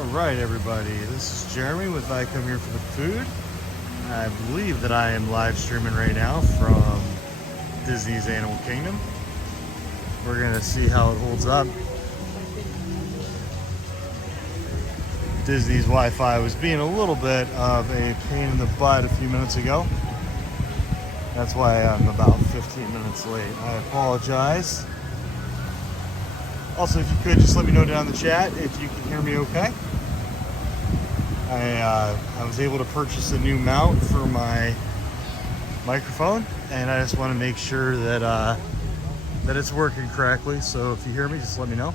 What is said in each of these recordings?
All right, everybody. This is Jeremy with I Come Here for the Food. I believe that I am live streaming right now from Disney's Animal Kingdom. We're gonna see how it holds up. Disney's Wi-Fi was being a little bit of a pain in the butt a few minutes ago. That's why I'm about 15 minutes late. I apologize. Also, if you could just let me know down in the chat if you can hear me okay. I was able to purchase a new mount for my microphone, and I just want to make sure that that it's working correctly. So if you hear me, just let me know.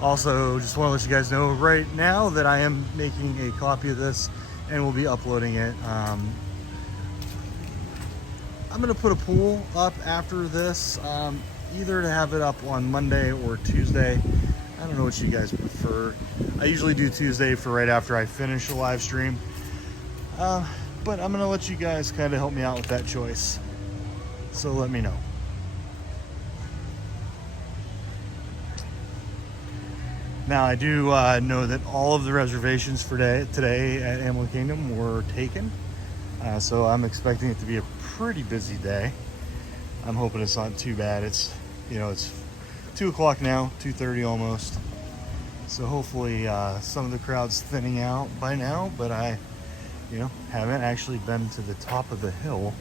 Also, just want to let you guys know right now that I am making a copy of this and we'll be uploading it. I'm gonna put a poll up after this, either to have it up on Monday or Tuesday. I don't know what you guys prefer. I usually do Tuesday for right after I finish a live stream. But I'm gonna let you guys kind of help me out with that choice. So let me know. Now I do know that all of the reservations for today at Animal Kingdom were taken. So I'm expecting it to be a pretty busy day. I'm hoping it's not too bad. It's 2 o'clock now, 2:30 almost. So hopefully some of the crowd's thinning out by now, but I haven't actually been to the top of the hill.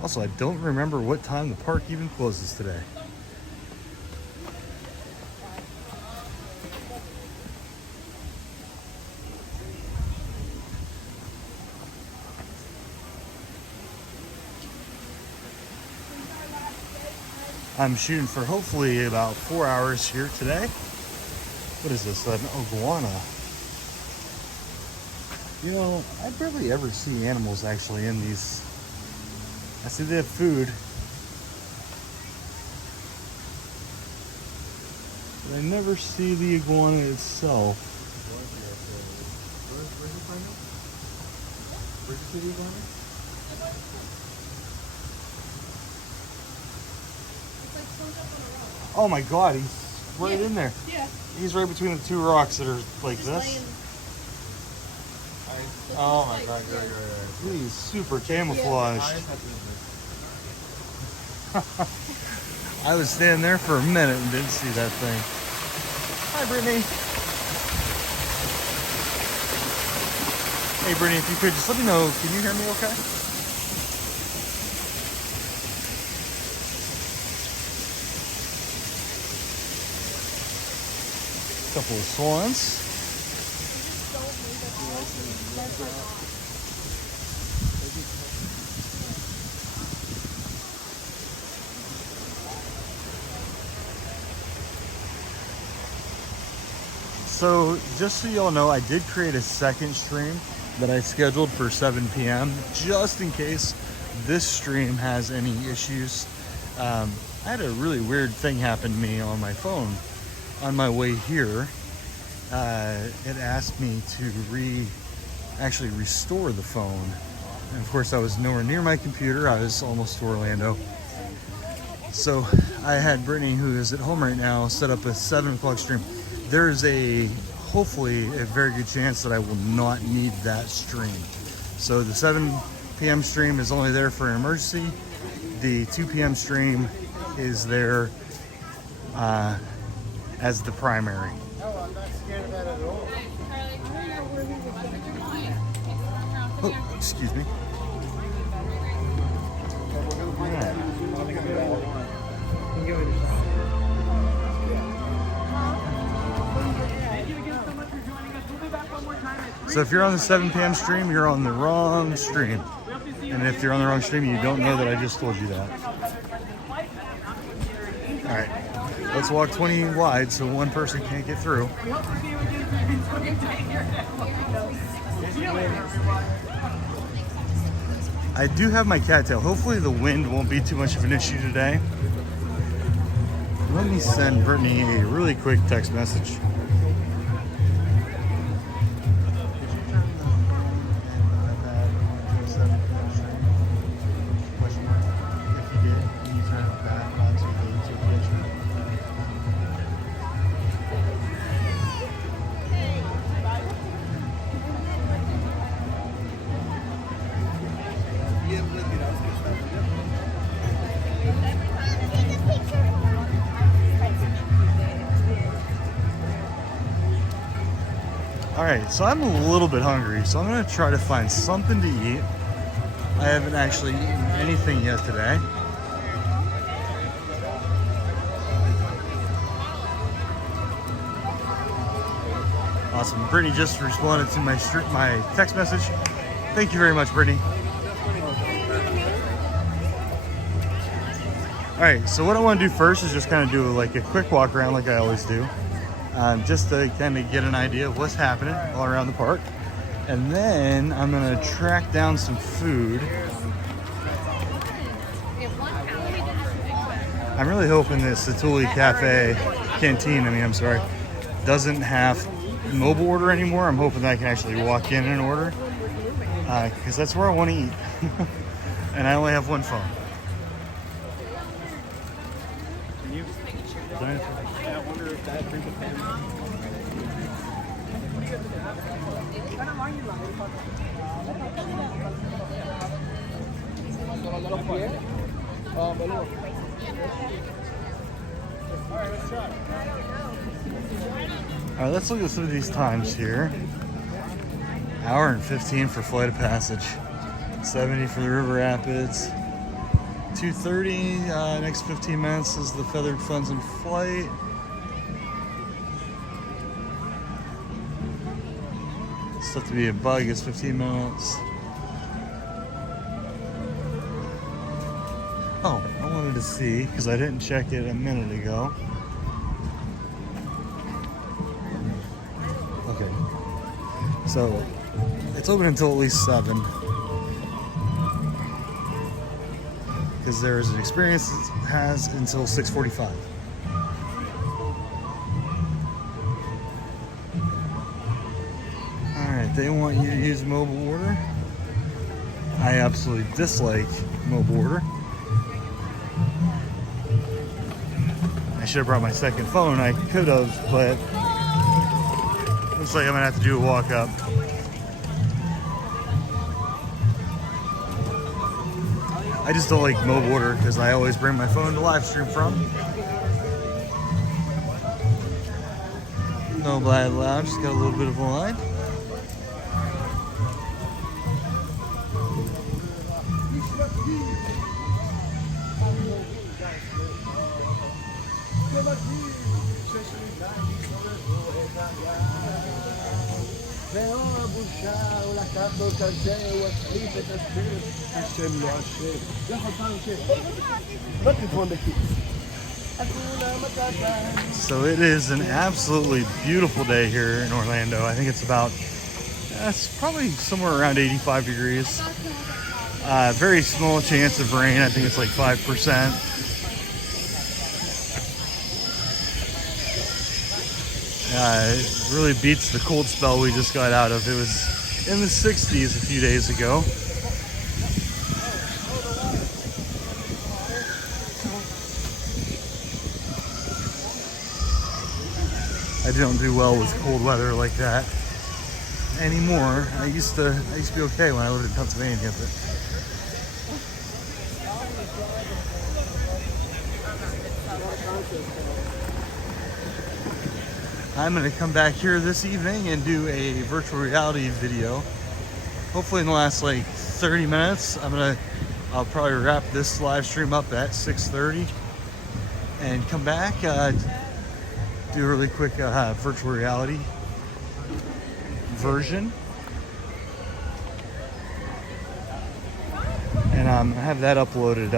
Also, I don't remember what time the park even closes today. I'm shooting for hopefully about 4 hours here today. What is this, an iguana? I barely ever see animals actually in these. I see they have food, but I never see the iguana itself. Where's it from? Where'd you see the iguana? Oh my god, he's right in there. Yeah. He's right between the two rocks that are like this. Laying. Oh my god, right. He's super camouflaged. I was standing there for a minute and didn't see that thing. Hi, Brittany. Hey, Brittany, if you could just let me know, can you hear me okay? Couple of swans. So just so y'all know, I did create a second stream that I scheduled for 7 p.m. just in case this stream has any issues. I had a really weird thing happen to me on my phone. On my way here, it asked me to actually restore the phone. And of course I was nowhere near my computer. I was almost to Orlando. So I had Brittany, who is at home right now, set up a 7 o'clock stream. There's hopefully a very good chance that I will not need that stream. So the 7 p.m. stream is only there for an emergency. The 2 p.m. stream is there as the primary. Oh, I'm not scared of that at all. Oh, excuse me. So if you're on the 7 p.m. stream, you're on the wrong stream. And if you're on the wrong stream, you don't know that I just told you that. All right. Let's walk 20 wide so one person can't get through. I do have my cattail. Hopefully the wind won't be too much of an issue today. Let me send Brittany a really quick text message. All right, so I'm a little bit hungry, so I'm gonna try to find something to eat. I haven't actually eaten anything yet today. Awesome. Brittany just responded to my text message. Thank you very much, Brittany. All right, so what I want to do first is just kind of do like a quick walk around like I always do. Just to kind of get an idea of what's happening all around the park. And then I'm gonna track down some food. I'm really hoping that Satuli Cafe Canteen, I'm sorry, doesn't have mobile order anymore. I'm hoping that I can actually walk in and order, because that's where I want to eat. And I only have one phone. I wonder if that agree with them. All right, let's look at some of these times here. Hour and 15 for Flight of Passage. 70 for the River Rapids. 2:30, next 15 minutes is the Feathered Fun's in flight. Stuff to be a bug is 15 minutes. Oh, I wanted to see, because I didn't check it a minute ago. Okay. So, it's open until at least 7. Because there is an experience that has until 6:45. Alright, they want you to use mobile order. I absolutely dislike mobile order. I should have brought my second phone. I could have, but looks like I'm gonna have to do a walk up. I just don't like mobile order because I always bring my phone to live stream from. No Blad Lounge, just got a little bit of a line. So it is an absolutely beautiful day here in Orlando. I think it's about, it's probably somewhere around 85 degrees. Very small chance of rain. I think it's like 5%. It really beats the cold spell we just got out of. It was in the 60s a few days ago. I don't do well with cold weather like that anymore. I used to be okay when I lived in Pennsylvania, but I'm gonna come back here this evening and do a virtual reality video. Hopefully in the last like 30 minutes. I'll probably wrap this live stream up at 6:30 and come back, do a really quick virtual reality version. And have that uploaded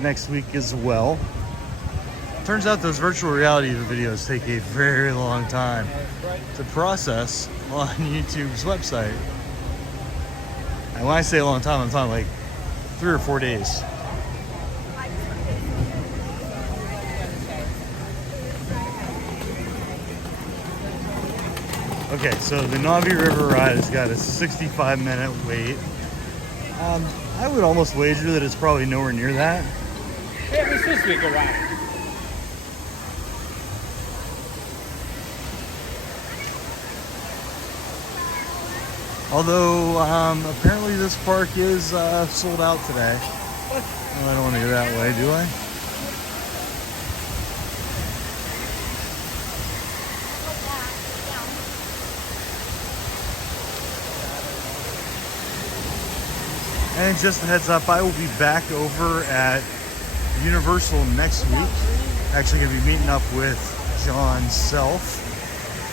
next week as well. Turns out those virtual reality videos take a very long time to process on YouTube's website. And when I say a long time, I'm talking like 3 or 4 days. Okay, so the Navi River ride has got a 65-minute wait. I would almost wager that it's probably nowhere near that. Yeah, it's this week a ride. Although, apparently this park is sold out today. Well, I don't want to go that way, do I? And just a heads up, I will be back over at Universal next week. Actually gonna be meeting up with John Self,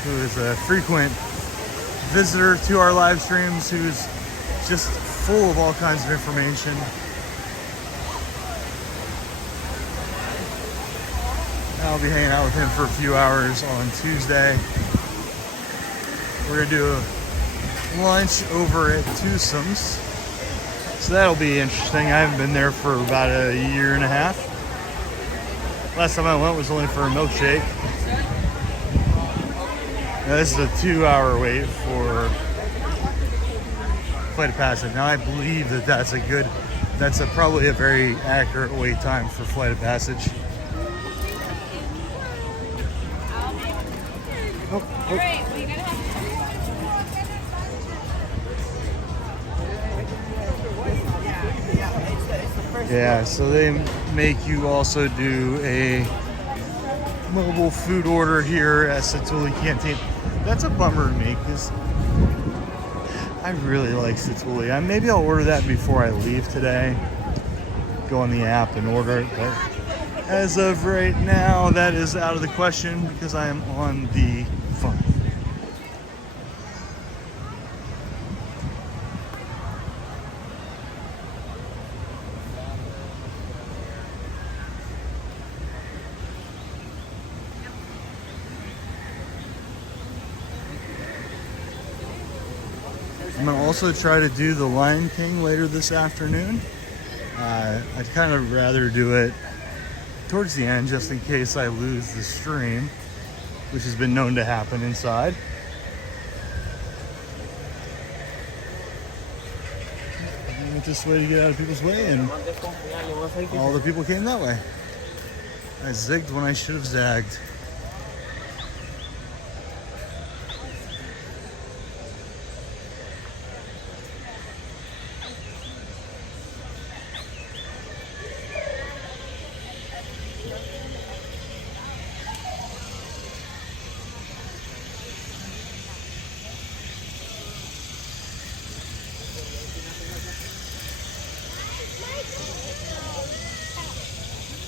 who is a frequent visitor to our live streams, who's just full of all kinds of information. I'll be hanging out with him for a few hours on Tuesday. We're gonna do a lunch over at Twosome's. So that'll be interesting. I haven't been there for about a year and a half. Last time I went was only for a milkshake. Now this is a 2-hour wait for Flight of Passage. Now I believe that that's probably a very accurate wait time for Flight of Passage. Oh. Yeah, so they make you also do a mobile food order here at Satuli Canteen. That's a bummer to me because I really like Satuli. Maybe I'll order that before I leave today. Go on the app and order it, but as of right now, that is out of the question because I am on the phone. I'm going to also try to do the Lion King later this afternoon. I'd kind of rather do it towards the end just in case I lose the stream, which has been known to happen inside. I went this way to get out of people's way, and all the people came that way. I zigged when I should have zagged.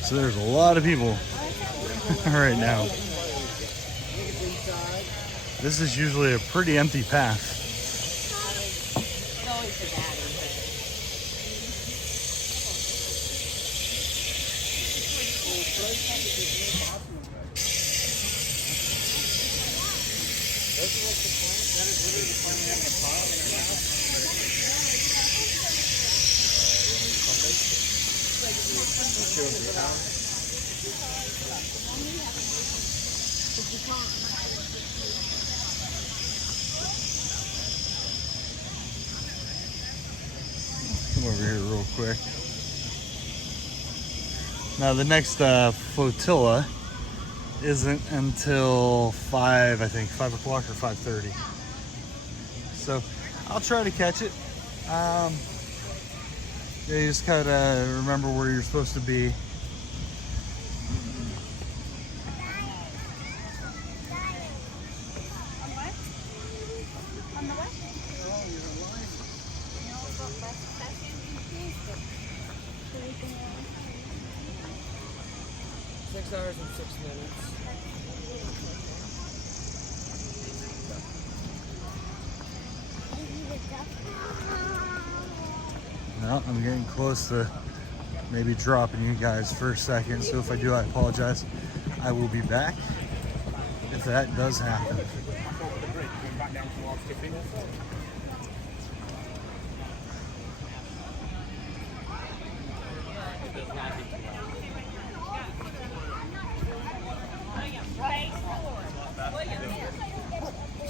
So there's a lot of people right now. This is usually a pretty empty path. Come over here real quick. Now the next flotilla isn't until 5, I think 5 o'clock or 5:30. So I'll try to catch it. Yeah, you just gotta remember where you're supposed to be. Well, I'm getting close to maybe dropping you guys for a second, so if I do, I apologize. I will be back if that does happen.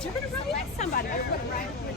You're gonna select somebody. You're putting right with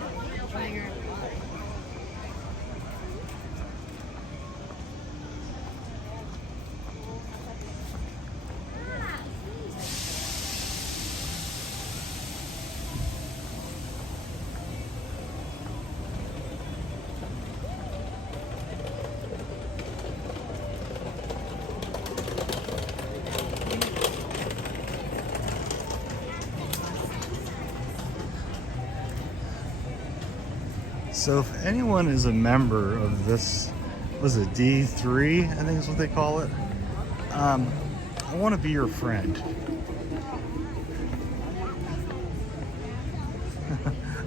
So if anyone is a member of this, was it D3, I think is what they call it, I want to be your friend.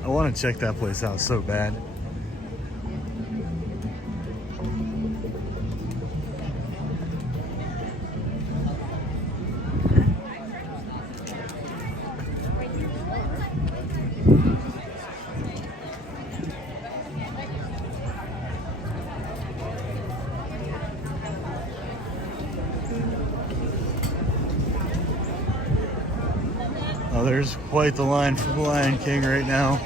I want to check that place out so bad. Oh, there's quite the line for the Lion King right now.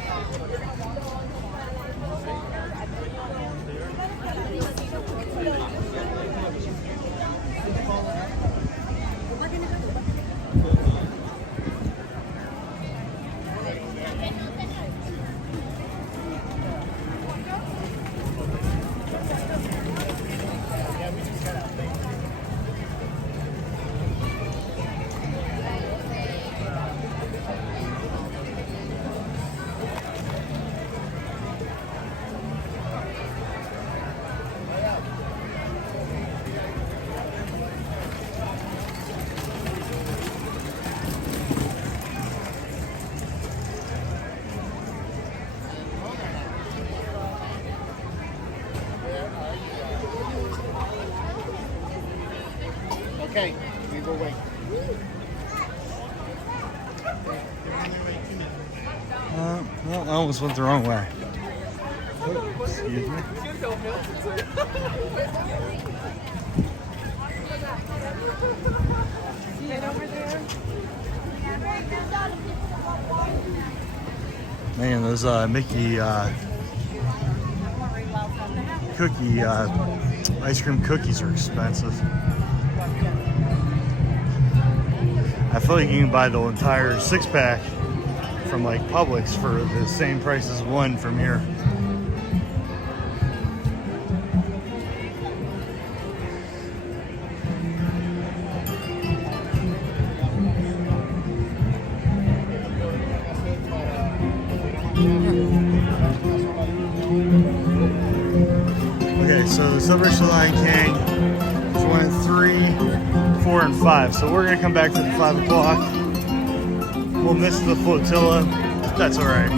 Okay, we will wait. Well, I almost went the wrong way. Oh, excuse me. Man, those Mickey cookie ice cream cookies are expensive. I feel like you can buy the entire 6-pack from like Publix for the same price as one from here. Okay, so the Celebration of the Lion King is one at 3, 4, and 5. So we're gonna come back to the 5 o'clock. We'll miss the flotilla. That's all right.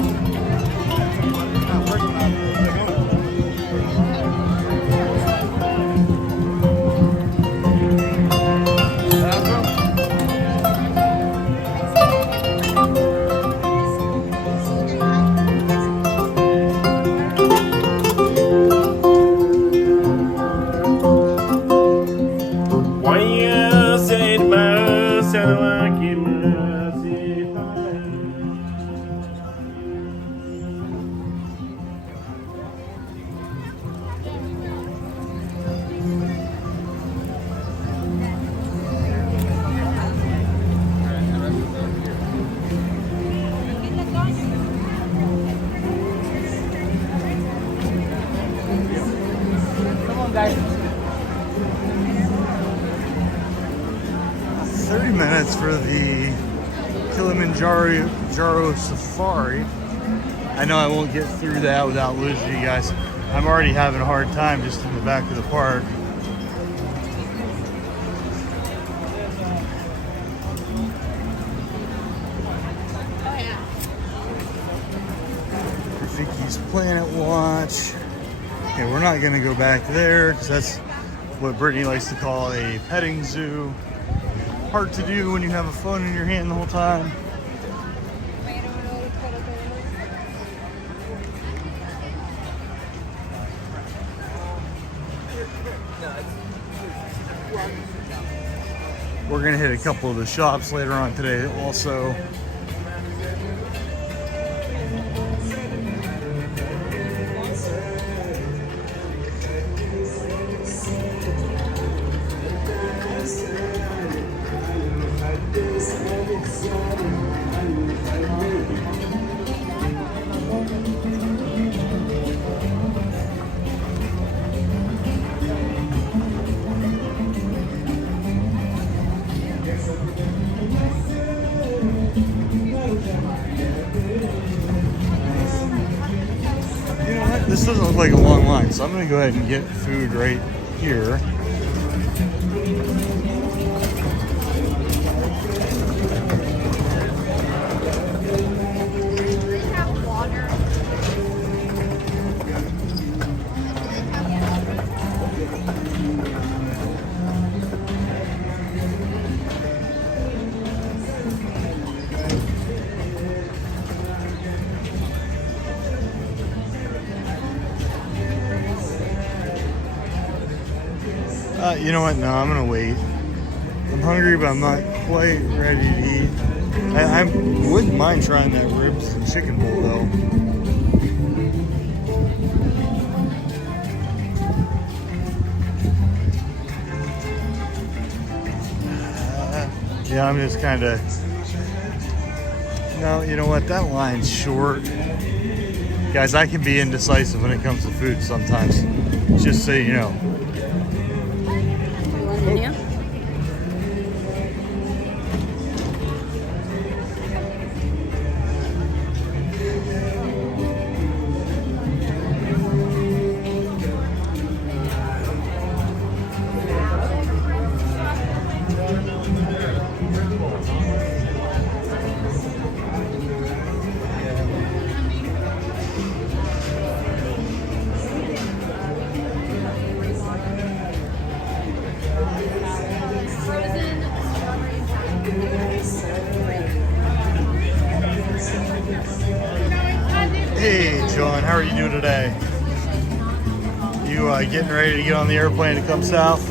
Come on, guys. 30 minutes for the Kilimanjaro Safari. I know I won't get through that without losing you guys. I'm already having a hard time just in the back of the park. Vicky's Planet Watch. Okay, we're not gonna go back there because that's what Brittany likes to call a petting zoo. Hard to do when you have a phone in your hand the whole time. We're gonna hit a couple of the shops later on today also. this doesn't look like a long line, so I'm gonna go ahead and get food right here. You know what? No, I'm gonna wait. I'm hungry, but I'm not quite ready to eat. I wouldn't mind trying that ribs and chicken bowl though. Yeah, I'm just kind of. No, you know what? That line's short. Guys, I can be indecisive when it comes to food sometimes. Just so you know. Yeah. Hey, John, how are you doing today? You getting ready to get on the airplane to come south?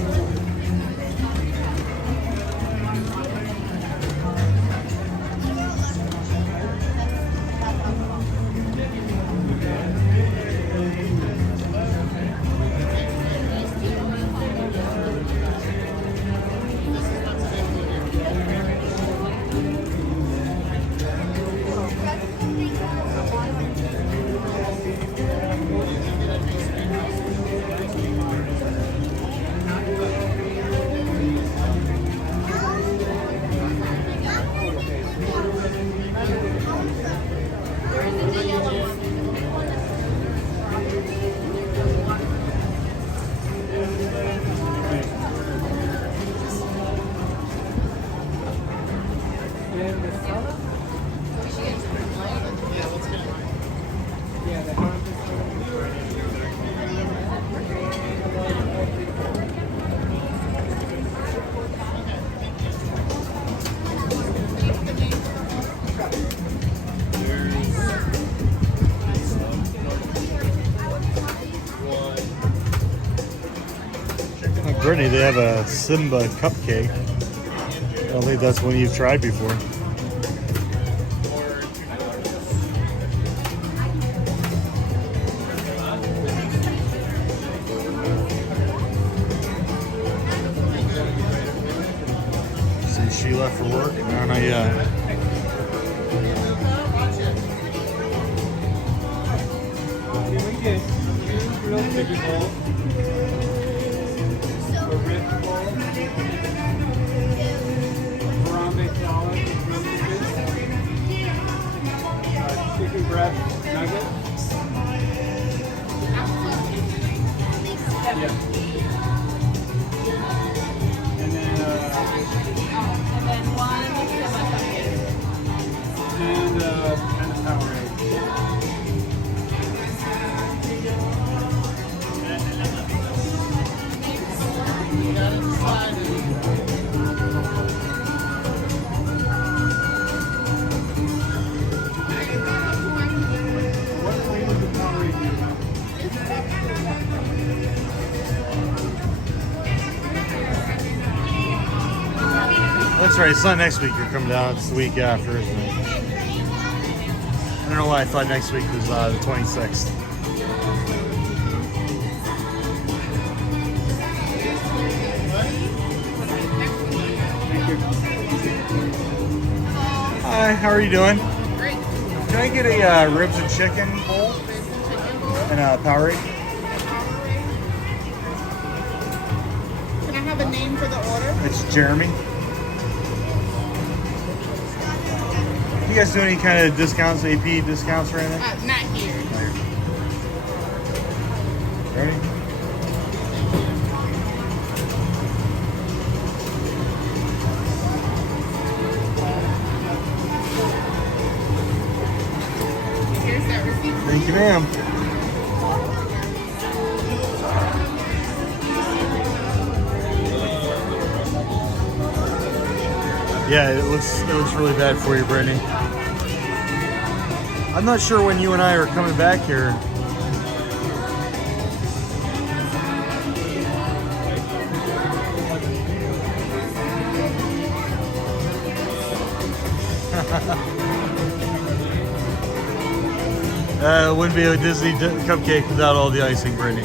Brittany, they have a Simba cupcake. I don't think that's one you've tried before. See, she left for work? No, not yet. We get grilled chicken bowl, a rib bowl, harambe salad, grilled chicken, chicken breast nuggets. Yeah. And then and a Powerade. That's right, it's not next week you're coming down, it's the week after, isn't it? I don't know why I thought next week was the 26th. Hi, how are you doing? Great. Can I get a ribs and chicken bowl and a Powerade? Can I have a name for the order? It's Jeremy. You guys do any kind of discounts, AP discounts or anything? Not here. Thank you, ma'am. Yeah, it looks really bad for you, Brittany. I'm not sure when you and I are coming back here. It wouldn't be a Disney cupcake without all the icing, Brittany.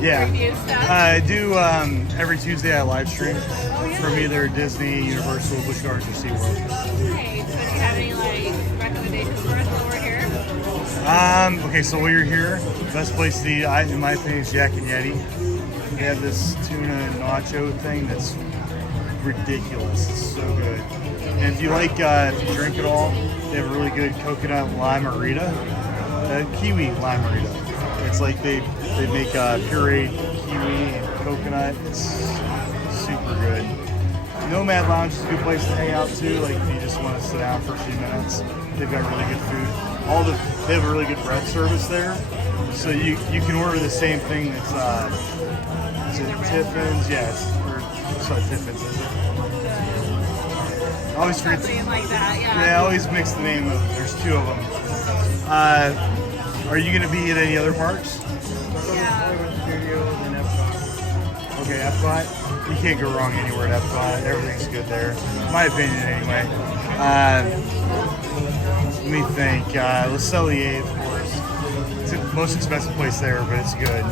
Yeah, review stuff? I do every Tuesday. I live stream from either Disney, Universal, Busch Gardens, or SeaWorld. Okay, so do you have any like recommendations for us while we're here? Okay, so while you're here, best place to eat, in my opinion, is Yak and Yeti. They have this tuna nacho thing that's ridiculous. It's so good. And if you like, if you drink it all, they have a really good coconut limerita, kiwi limerita. It's like they make pureed kiwi and coconut. It's super good. Nomad Lounge is a good place to hang out too. Like if you just want to sit down for a few minutes, they've got really good food. They have a really good bread service there, so you can order the same thing. Is it Tiffin's? Yes, it's not Tiffin's, is it? I always forget. Something like that, yeah. Yeah, I always mix the name of. There's two of them. Are you going to be at any other parks? Yeah. Okay, Epcot. You can't go wrong anywhere at Epcot. Everything's good there. In my opinion, anyway. Let me think. Le Cellier, of course. It's the most expensive place there, but it's good.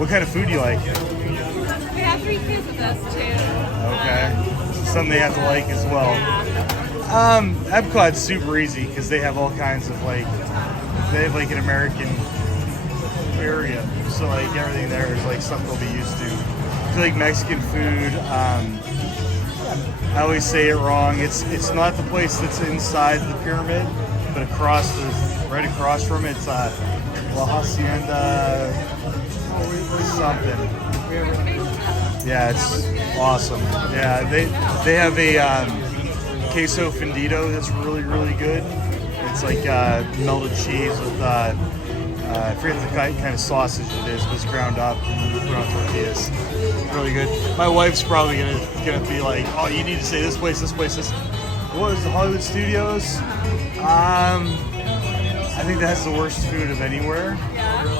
What kind of food do you like? We have 3 kids with us too. Okay. Something they have to like as well. Epcot's super easy because they have all kinds of they have like an American area, so like everything there is like stuff they'll be used to. I feel like Mexican food. I always say it wrong. It's not the place that's inside the pyramid, but right across from it, it's La Hacienda something. Yeah, it's awesome. Yeah, they have a queso fundido that's really, really good. It's like melted cheese with I forget the kind of sausage it is, but it's ground up and you put on tortillas. It's really good. My wife's probably gonna be like, oh, you need to say this place. What was the Hollywood Studios? I think that's the worst food of anywhere.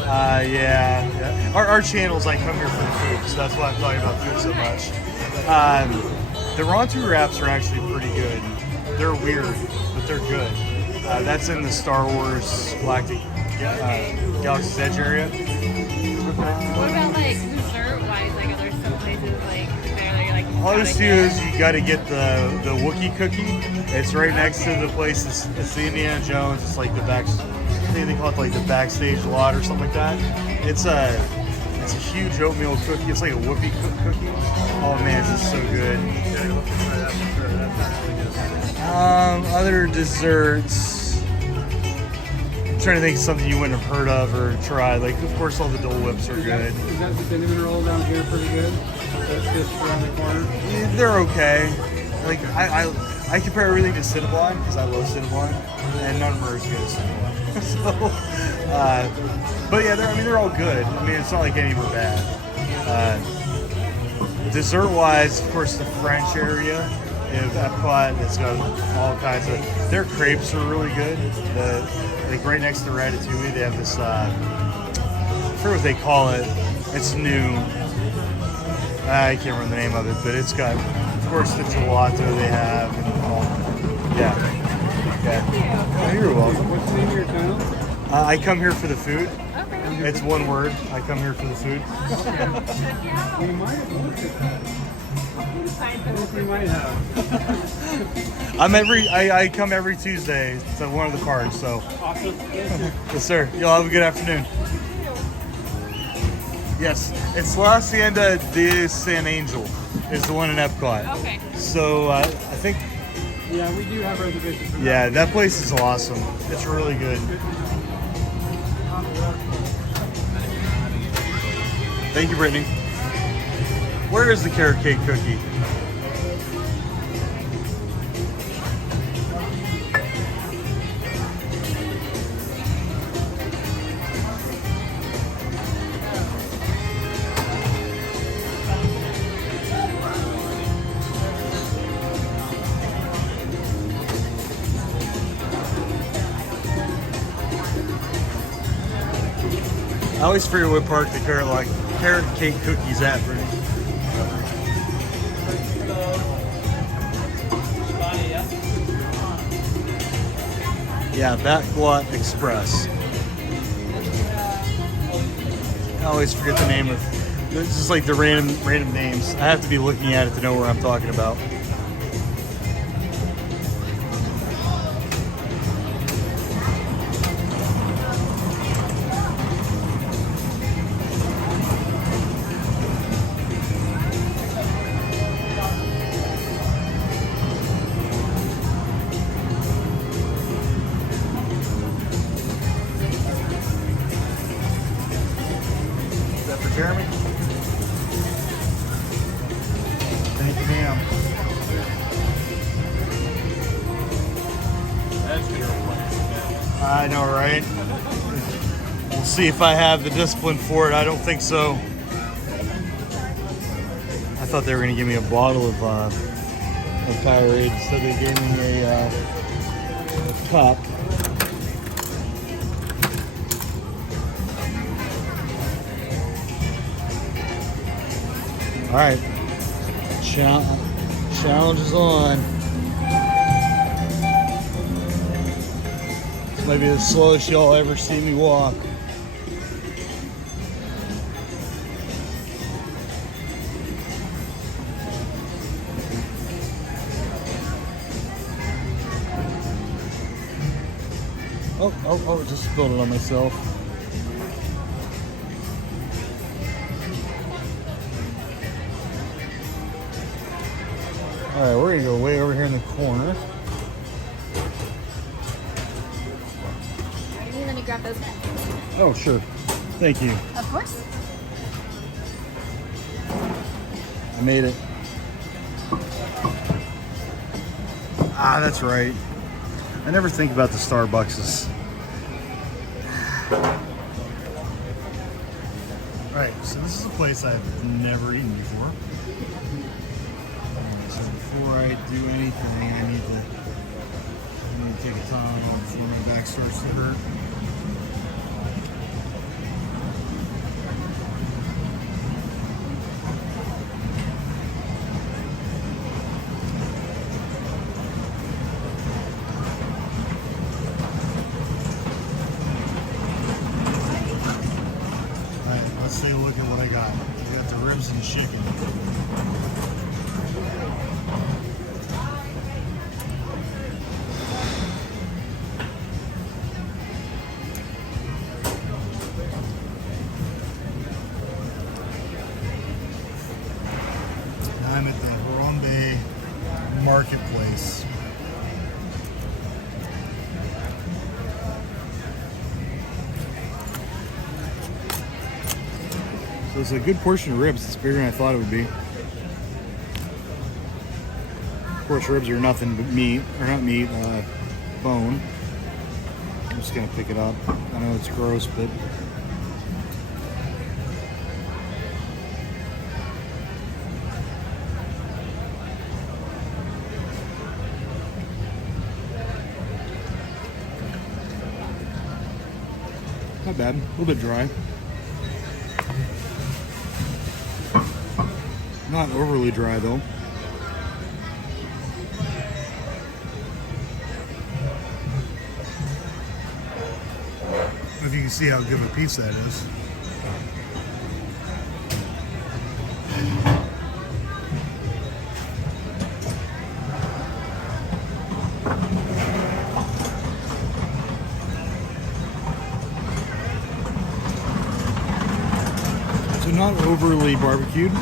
Yeah. Our channels, I come here for the food, so that's why I'm talking about food so much. The Rontu wraps are actually pretty good. They're weird, but they're good. That's in the Star Wars Galactic Galaxy's Edge area. What about like dessert-wise? Like, are there some places like there like Hollywood Studios, you got to get the Wookiee cookie. It's right next to the place. It's the Indiana Jones. It's like the back. I think they call it like the backstage lot or something like that. It's a huge oatmeal cookie. It's like a whoopie cookie. Oh man, it's just so good. Other desserts. I'm trying to think of something you wouldn't have heard of or tried. Like, of course, all the Dole Whips are good. Is that the cinnamon roll down here pretty good? That's just around the corner. Yeah, they're okay. Like I compare everything to Cinnabon because I love Cinnabon, and none of them are as good as Cinnabon. So, but yeah, they're all good. I mean, it's not like any were bad. Dessert-wise, of course, the French area. If Epcot, it's got all kinds of. Their crepes are really good. Like right next to Ratatouille, they have this. I forget what they call it. It's new. I can't remember the name of it, but it's got of course, the gelato they have and all. Yeah. Okay. Oh, you're welcome. What's the name of your channel? I come here for the food. Okay. It's one word. I come here for the food. We might have looked at that. I think we might have. I come every Tuesday to one of the cars, so. Awesome. Thank you. Yes, sir. You'll have a good afternoon. Yes, it's La Hacienda de San Angel is the one in Epcot. Okay. So I think, Yeah, we do have reservations for that. yeah, that place is awesome. It's really good. Thank you, Brittany. Where is the carrot cake cookie? I always forget what park the carrot cake cookies at, Brittany. Yeah, Backlot Express. I always forget the name of. It's just like the random names. I have to be looking at it to know where I'm talking about. Is that for Jeremy? Thank you, ma'am. I know, right? We'll see if I have the discipline for it. I don't think so. I thought they were going to give me a bottle of Powerade, so they gave me a cup. All right, challenge is on. This might be the slowest y'all ever see me walk. Oh, just spilled it on myself. All right, we're gonna go way over here in the corner. Let me grab those. Oh, sure. Thank you. Of course. I made it. Ah, that's right. I never think about the Starbuckses. Right, so this is a place I've never eaten before. So before I do anything, I need to take a time before my back starts to hurt. Let's take a look at what I got. I got the ribs and chicken. I'm at the Harambe Marketplace. So it's a good portion of ribs. It's bigger than I thought it would be. Of course, ribs are nothing but meat, or not meat, bone. I'm just gonna pick it up. I know it's gross, but not bad. A little bit dry. Not overly dry though. can see how good of a piece that is. So not overly barbecued.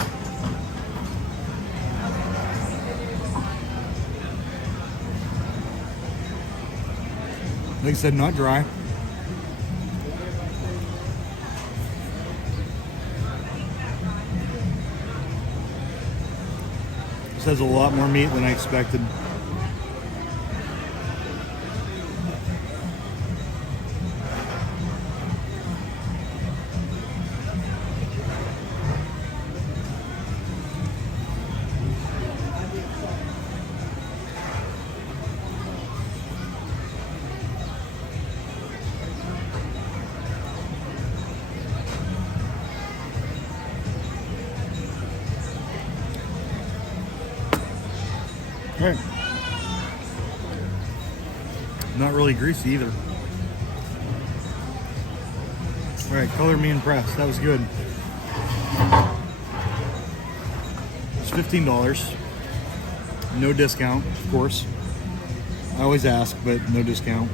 Like I said, not dry. This has a lot more meat than I expected. Right. Not really greasy either. All right, color me impressed. That was good. It's $15. No discount, of course. I always ask, but no discount.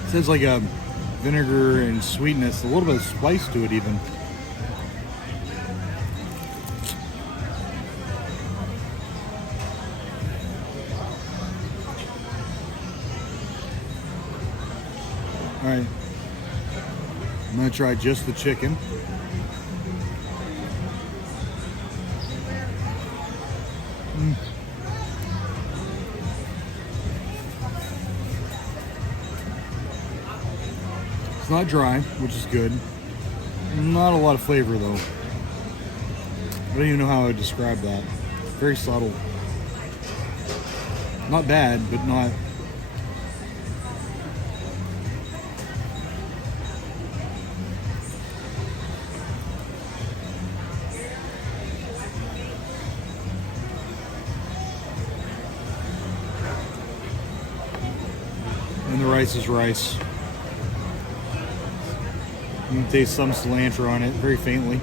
It says like a vinegar and sweetness, a little bit of spice to it even. All right, I'm gonna try just the chicken. It's not dry, which is good. Not a lot of flavor though. I don't even know how I would describe that. Very subtle. Not bad, but not. And the rice is rice. You can taste some cilantro on it, very faintly.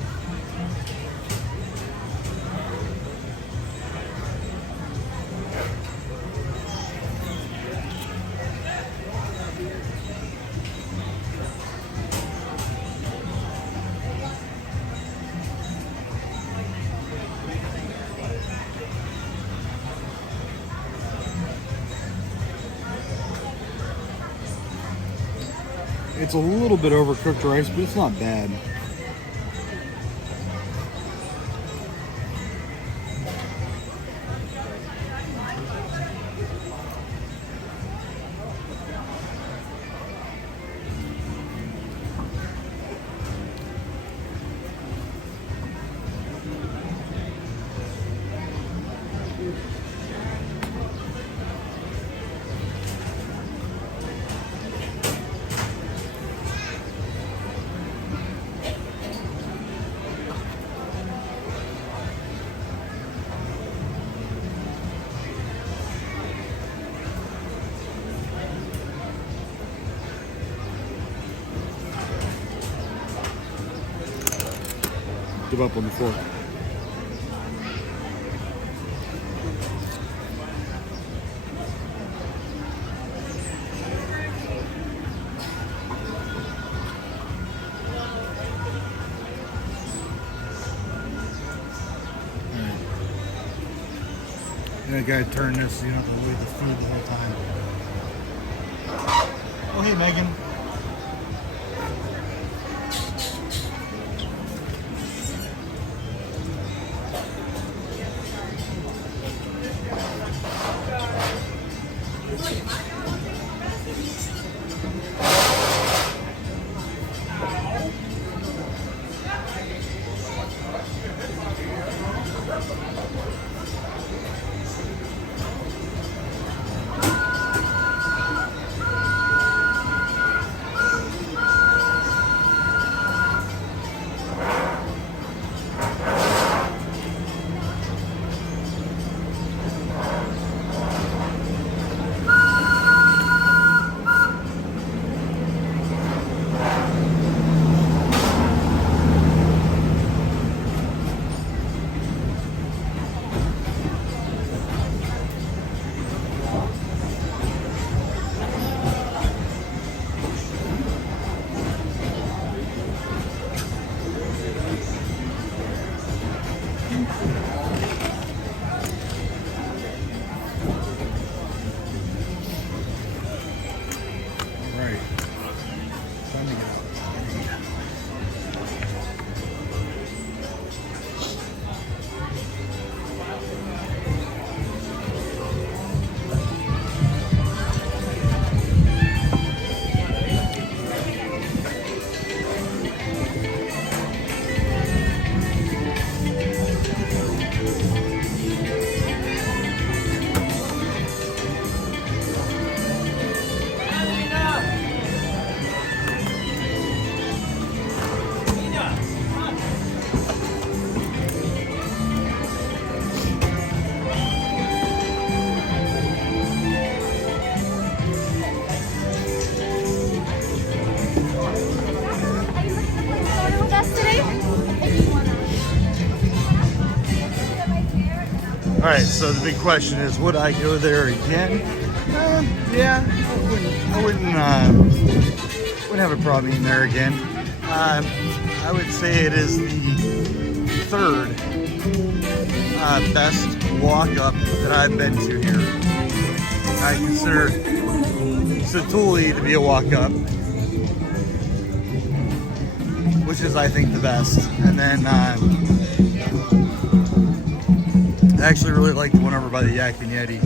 It's a little bit overcooked rice, but it's not bad. Give up on the fork. I gotta turn this so you don't have to wait the food the whole time. Oh, hey, Megan. Right. Time to get out. All right, so the big question is, would I go there again? Yeah, I wouldn't have a problem eating there again. I would say it is the third best walk-up that I've been to here. I consider Satuli to be a walk-up, which is, I think, the best. And then I actually really like the one over by the Yak and Yeti.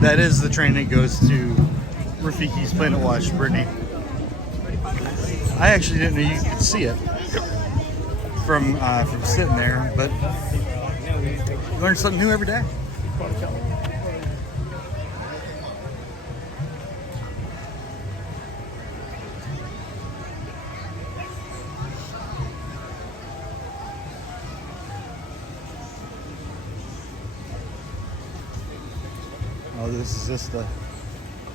That is the train that goes to Rafiki's Planet Watch, Brittany. I actually didn't know you could see it from sitting there, but you learn something new every day. Oh, this is just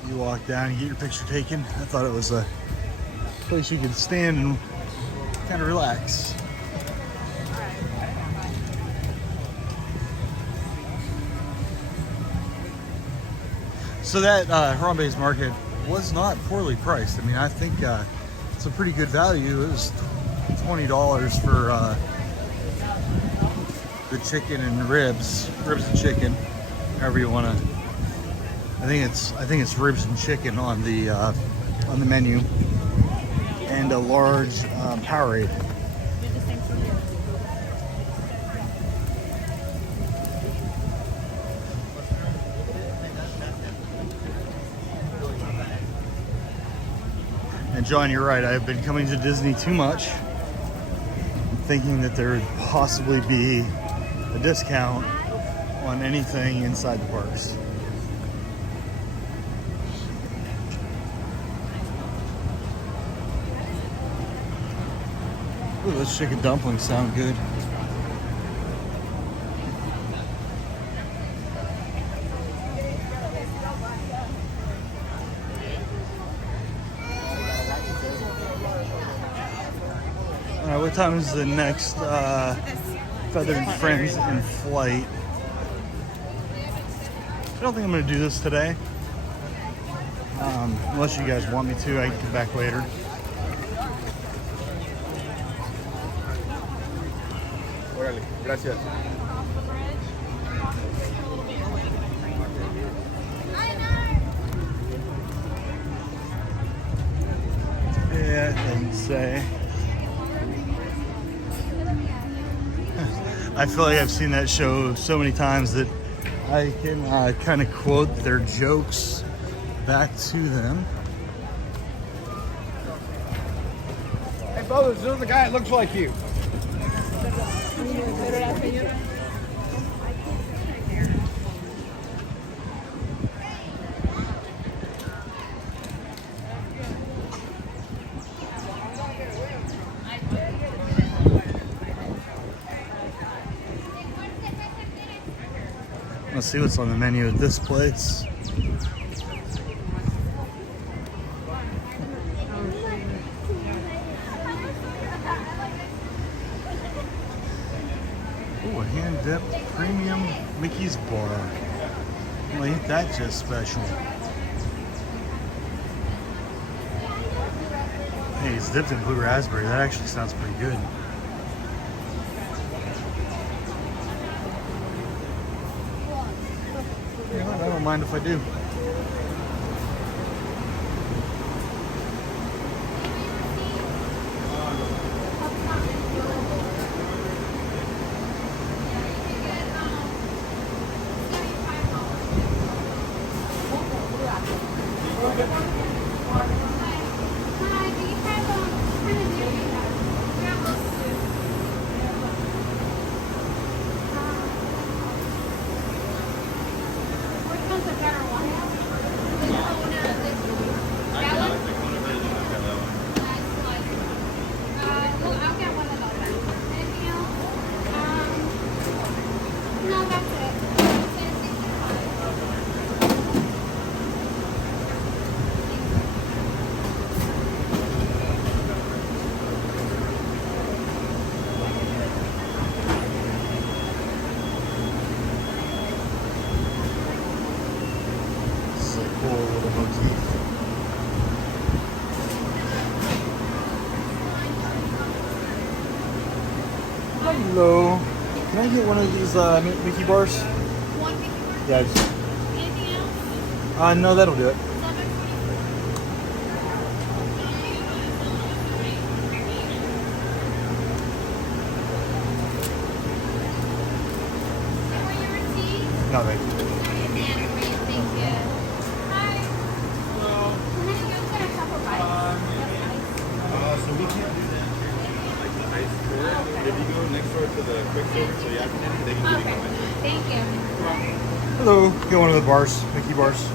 you walk down and get your picture taken. I thought it was a place you could stand and kind of relax. So that Harambe's Market was not poorly priced. I mean, I think it's a pretty good value. It was $20 for the chicken and ribs and chicken, however you want to. I think it's ribs and chicken on the menu, and a large Powerade. And John, you're right. I've been coming to Disney too much, thinking that there would possibly be a discount on anything inside the parks. Ooh, those chicken dumplings sound good. All right, what time is the next Feathered Friends in flight? I don't think I'm going to do this today. Unless you guys want me to, I can come back later. Gracias. Yeah, it doesn't say. I feel like I've seen that show so many times that I can kind of quote their jokes back to them. Hey, fellas, this is the guy that looks like you. Let's see what's on the menu at this place. Ooh, a hand-dipped premium Mickey's bar. Well, ain't that just special? Hey, it's dipped in blue raspberry. That actually sounds pretty good. You know what? I don't mind if I do. Hello. Can I get one of these Mickey bars? One Mickey bar? Yeah. Anything else? No, that'll do it. No, thank you. So we can't do that. Like the ice store. If you go next door to the quick service, so you have to, they can give you one. Thank you. Hello. Get one of the bars, Mickey bars.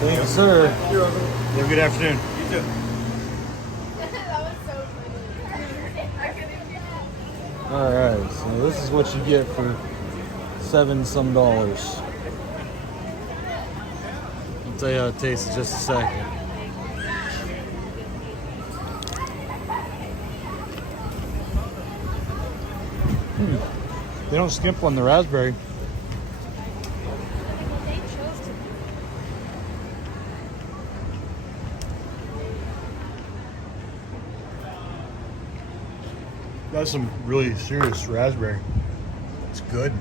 Thank you, sir. You're welcome. Have a good afternoon. You too. That was so funny. Alright, so this is what you get for $7 some. I'll tell you how it tastes in just a second. They don't skimp on the raspberry. That's some really serious raspberry. It's good.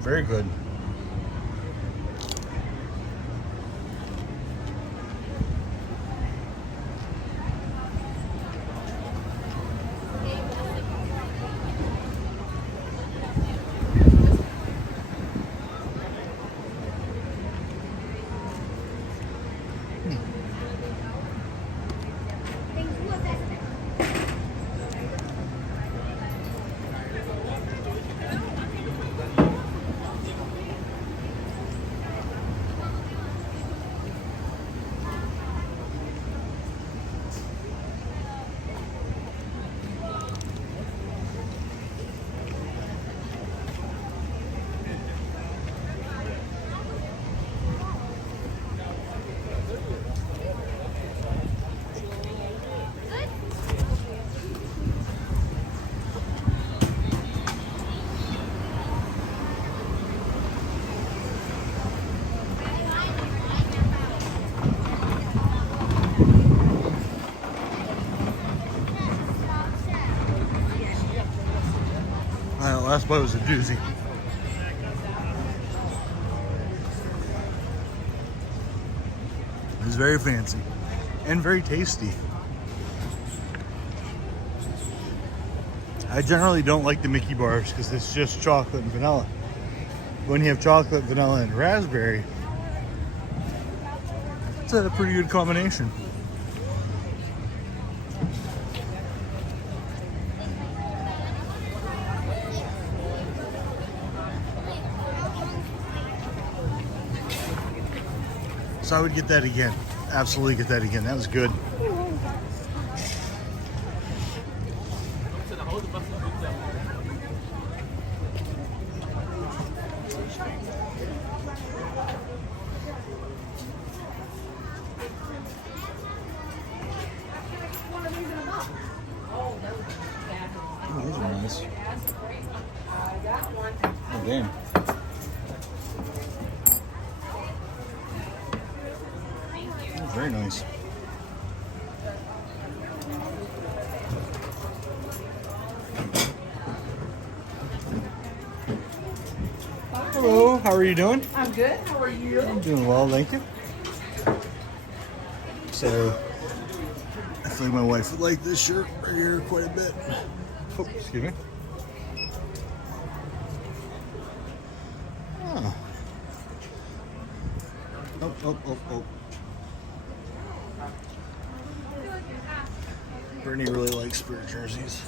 Very good. That last bite was a doozy. It was very fancy and very tasty. I generally don't like the Mickey bars because it's just chocolate and vanilla. When you have chocolate, vanilla, and raspberry, it's a pretty good combination. So I would get that again. Absolutely get that again. That was good. Oh, those are nice. Oh, damn. Oh, very nice. Hello, how are you doing? I'm good. How are you? I'm doing well, thank you. So, I feel like my wife would like this shirt right here quite a bit. Oh, excuse me. Oh. Oh. Brittany really likes spirit jerseys.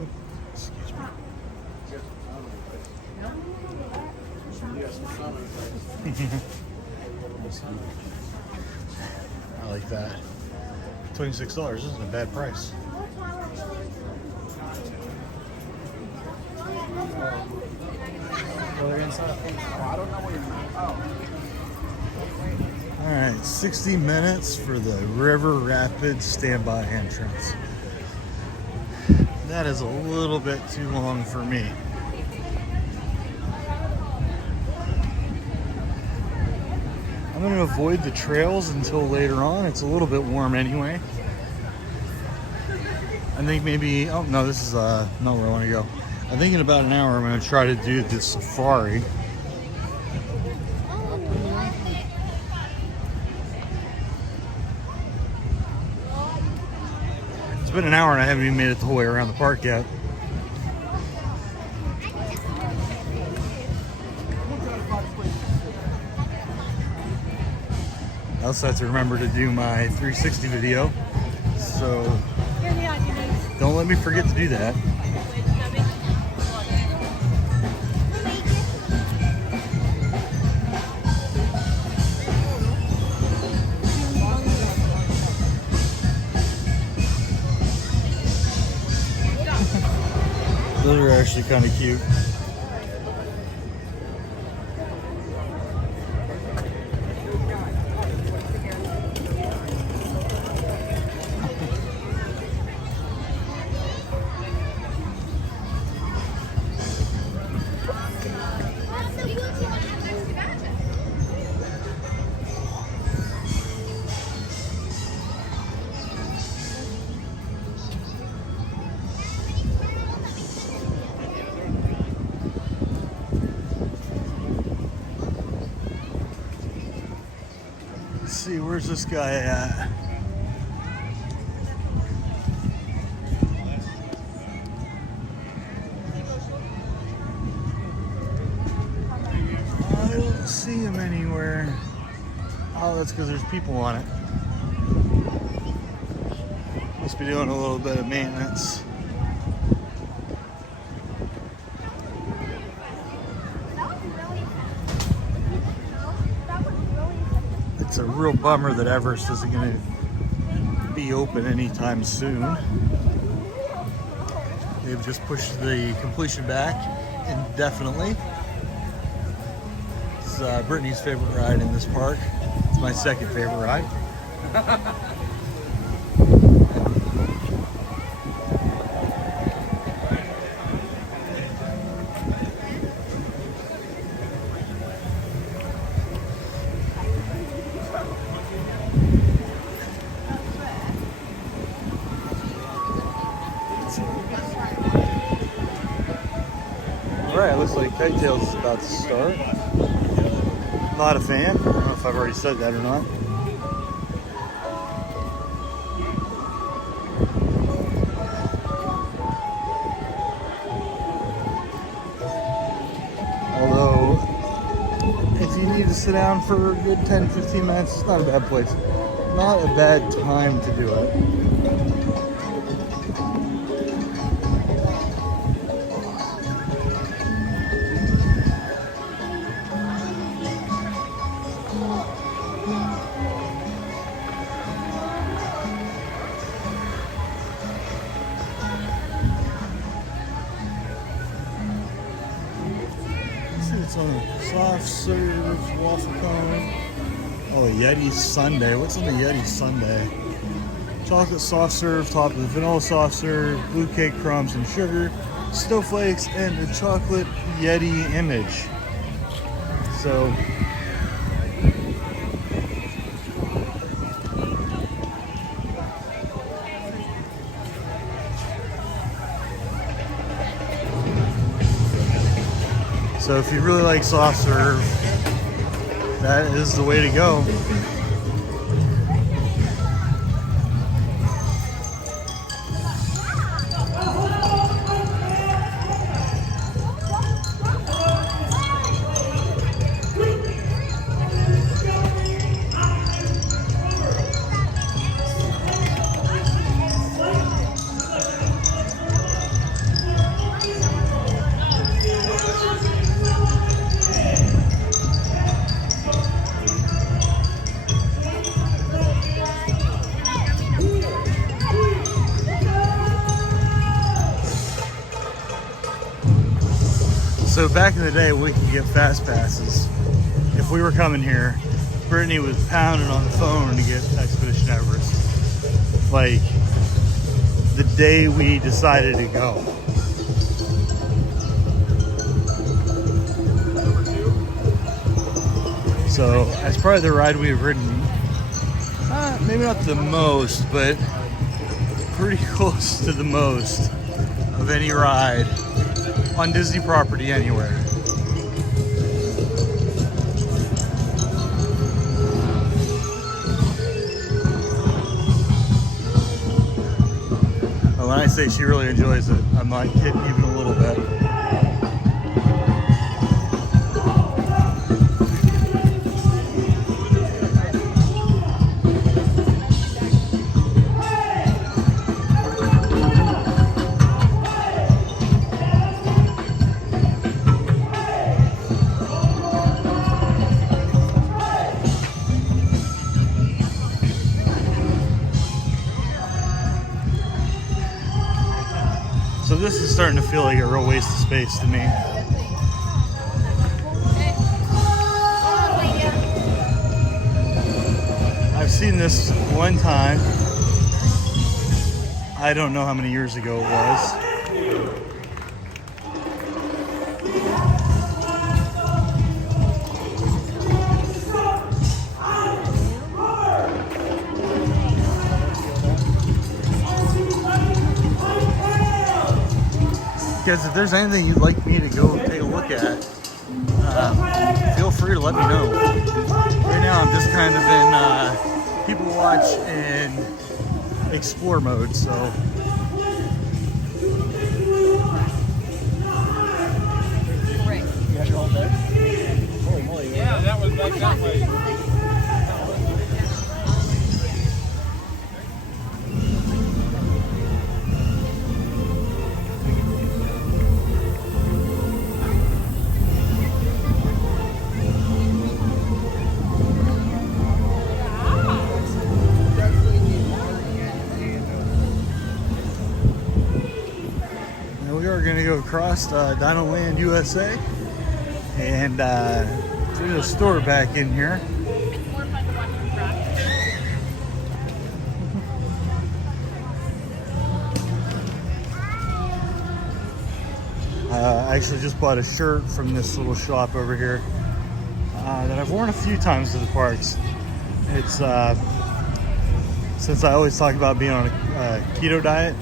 Oh, excuse me. I like that. $26 isn't a bad price. All right, 60 minutes for the River Rapids standby entrance. That is a little bit too long for me. I'm going to avoid the trails until later on. It's a little bit warm anyway. I think maybe, oh no, this is not where I want to go. I think in about an hour I'm going to try to do the safari. It's been an hour and I haven't even made it the whole way around the park yet. I also have to remember to do my 360 video, so don't let me forget to do that. Those are actually kind of cute. Let's see, where's this guy at? I don't see him anywhere. Oh, that's because there's people on it. Must be doing a little bit of maintenance. It's a real bummer that Everest isn't going to be open anytime soon. They've just pushed the completion back indefinitely. It's Brittany's favorite ride in this park. It's my second favorite ride. Alright, looks like Kite Tails is about to start. Not a fan. I don't know if I've already said that or not. Although, if you need to sit down for a good 10-15 minutes, it's not a bad place. Not a bad time to do it. What's on the soft serve waffle cone? Oh, a Yeti sundae. What's on the Yeti sundae? Chocolate soft serve topped with vanilla soft serve, blue cake crumbs and sugar, snowflakes, and a chocolate Yeti image. So, if you really like soft serve, that is the way to go. So back in the day, we could get fast passes. If we were coming here, Brittany was pounding on the phone to get Expedition Everest. Like, the day we decided to go. So that's probably the ride we've ridden. Maybe not the most, but pretty close to the most of any ride on Disney property anywhere. And when I say she really enjoys it, I'm not kidding even a little bit. So this is starting to feel like a real waste of space to me. I've seen this one time. I don't know how many years ago it was. Because if there's anything you'd like me to go take a look at, feel free to let me know. Right now I'm just kind of in people watch and explore mode, so. Right. You got your whole day? Holy moly. Yeah, that was like that way. We are going to go across Dino Land USA and do a store back in here. More fun to watch them craft. I actually just bought a shirt from this little shop over here that I've worn a few times to the parks. It's since I always talk about being on a keto diet,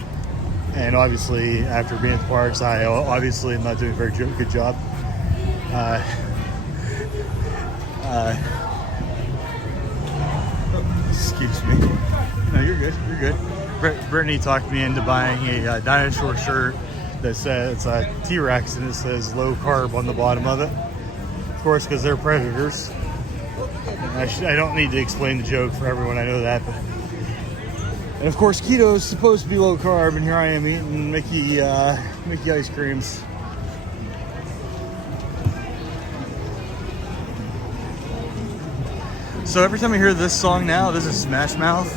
and obviously after being at the parks, I obviously am not doing a very good job. Excuse me. No, you're good. You're good. Brittany talked me into buying a dinosaur shirt that says it's a T-Rex and it says low carb on the bottom of it. Of course, because they're predators. I don't need to explain the joke for everyone. I know that. But, and of course, keto is supposed to be low carb, and here I am eating Mickey ice creams. So every time I hear this song now, this is Smash Mouth.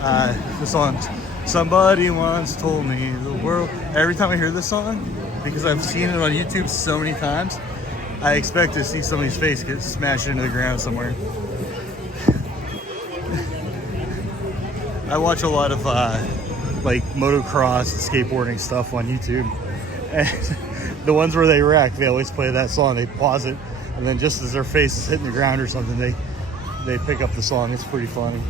The song, somebody once told me the world. Every time I hear this song, because I've seen it on YouTube so many times, I expect to see somebody's face get smashed into the ground somewhere. I watch a lot of like motocross and skateboarding stuff on YouTube, and the ones where they wreck, they always play that song. They pause it, and then just as their face is hitting the ground or something, they pick up the song. It's pretty funny.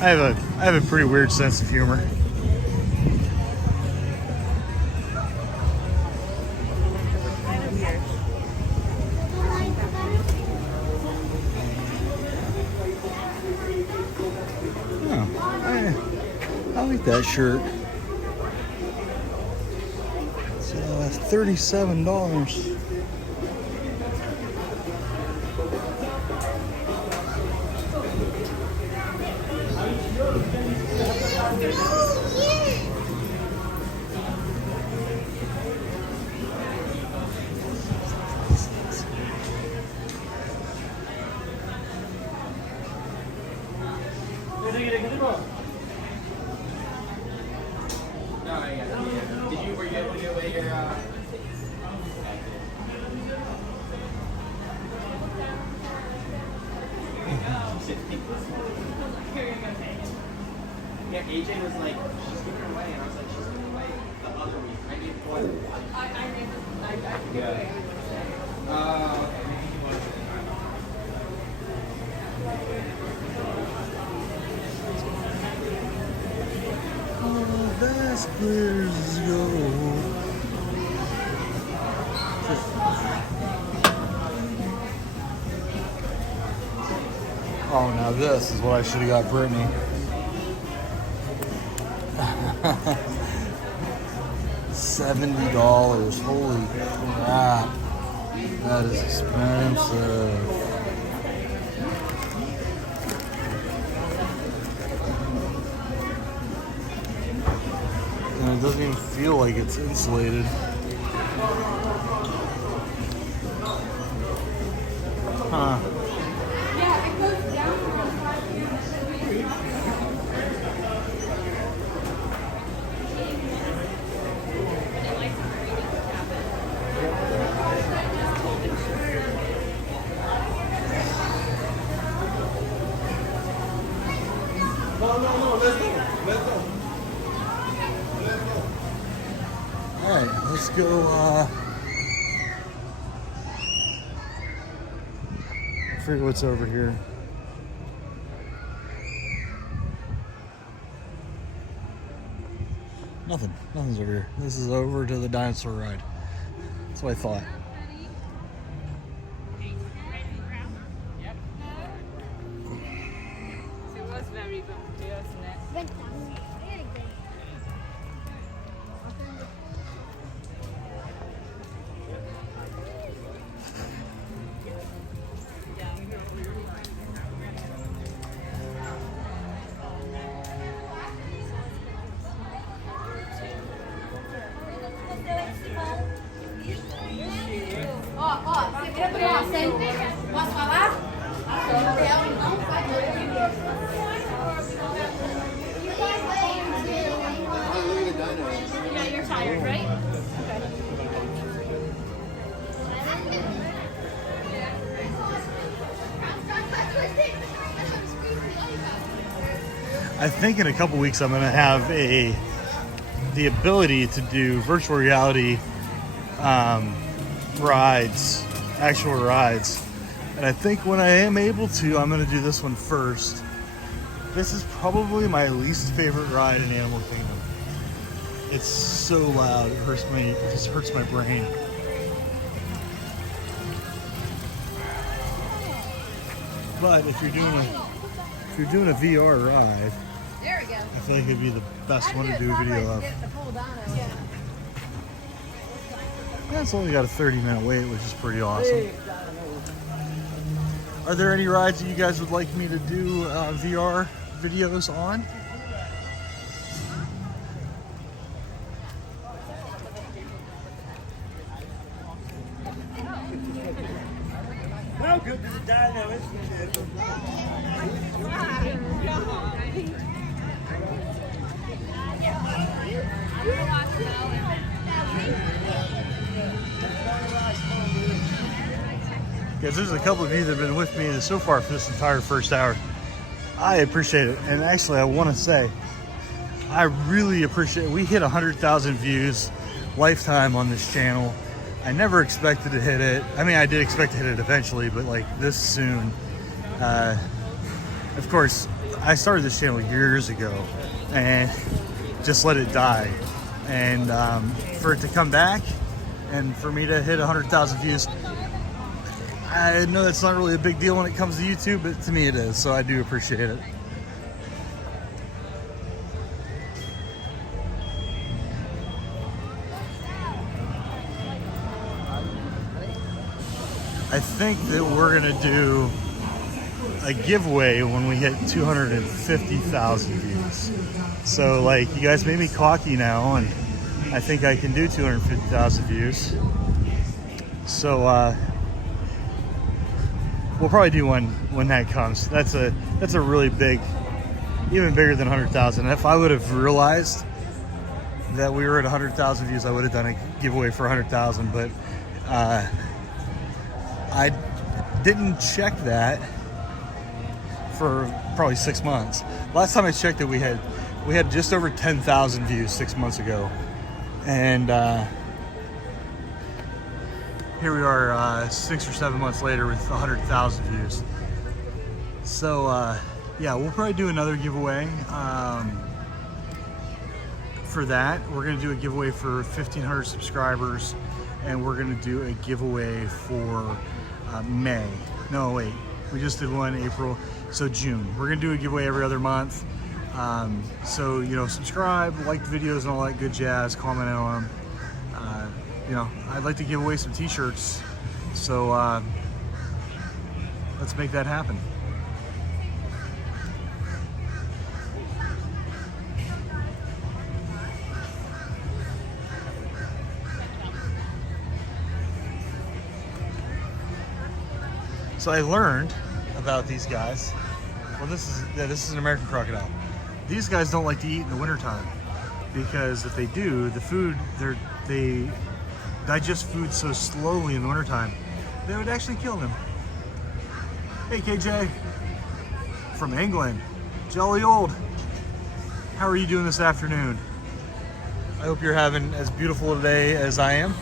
I have a pretty weird sense of humor. I like that shirt. It's $37. Were you able to get away your yeah, AJ was like, she's giving away, and I was like, she's giving away the other week. I need one. Yeah. Okay, maybe you want The best players go. Oh, now this is what I should have got Brittany. $70. Holy crap. That is expensive. And it doesn't even feel like it's insulated. Huh. Yeah, it goes down around 5 No, let's go. Let's go. Alright, let's go, I forget what's over here. Nothing's over here. This is over to the dinosaur ride. That's what I thought. It was very bumpy, wasn't it? Posso falar? Não vai. Yeah, you're tired, right? I think in a couple weeks I'm gonna have the ability to do virtual reality rides, actual rides. And I think when I am able to, I'm gonna do this one first. This is probably my least favorite ride in Animal Kingdom. It's so loud, it just hurts my brain. But if you're doing a VR ride, There we go. I feel like it'd be the best one to do a video of. Yeah, it's only got a 30-minute wait, which is pretty awesome. Are there any rides that you guys would like me to do VR videos on? No good to the dino, isn't it? Yeah. Guys, there's a couple of you that have been with me so far for this entire first hour. I appreciate it. And actually, I want to say, I really appreciate it. We hit 100,000 views lifetime on this channel. I never expected to hit it. I mean, I did expect to hit it eventually, but like this soon. Of course, I started this channel years ago and just let it die. And for it to come back and for me to hit 100,000 views, I know that's not really a big deal when it comes to YouTube, but to me it is, so I do appreciate it. I think that we're gonna do a giveaway when we hit 250,000 views. So like, you guys made me cocky now, and I think I can do 250,000 views. So we'll probably do one when that comes. That's a really big, even bigger than 100,000. If I would have realized that we were at 100,000 views, I would have done a giveaway for 100,000. But I didn't check that for probably 6 months. Last time I checked it, we had just over 10,000 views 6 months ago, and here we are 6 or 7 months later with 100,000 views. So yeah, we'll probably do another giveaway for that. We're gonna do a giveaway for 1,500 subscribers, and we're gonna do a giveaway for May. No, wait, we just did one in April, so June. We're gonna do a giveaway every other month. So, you know, subscribe, like the videos and all that good jazz, comment on them. You know, I'd like to give away some t-shirts, so let's make that happen. So I learned about these guys. Well, this is an American crocodile. These guys don't like to eat in the wintertime, because if they do, the food, they digest food so slowly in the wintertime, they would actually kill them. Hey KJ, from England, jolly old. How are you doing this afternoon? I hope you're having as beautiful a day as I am.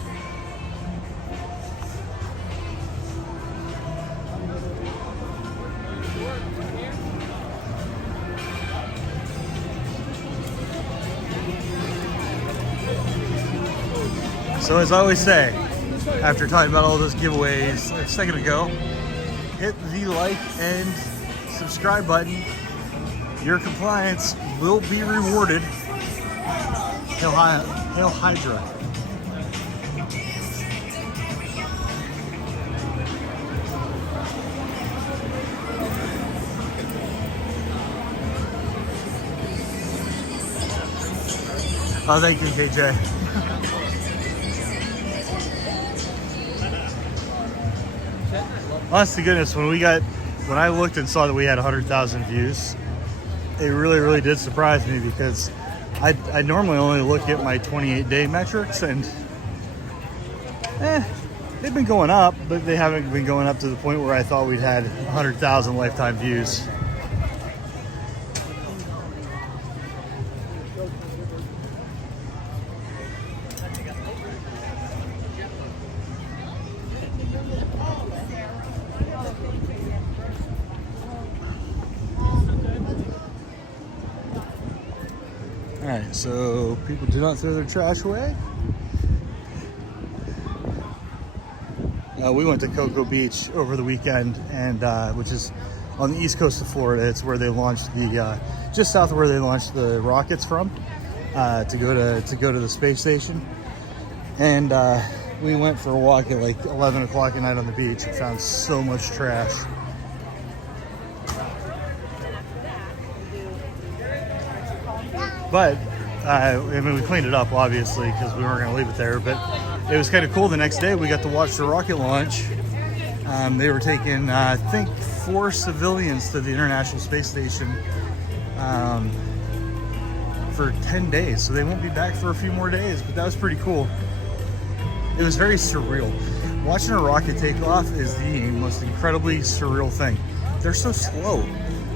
So as I always say, after talking about all those giveaways a second ago, hit the like and subscribe button. Your compliance will be rewarded. Hail Hydra. Oh, thank you, KJ. Honest to goodness, when I looked and saw that we had 100,000 views, it really did surprise me, because I normally only look at my 28-day metrics, and they've been going up, but they haven't been going up to the point where I thought we'd had 100,000 lifetime views. Alright, so people do not throw their trash away. We went to Cocoa Beach over the weekend, and which is on the east coast of Florida. It's where they launched the just south of where they launched the rockets from to go to the space station. And we went for a walk at like 11 o'clock at night on the beach and found so much trash. But I mean, we cleaned it up obviously because we weren't going to leave it there. But it was kind of cool. The next day we got to watch the rocket launch. They were taking, I think, 4 civilians to the International Space Station for 10 days, so they won't be back for a few more days, but that was pretty cool. It was very surreal. Watching a rocket take off is the most incredibly surreal thing. They're so slow.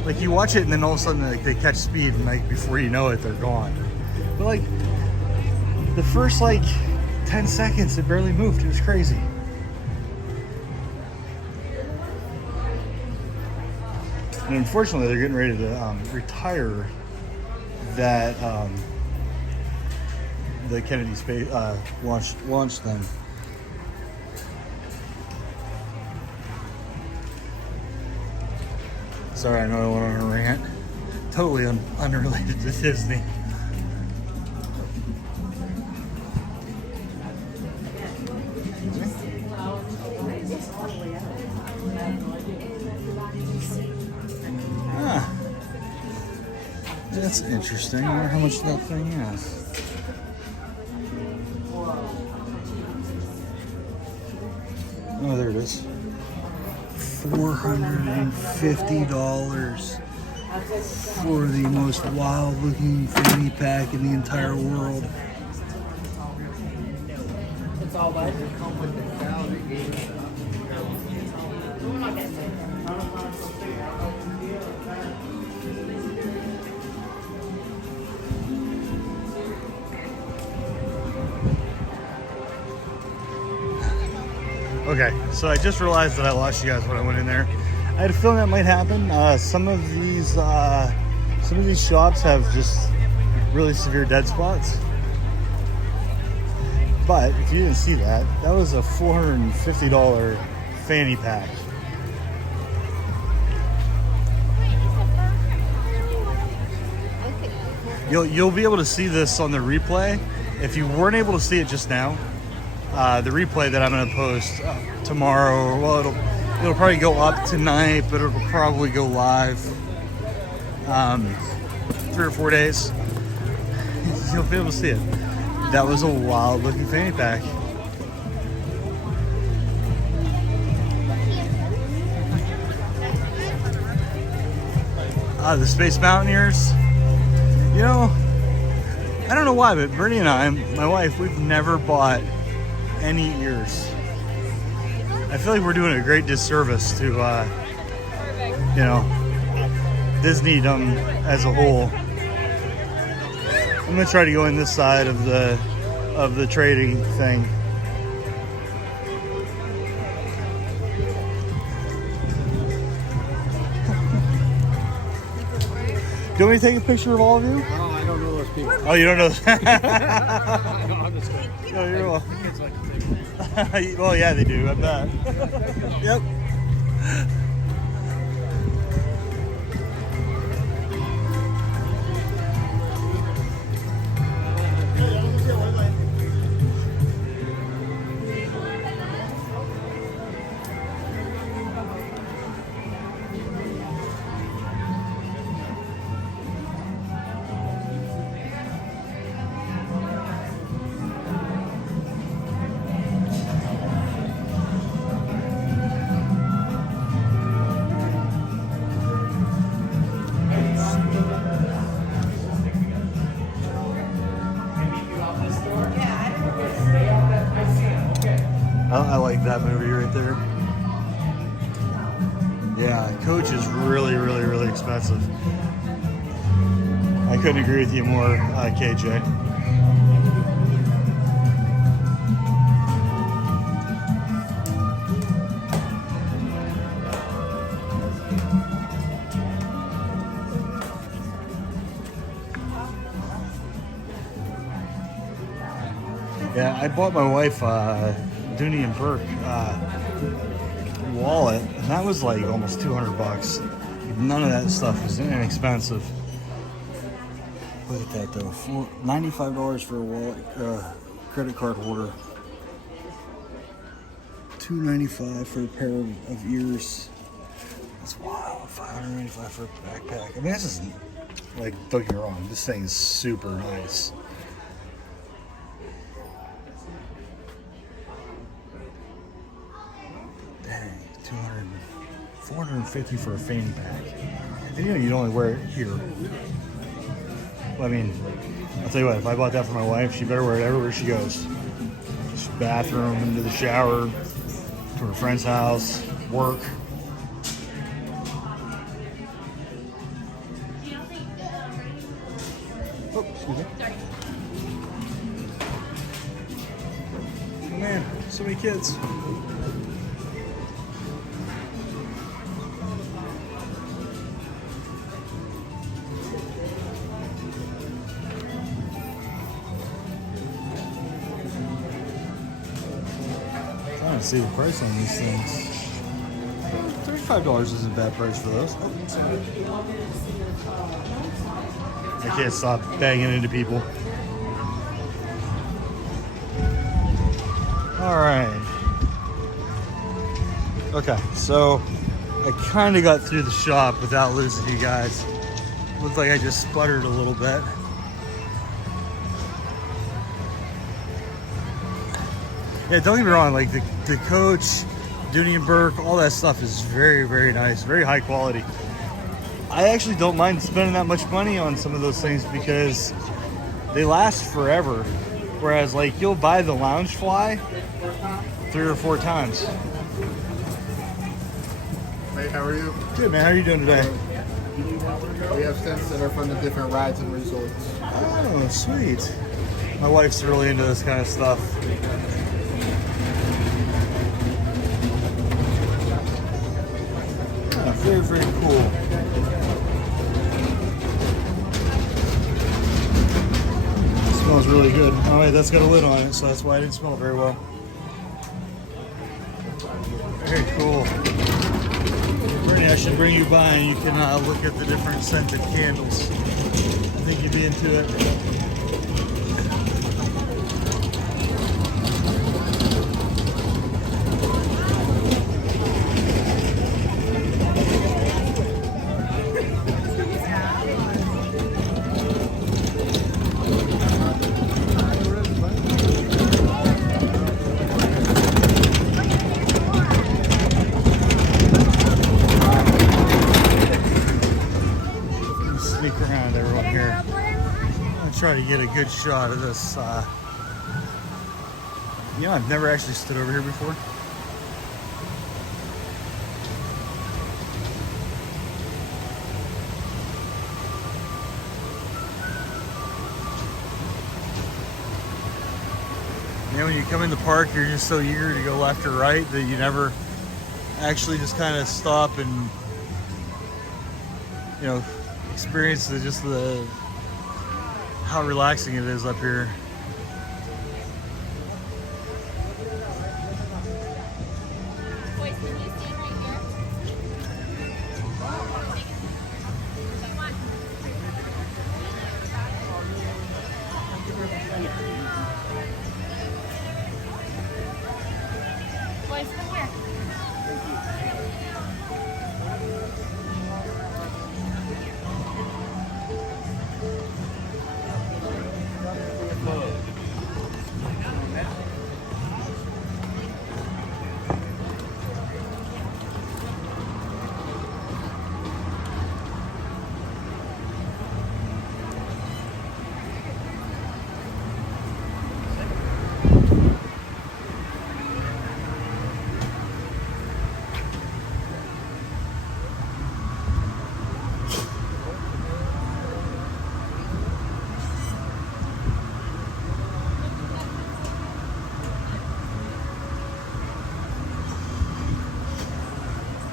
Like, you watch it and then all of a sudden, like, they catch speed, and like before you know it, they're gone. But like the first like 10 seconds, it barely moved. It was crazy. And unfortunately, they're getting ready to retire that the Kennedy space launch thing. Sorry, I know I went on a rant. Totally unrelated to Disney. Ah, that's interesting. I wonder how much that thing is. Oh, there it is. $450 for the most wild looking fanny pack in the entire world. It's all right. Okay, so I just realized that I lost you guys when I went in there. I had a feeling that might happen. Some of these shops have just really severe dead spots. But if you didn't see that, that was a $450 fanny pack. You'll be able to see this on the replay. If you weren't able to see it just now, the replay that I'm going to post tomorrow, or well, it'll probably go up tonight, but it'll probably go live 3 or 4 days. You'll be able to see it. That was a wild looking fanny pack. The Space Mountaineers. You know, I don't know why, but Brittany and I, my wife, we've never bought any ears. I feel like we're doing a great disservice to, you know, Disneydom as a whole. I'm gonna try to go in this side of the trading thing. Do you want me to take a picture of all of you? Oh, I don't know those people. Oh, you don't know? No, I'm just kidding. No, you're welcome. Kids like to take Well, yeah, they do. I bet. Yep. I like that movie right there. Yeah, Coach is really, really, really expensive. I couldn't agree with you more, KJ. Yeah, I bought my wife Dooney and Burke wallet, and that was like almost $200. None of that stuff was inexpensive. Look at that though, $95 for a wallet, credit card holder. $295 for a pair of ears. That's wild. $595 for a backpack. I mean, this is like, don't get me wrong, this thing is super nice. Dang, $450 for a fanny pack. And you know, you'd only wear it here. I mean, I'll tell you what, if I bought that for my wife, she better wear it everywhere she goes. Just bathroom, into the shower, to her friend's house, work. Oh, excuse me. Oh man, so many kids. Trying to see the price on these things. $35 isn't a bad price for those. I can't stop banging into people. All right. Okay, so I kind of got through the shop without losing you guys. Looked like I just sputtered a little bit. Yeah, don't get me wrong, like the Coach, Dooney and Burke, all that stuff is very, very nice, very high quality. I actually don't mind spending that much money on some of those things because they last forever. Whereas like you'll buy the Loungefly 3 or 4 times. Hey, how are you? Good man, how are you doing today? We have scents that are from the different rides and resorts. Oh, sweet. My wife's really into this kind of stuff. Yeah, very, very cool. Smells really good. All right, that's got a lid on it, so that's why I didn't smell it very well. Very cool. Brittany, I should bring you by and you can look at the different scented candles. I think you'd be into it. Sneak around everyone here. I'm gonna try to get a good shot of this. You know, I've never actually stood over here before. You know, when you come in the park, you're just so eager to go left or right that you never actually just kind of stop and, you know, experience the how relaxing it is up here. Boys, can you stand right here? Boys, come here.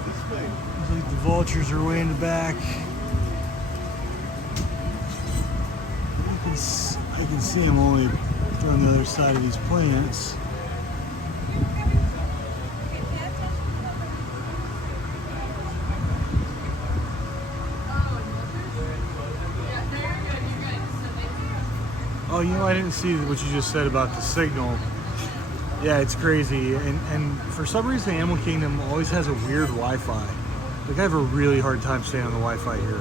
Looks like the vultures are way in the back. I can see them only on the other side of these plants. Oh, you know, I didn't see what you just said about the signal. Yeah, it's crazy. And for some reason, Animal Kingdom always has a weird Wi-Fi. Like, I have a really hard time staying on the Wi-Fi here.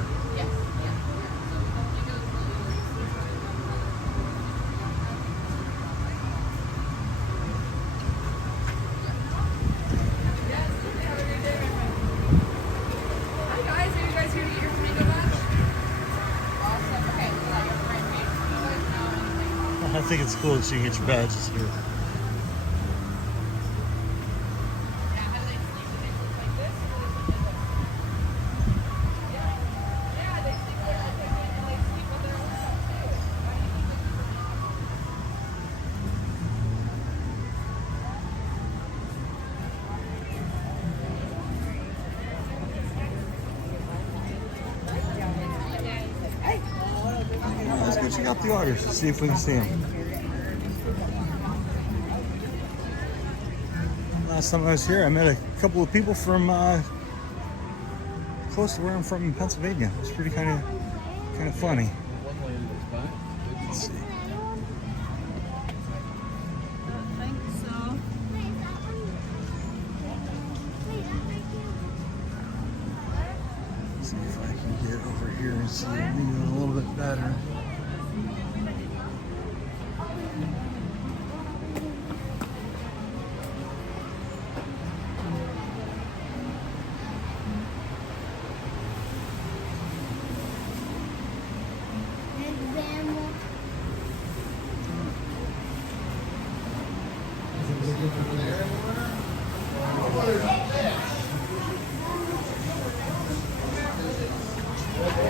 Hi guys, are you guys here to eat your flamingo lunch? Awesome. Okay, think it's cool that you can get your badges here. Let's go check out the otters and see if we can see them. Last time I was here, I met a couple of people from close to where I'm from in Pennsylvania. It's pretty kind of funny. Let's see. See if I can get over here and see it maybe a little bit better.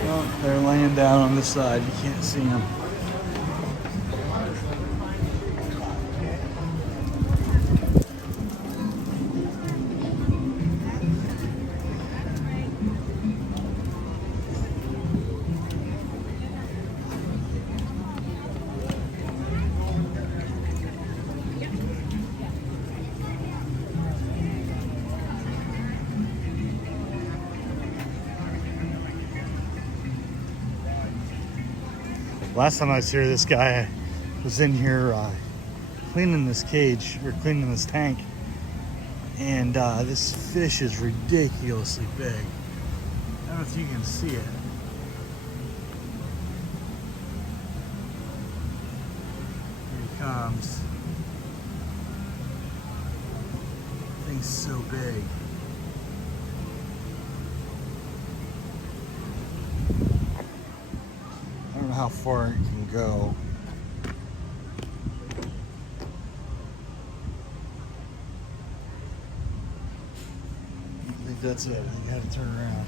Oh, they're laying down on the side. You can't see them. Last time I was here, this guy was in here cleaning this cage, or cleaning this tank, and this fish is ridiculously big. I don't know if you can see it. Here he comes. Thing's so big. I don't know how far it can go. I think that's it. You gotta turn around.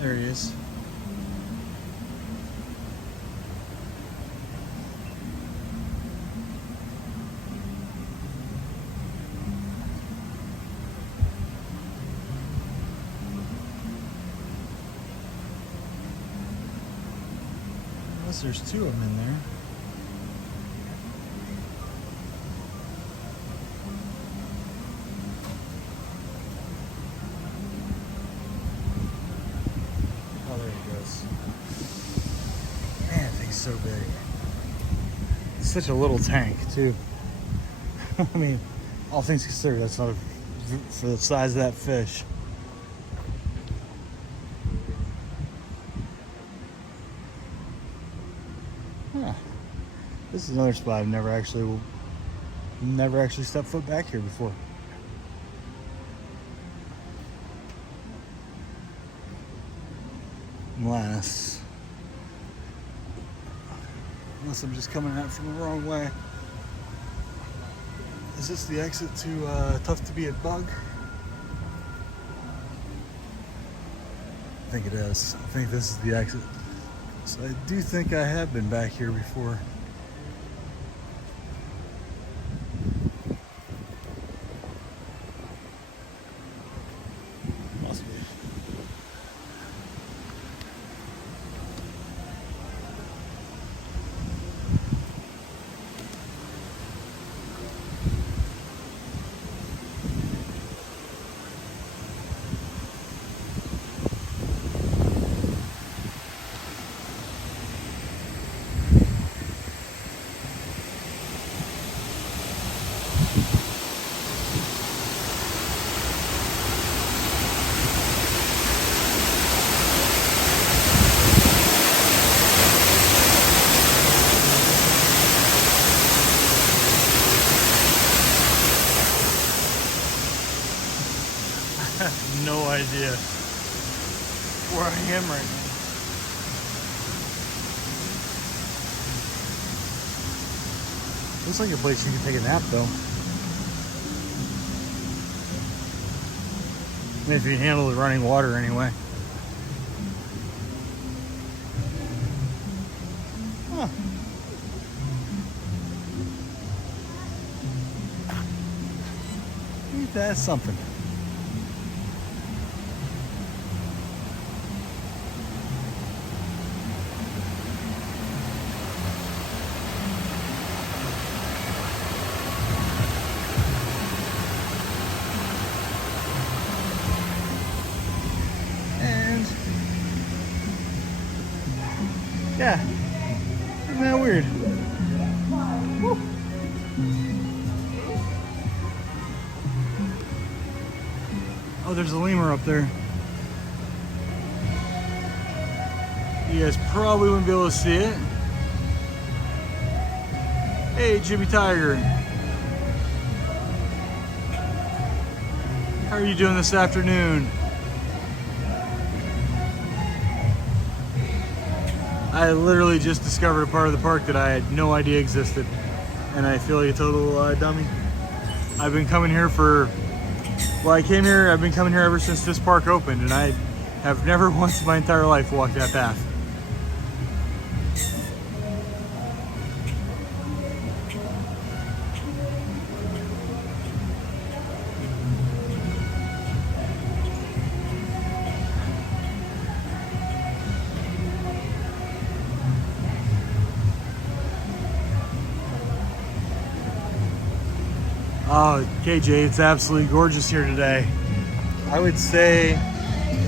There he is. There's two of them in there. Oh, there he goes. Man, that thing's so big. It's such a little tank, too. I mean, all things considered, that's not for the size of that fish. Huh. This is another spot I've never actually stepped foot back here before. Unless I'm just coming at it from the wrong way. Is this the exit to Tough to Be a Bug? I think it is. I think this is the exit. So I do think I have been back here before. Must be. idea where I am right now. Looks like a place you can take a nap though. I mean, if you handle the running water anyway. Huh. Ain't that something? And yeah, isn't that weird? Woo. Oh, there's a lemur up there. You guys probably wouldn't be able to see it. Hey, Jimmy Tiger. How are you doing this afternoon? I literally just discovered a part of the park that I had no idea existed, and I feel like a total dummy. I've been coming here for, well, I've been coming here ever since this park opened, and I have never once in my entire life walked that path. Oh, KJ, it's absolutely gorgeous here today. I would say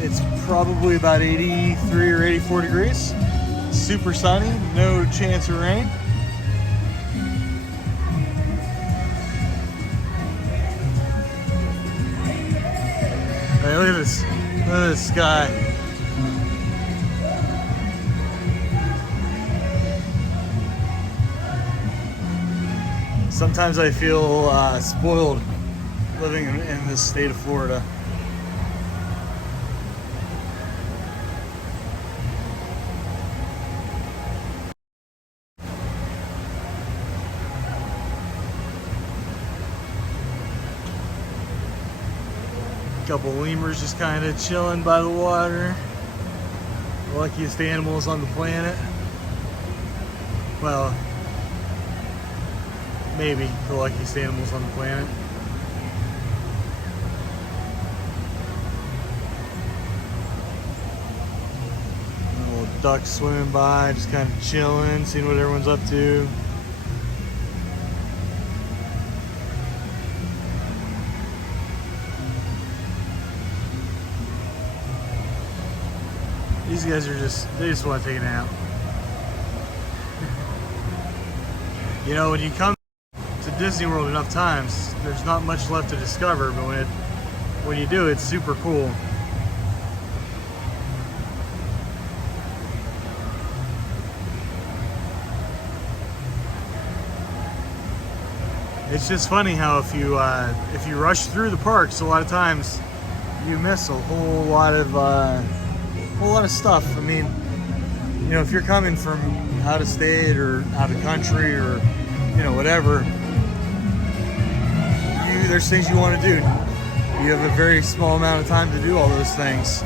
it's probably about 83 or 84 degrees. Super sunny, no chance of rain. Hey, look at this. Look at this sky. Sometimes I feel spoiled living in this state of Florida. A couple lemurs just kind of chilling by the water. The luckiest animals on the planet. Well, maybe the luckiest animals on the planet. A little duck swimming by, just kind of chilling, seeing what everyone's up to. These guys are they just want to take a nap. You know, when you come to Disney World enough times, there's not much left to discover, but when you do, it's super cool. It's just funny how if you rush through the parks, a lot of times you miss a whole lot of stuff. I mean, you know, if you're coming from out of state or out of country or, you know, whatever, there's things you want to do. You have a very small amount of time to do all those things.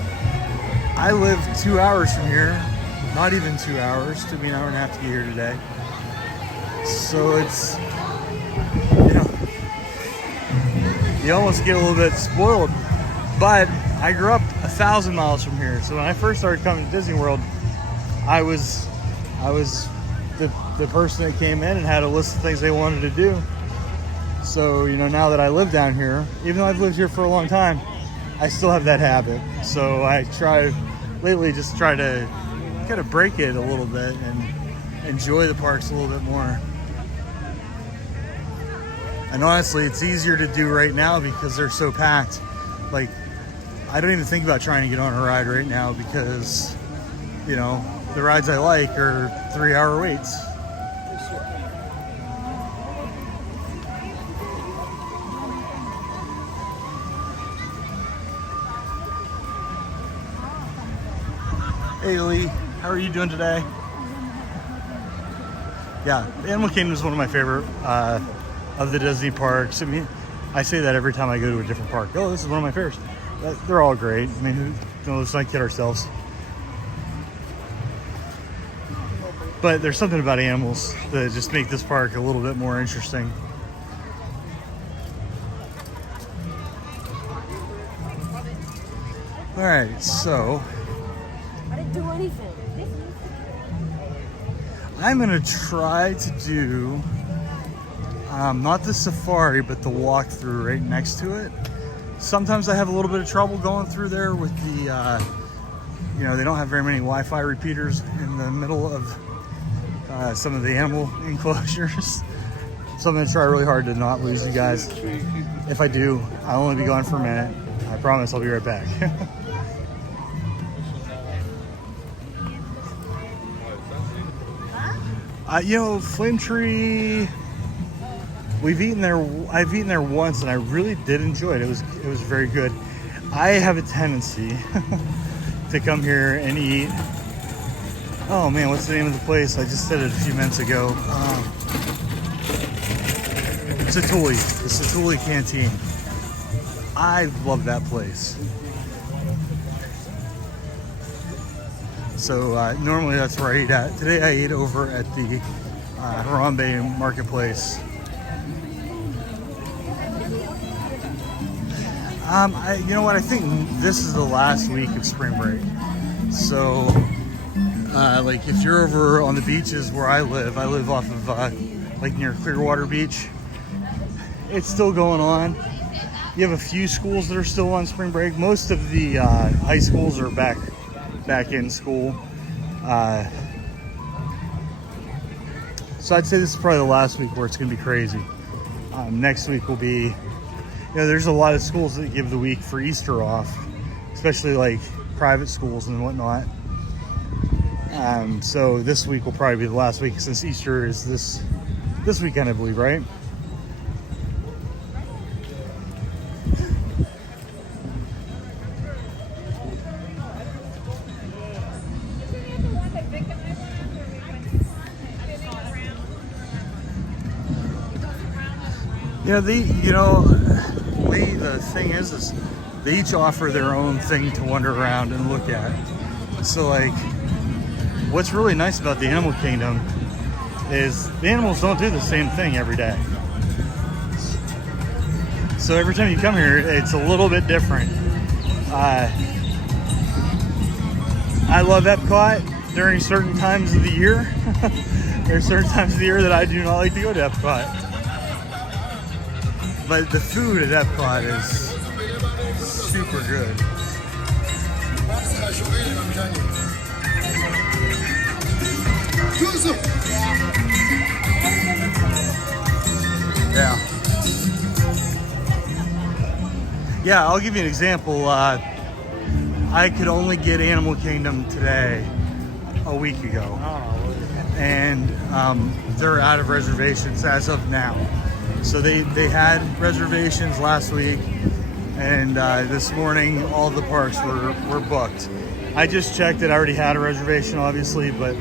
I live 2 hours from here, not even 2 hours. Took me an hour and a half to get here today. So it's, you know, you almost get a little bit spoiled. But I grew up 1,000 miles from here. So when I first started coming to Disney World, I was the person that came in and had a list of things they wanted to do. So, you know, now that I live down here, even though I've lived here for a long time, I still have that habit. So I lately just try to kind of break it a little bit and enjoy the parks a little bit more. And honestly, it's easier to do right now because they're so packed. Like, I don't even think about trying to get on a ride right now because, you know, the rides I like are 3-hour waits. Hey Lee, how are you doing today? Yeah, the Animal Kingdom is one of my favorite of the Disney parks. I mean, I say that every time I go to a different park. Oh, this is one of my favorites. They're all great. I mean, let's not kid ourselves. But there's something about animals that just make this park a little bit more interesting. All right, so I didn't do anything. I'm gonna try to do not the safari, but the walkthrough right next to it. Sometimes I have a little bit of trouble going through there with the, you know, they don't have very many Wi-Fi repeaters in the middle of some of the animal enclosures. So I'm gonna try really hard to not lose you guys. If I do, I'll only be gone for a minute. I promise I'll be right back. You know, Flame Tree, I've eaten there once and I really did enjoy it. It was very good. I have a tendency to come here and eat, oh man, what's the name of the place? I just said it a few minutes ago. Satuli, the Satuli Canteen. I love that place. So normally that's where I eat at. Today I ate over at the Harambe Marketplace. You know what? I think this is the last week of spring break. So, like if you're over on the beaches where I live off of like near Clearwater Beach. It's still going on. You have a few schools that are still on spring break. Most of the high schools are back in school. So I'd say this is probably the last week where it's going to be crazy. Next week will be, you know, there's a lot of schools that give the week for Easter off, especially like private schools and whatnot. So this week will probably be the last week since Easter is this weekend, I believe, right? Yeah, the thing is they each offer their own thing to wander around and look at. So like, what's really nice about the Animal Kingdom is the animals don't do the same thing every day. So every time you come here, it's a little bit different. I love Epcot during certain times of the year. There are certain times of the year that I do not like to go to Epcot. But the food at Epcot is super good. Yeah, I'll give you an example. I could only get Animal Kingdom today a week ago. And they're out of reservations as of now. So they had reservations last week, and this morning all the parks were booked. I just checked it. I already had a reservation, obviously, but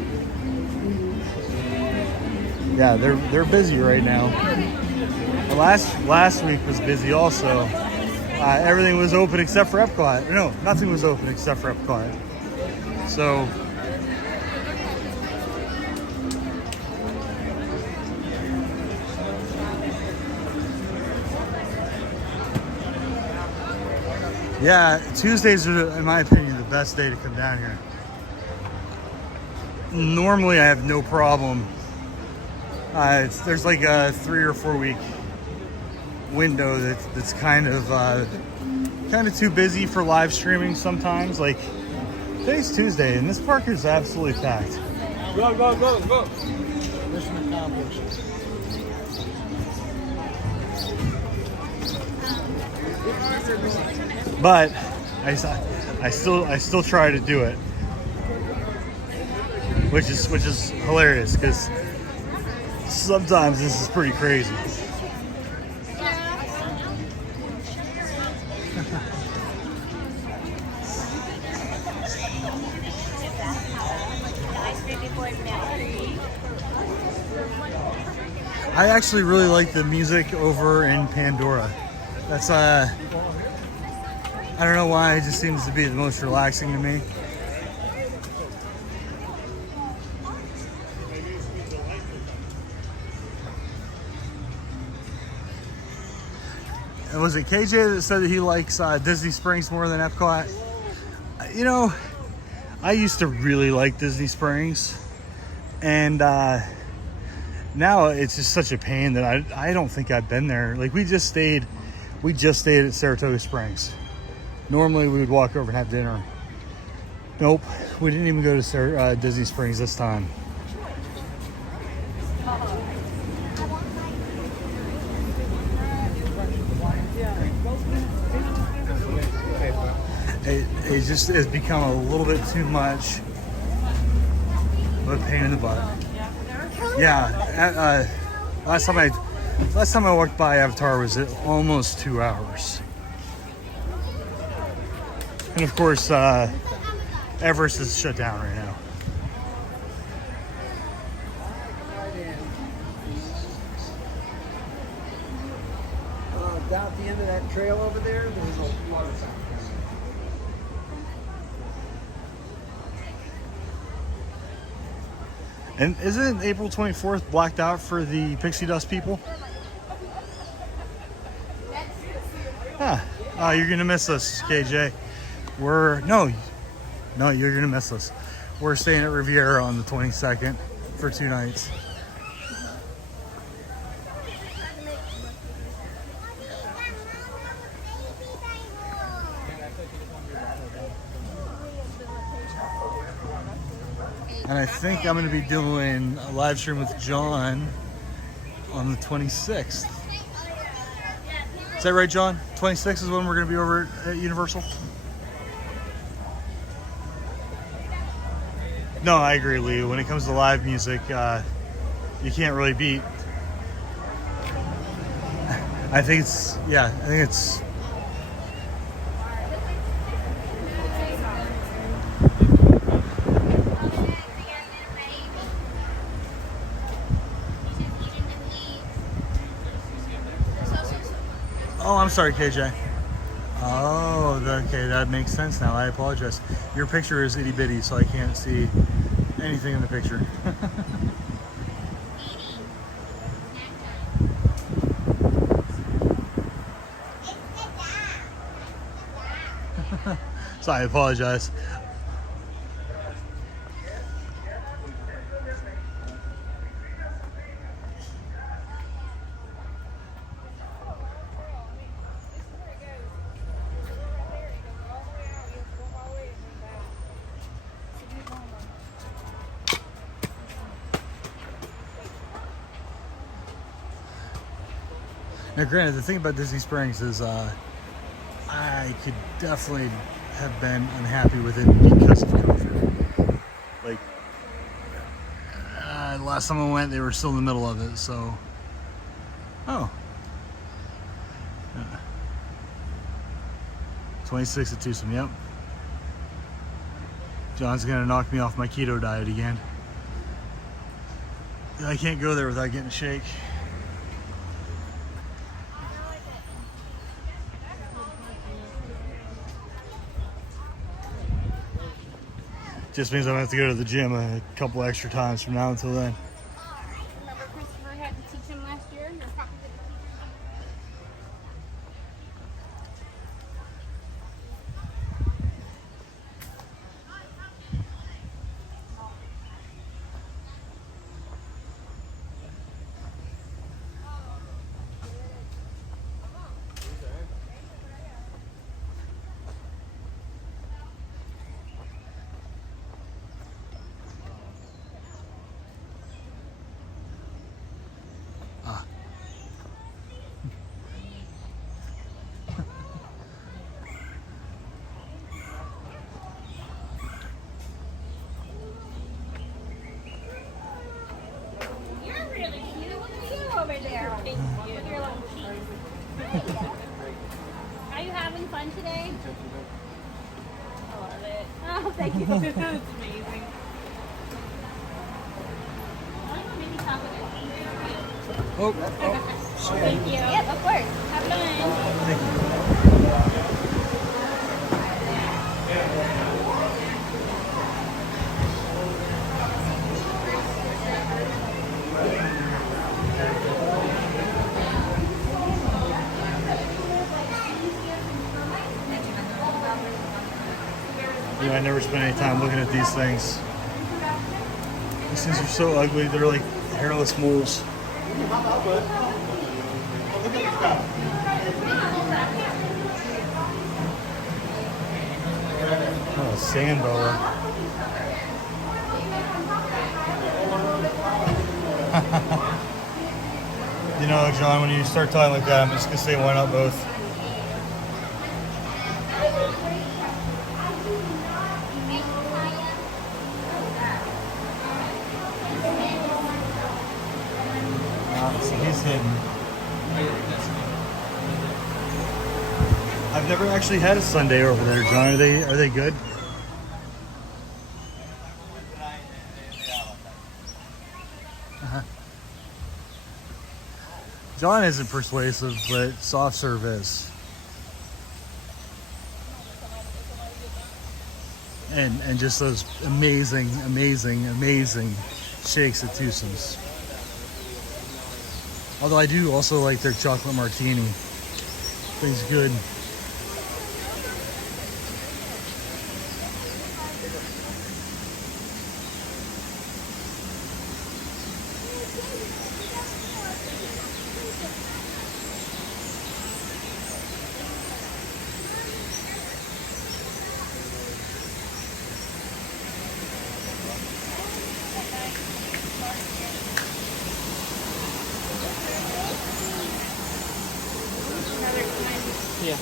yeah, they're busy right now. Last week was busy also. Everything was open except for Epcot. No, nothing was open except for Epcot. So. Yeah, Tuesdays are, in my opinion, the best day to come down here. Normally, I have no problem. There's like a 3 or 4 week window that's kind of too busy for live streaming sometimes. Like today's Tuesday, and this park is absolutely packed. Go, go, go, go. Mission accomplished. But I still try to do it, which is hilarious because sometimes this is pretty crazy. I actually really like the music over in Pandora. That's I don't know why, it just seems to be the most relaxing to me. And was it KJ that said that he likes Disney Springs more than Epcot? You know, I used to really like Disney Springs, and now it's just such a pain that I don't think I've been there. Like we just stayed at Saratoga Springs. Normally we would walk over and have dinner. Nope, we didn't even go to Disney Springs this time. It just has become a little bit too much of a pain in the butt. Yeah, last time I walked by Avatar was at almost 2 hours. And of course, Everest is shut down right now. Down at the end of that trail over there, there's a water fountain. And isn't April 24th blacked out for the Pixie Dust people? Huh. Oh, you're gonna miss us, KJ. No, you're gonna miss us. We're staying at Riviera on the 22nd for 2 nights. And I think I'm going to be doing a live stream with John on the 26th. Is that right, John? 26th is when we're going to be over at Universal? No, I agree, Lee. When it comes to live music, you can't really beat. I think it's. Oh, I'm sorry, KJ. Oh, okay, that makes sense now. I apologize. Your picture is itty bitty, so I can't see anything in the picture. So I apologize. Now, granted, the thing about Disney Springs is I could definitely have been unhappy with it because of COVID. Like, last time I went, they were still in the middle of it, so. Oh. 26 at Tucson, yep. John's gonna knock me off my keto diet again. I can't go there without getting a shake. Just means I'm gonna have to go to the gym a couple extra times from now until then. Remember Christopher had to teach him last year? You're probably going to Are you having fun today? I love it. Oh, thank you. It's amazing. I want to maybe talk about Oh, Thank you. Yep, of course. Have fun. thank you. Yeah, I never spent any time looking at these things. These things are so ugly. They're like hairless moles. Oh, sand boa. You know, John, when you start talking like that, I'm just gonna say, why not both? So he's hidden. I've never actually had a sundae over there, John. Are they good? John isn't persuasive, but soft serve is. And just those amazing, amazing, amazing shakes at Twosomes. Although I do also like their chocolate martini. Thing's good. Yeah.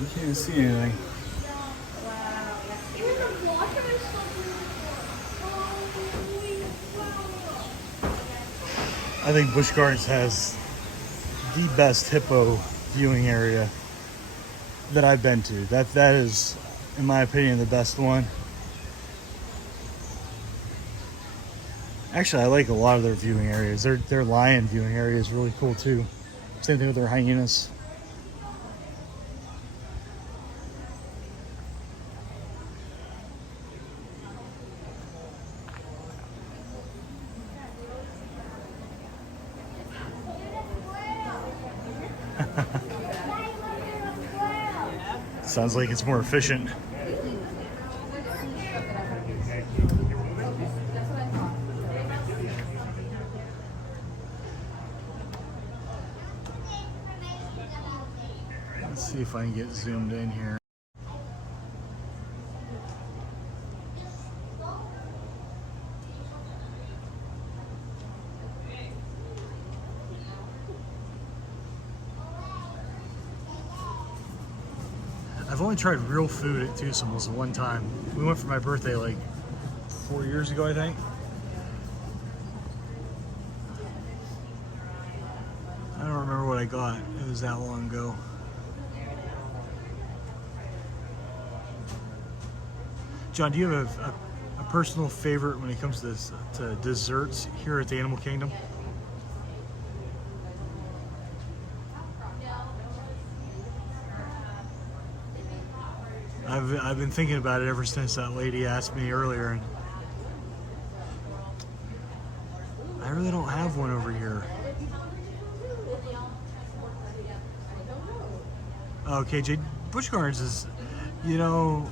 You can't see anything. I think Busch Gardens has the best hippo viewing area that I've been to. That is, in my opinion, the best one. Actually, I like a lot of their viewing areas. Their lion viewing area is really cool too. Same thing with their hyenas. Sounds like it's more efficient. Let's see if I can get zoomed in here. I've only tried real food at Twosomes one time. We went for my birthday like 4 years ago, I think. I don't remember what I got. It was that long ago. John, do you have a personal favorite when it comes to this, to desserts here at the Animal Kingdom? I've been thinking about it ever since that lady asked me earlier, and I really don't have one over here. Okay, Busch Gardens is, you know,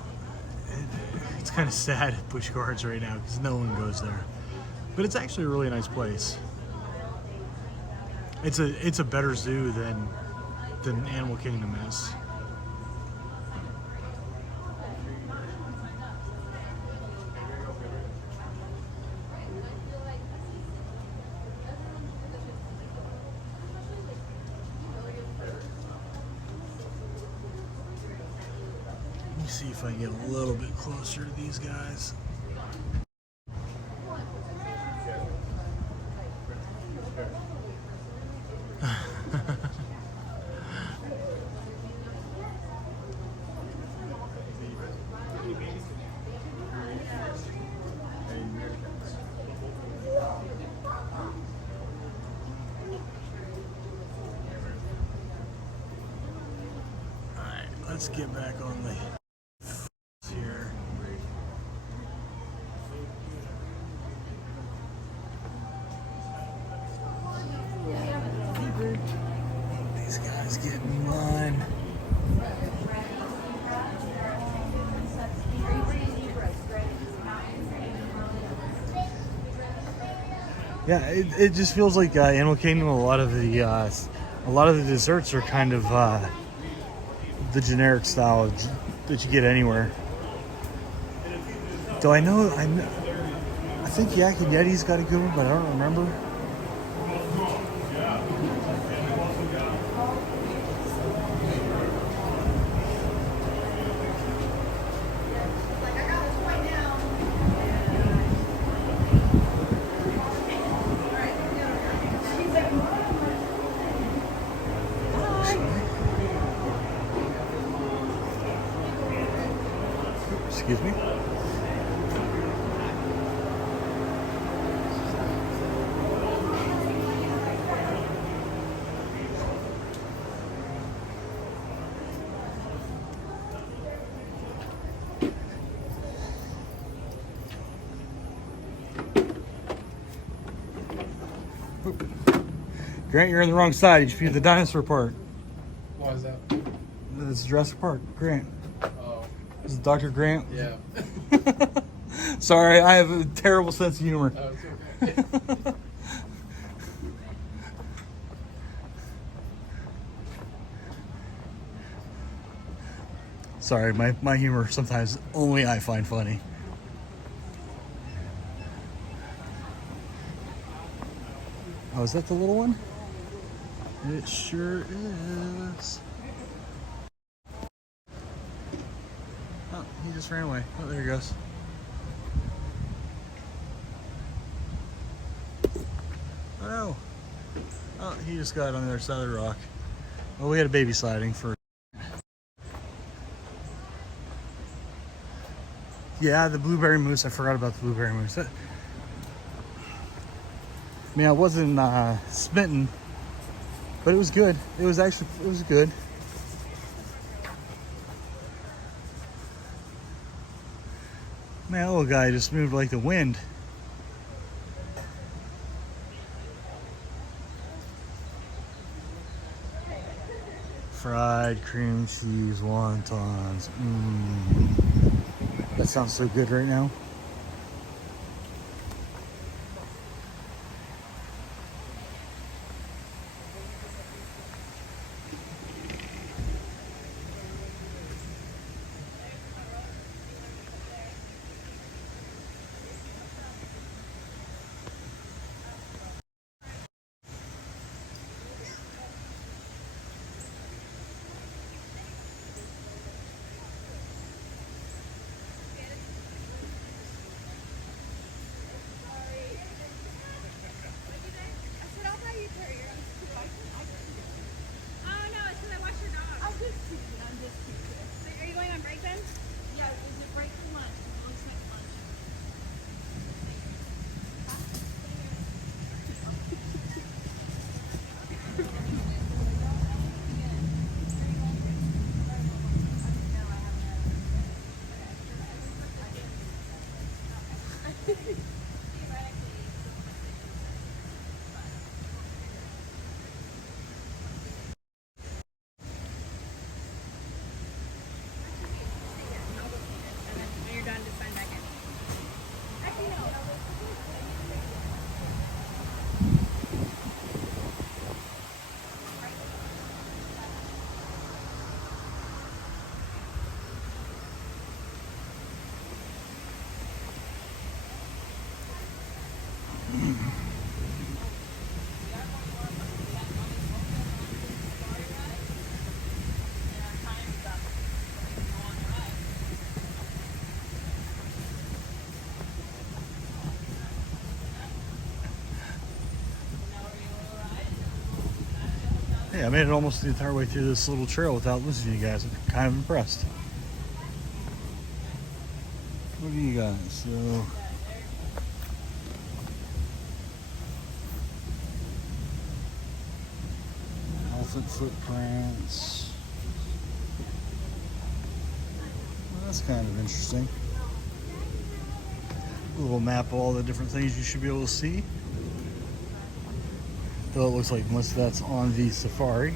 It's kind of sad at Busch Gardens right now because no one goes there. But it's actually a really nice place. It's a better zoo than Animal Kingdom is. Let me see if I can get a little bit closer to these guys. Alright, let's get back on the here. These guys get in line. Yeah, it just feels like Animal Kingdom. A lot of the desserts are kind of the generic style that you get anywhere. Though I think Yak and Yeti's got a good one, but I don't remember. Excuse me. Grant, you're on the wrong side. You should be at the dinosaur park. Why is that? This is Jurassic Park. Grant. Oh, This is Dr. Grant. yeah. Sorry, I have a terrible sense of humor. Oh, it's okay. Sorry, my humor sometimes only I find funny. Oh, is that the little one? It sure is. Oh, he just ran away. Oh, there he goes. Oh no. Oh, he just got on the other side of the rock. Well, we had a baby sliding for. Yeah, the blueberry mousse. I forgot about the blueberry mousse. I mean, I wasn't smitten, but it was good. It was good. Man, that little guy just moved like the wind. Fried cream cheese wontons. That sounds so good right now. Yeah, I made it almost the entire way through this little trail without losing you guys. I'm kind of impressed. What do you got? So elephant footprints. Well, that's kind of interesting. A little map of all the different things you should be able to see. Though it looks like most of that's on the safari.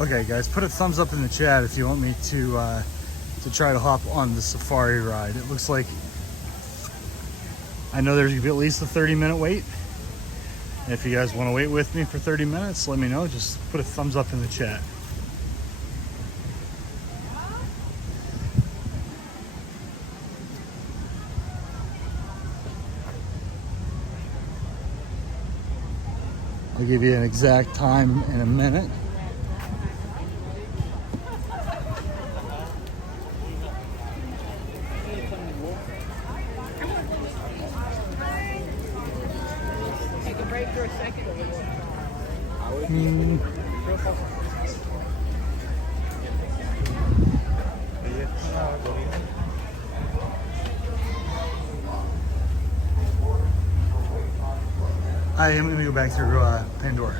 Okay, guys, put a thumbs up in the chat if you want me to try to hop on the safari ride. It looks like I know there's gonna be at least a 30-minute wait. If you guys want to wait with me for 30 minutes, let me know. Just put a thumbs up in the chat. I'll give you an exact time in a minute. I am going to go back through Pandora.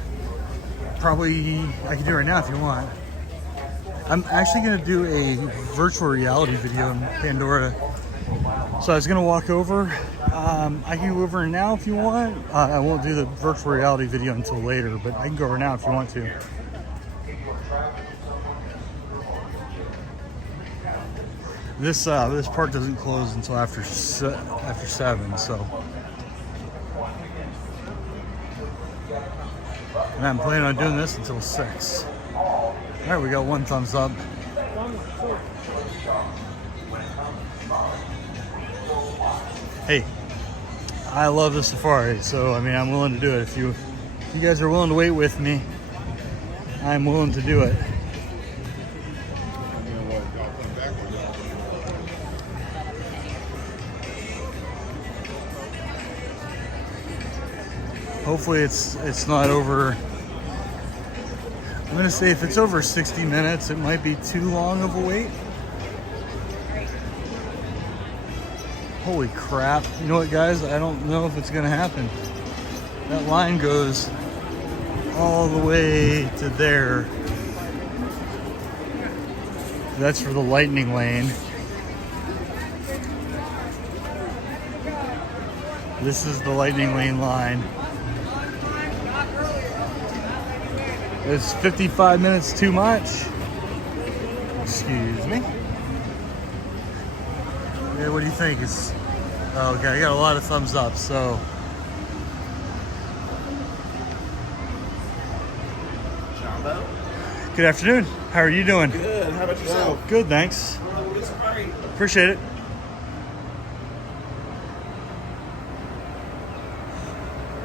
Probably, I can do it right now if you want. I'm actually going to do a virtual reality video in Pandora. So I was going to walk over. I can go over now if you want. I won't do the virtual reality video until later, but I can go over now if you want to. This park doesn't close until after 7, so. And I'm planning on doing this until 6. All right, we got one thumbs up. Hey, I love the safari, so I mean, I'm willing to do it. If you guys are willing to wait with me, I'm willing to do it. Hopefully it's not over. I'm gonna say if it's over 60 minutes, it might be too long of a wait. Holy crap. You know what, guys? I don't know if it's gonna happen. That line goes all the way to there. That's for the lightning lane. This is the lightning lane line. It's 55 minutes too much. Excuse me. Yeah, what do you think? Okay, I got a lot of thumbs up, so. Jumbo? Good afternoon. How are you doing? Good. How about yourself? Good, thanks. Appreciate it.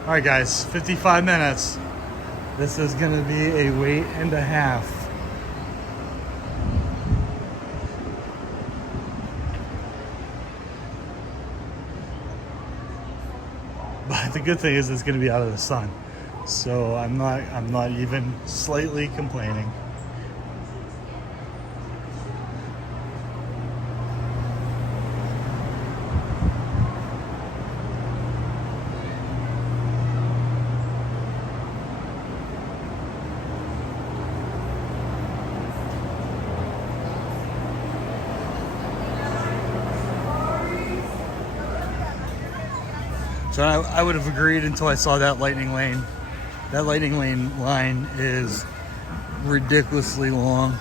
All right, guys, 55 minutes. This is gonna be a wait and a half. But the good thing is it's gonna be out of the sun. So I'm not even slightly complaining. So I would have agreed until I saw that lightning lane. That lightning lane line is ridiculously long.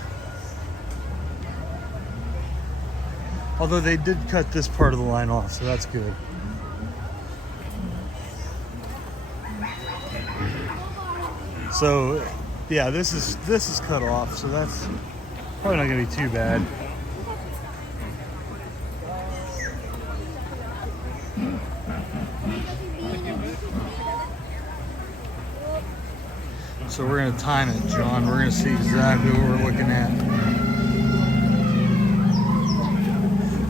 Although they did cut this part of the line off, so that's good. So yeah, this is cut off, so that's probably not gonna be too bad. So we're gonna time it, John. We're gonna see exactly what we're looking at.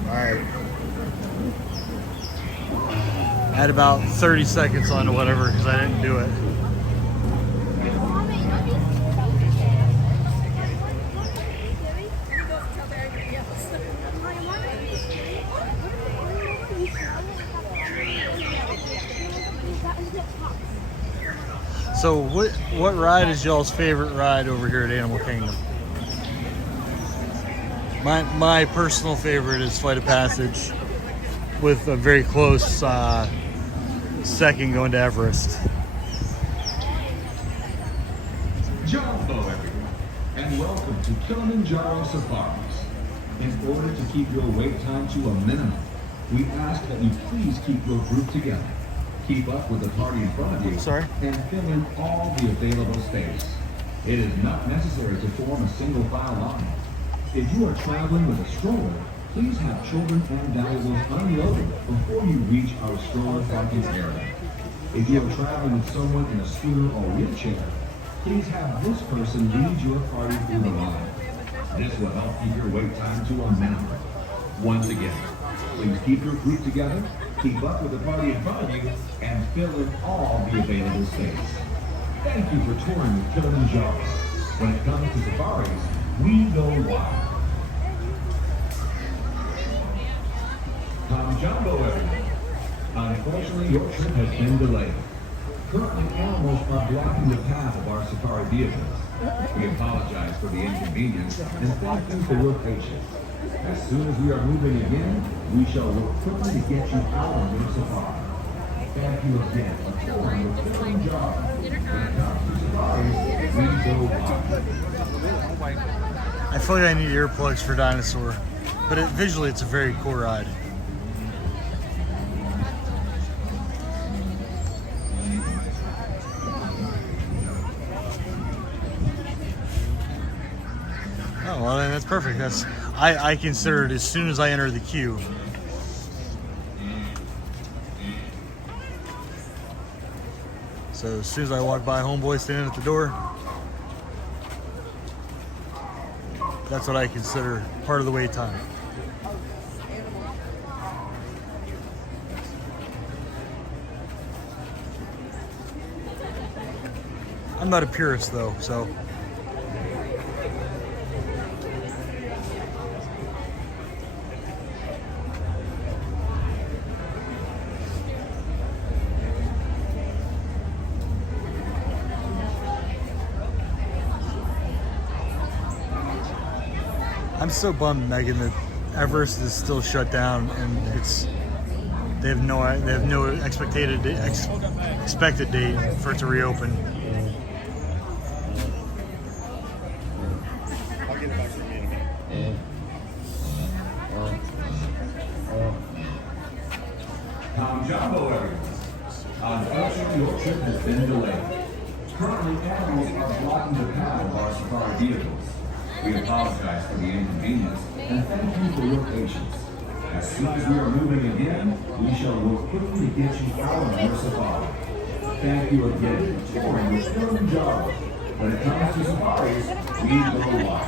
All right. I had about 30 seconds on whatever because I didn't do it. So what ride is y'all's favorite ride over here at Animal Kingdom? My personal favorite is Flight of Passage, with a very close second going to Everest. Jumbo, everyone, and welcome to Kilimanjaro Safaris. In order to keep your wait time to a minimum, we ask that you please keep your group together. Keep up with the party in front of you, and fill in all the available space. It is not necessary to form a single file line. If you are traveling with a stroller, please have children and valuables unloaded before you reach our stroller parking area. If you are traveling with someone in a scooter or wheelchair, please have this person lead your party through the line. This will help keep your wait time to a minimum. Once again, please keep your group together, keep up with the party in front of you, and fill in all the available space. Thank you for touring with Kilimanjaro. When it comes to safaris, we go wild. Jumbo, everyone. Unfortunately, your trip has been delayed. Currently, animals are blocking the path of our safari vehicles. We apologize for the inconvenience and thank you for your patience. As soon as we are moving again, we shall work quickly to get you out on your safari. Thank you again for touring with Kilimanjaro. When it comes to safaris, we go wild. I feel like I need earplugs for Dinosaur, but visually it's a very cool ride. Oh, well then that's perfect. I consider it as soon as I enter the queue. So as soon as I walk by Homeboy standing at the door, that's what I consider part of the wait time. I'm not a purist though, so. I'm so bummed, Megan, that Everest is still shut down, and they have no expected date for it to reopen. Jumbo, everyone. Unfortunately, your trip has been delayed. Currently, animals are blocking the path of our safari vehicles. We apologize for the inconvenience and thank you for your patience. As soon as we are moving again, we shall work quickly to get you out on your safari. Thank you again for touring with Kilimanjaro. When it comes to safaris, we go wild.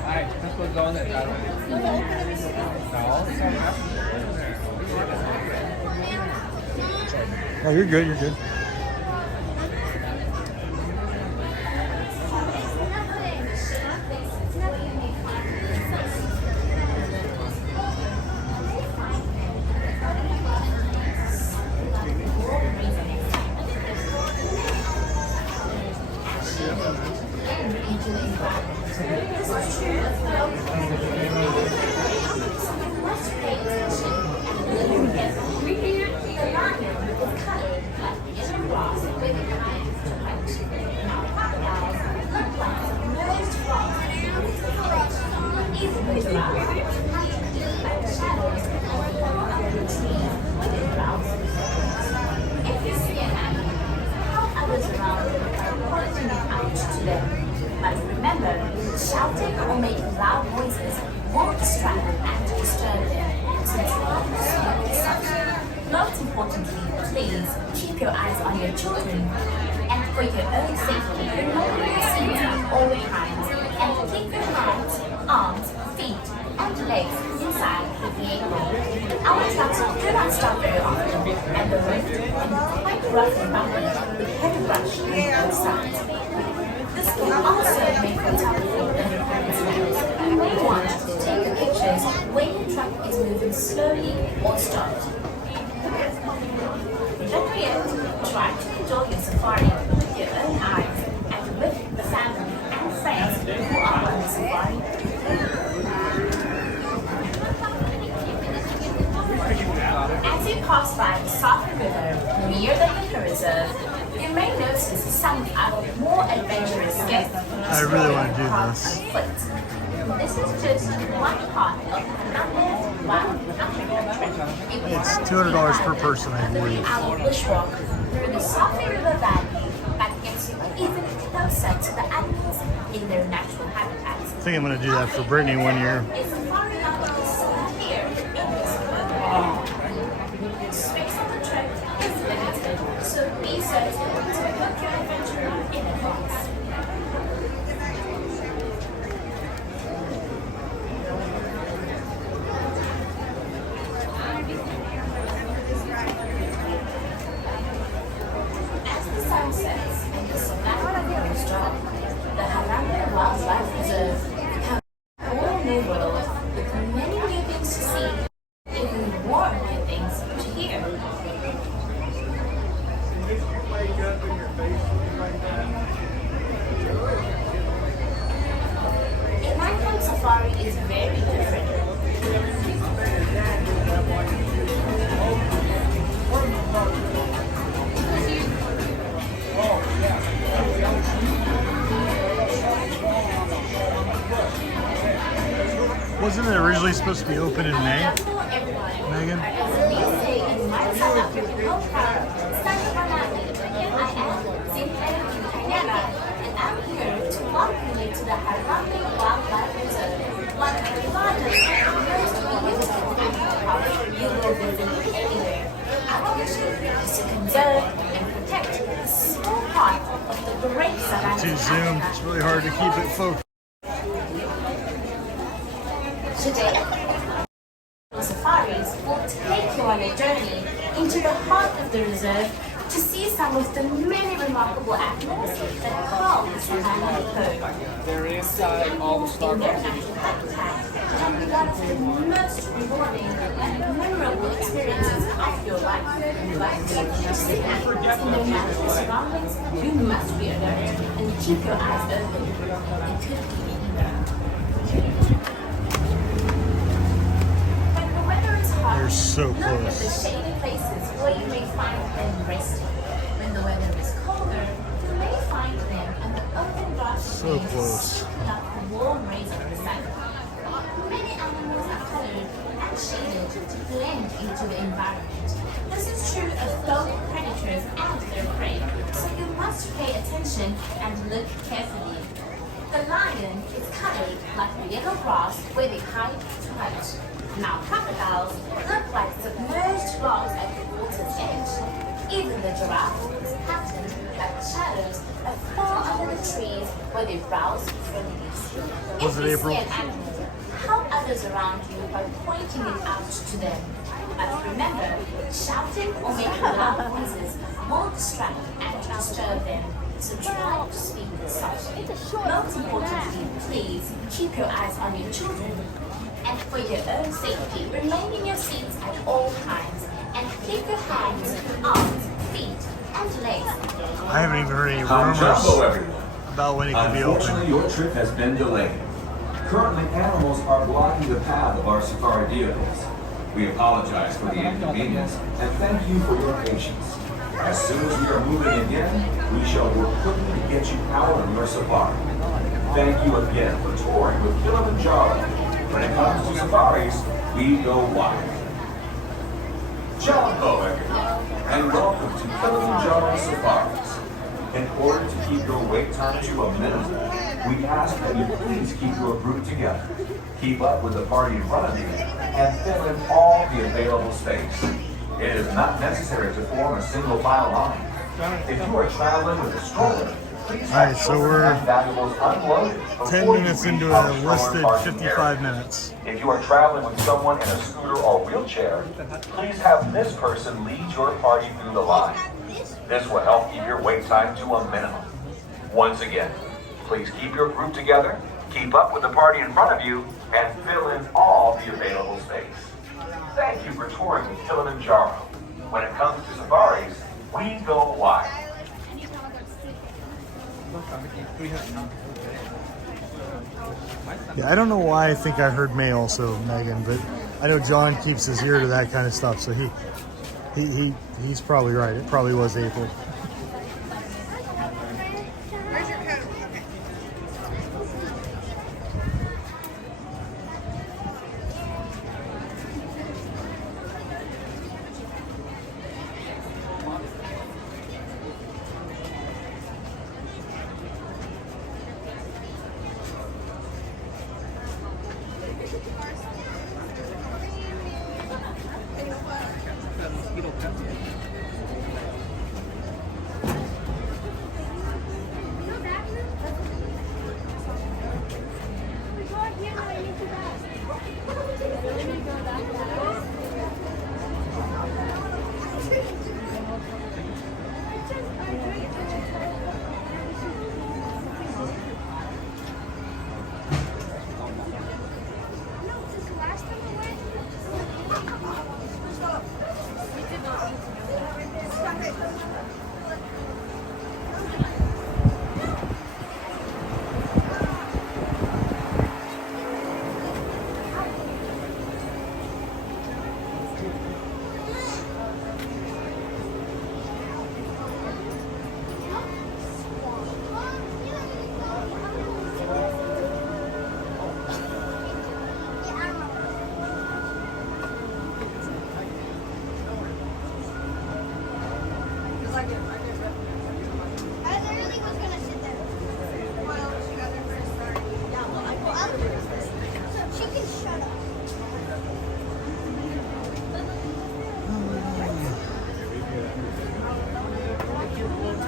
Oh, you're good, you're good. But remember, shouting or making loud voices won't distract and disturb them. So try to slow yourself. Most importantly, please keep your eyes on your children and for your own safety, remove your seats at all times and keep your hands, arms, feet, and legs inside the vehicle. Our trucks do not stop very often, and the road is quite rough and bumpy with heavy brush on both sides. This can also make photography difficult. You may want to take the pictures when your truck is moving slowly or stopped. Better yet, try to enjoy your safari with your own eyes and with the family and friends who are on the safari. As you pass by the Southern River near the Hippo Reserve, you may notice some more adventurous guests. I really want to do this. This is just one part of another wild African trip. It's $200 per person, I believe. 3-hour bushwalk through the Southern River Valley that gets you even closer to the animals in their natural habitats. I think I'm going to do that for Brittany one year. It's far enough to see here in this space on the trip is limited, so be certain to book your adventure in advance. As the sun sets and the savanna grows dark, the Harambe Wildlife Reserve becomes a whole new world with many new things to see, even more new things to hear. A nighttime safari is very different. Wasn't it originally supposed to be open in May, Hello everyone. Megan? As we say in my South African home town, Sanibonani. I am Zinhle Kanyana, and I'm here to welcome you to the Harambe Wildlife Reserve, one of the largest and most beautiful African parks you will visit anywhere. Our mission is to conserve and protect this small part of the great savannah. Too zoom. It's really hard to keep it focused. Today, safaris will take you on a journey into the heart of the reserve to see some of the many remarkable animals that call the savannah home. They're inside all the In Starbucks. their natural habitat can be one of the most rewarding and memorable experiences of your life. But to see animals in their natural surroundings, you must be alert and keep your eyes open. It could be They're so look at the close. shady places where you may find them resting. When the weather is colder, you may find them on the open grass So plains close. soaking up the warm rays of the sun. Many animals are colored and shaded to blend into the environment. This is true of both predators and their prey, so you must pay attention and look carefully. The lion is colored like the yellow grass where they hide to hunt. Now crocodiles look like submerged logs at the water's edge. Even the giraffe is patterned like shadows that fall under the trees where they browse for leaves. Was If it you April? see an animal, help others around you by pointing it out to them. But remember, shouting or making loud noises will distract and disturb them. So try to speak softly. Most importantly, please keep your eyes on your children. And for your own safety, remain in your seats at all times and keep your hands, arms, feet, and legs. I haven't even heard any Jumbo, rumors everyone. about when it could be Unfortunately, open. your trip has been delayed. Currently, animals are blocking the path of our safari vehicles. We apologize for the inconvenience and thank you for your patience. As soon as we are moving again, we shall work quickly to get you out on your safari. Thank you again for touring with Kilimanjaro. When it comes to safaris, we go wild. Jumbo, everyone, and welcome to Kilimanjaro Safaris. In order to keep your wait time to a minimum, we ask that you please keep your group together, keep up with the party in front of you, and fill in all the available space. It is not necessary to form a single file line. If you are traveling with a stroller, please All right, have so children we're and valuables unloaded 10 before you minutes reach into our a stroller listed parking 55 area. minutes. If you are traveling with someone in a scooter or wheelchair, please have this person lead your party through the line. This will help keep your wait time to a minimum. Once again, please keep your group together, keep up with the party in front of you, and fill in all the available space. Thank you for touring with Kilimanjaro. When it comes to safaris, we go wide. Yeah, I don't know why I think I heard May also, Megan, but I know John keeps his ear to that kind of stuff, so he's probably right. It probably was April. Where's your coat? Okay.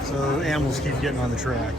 So animals keep getting on the track.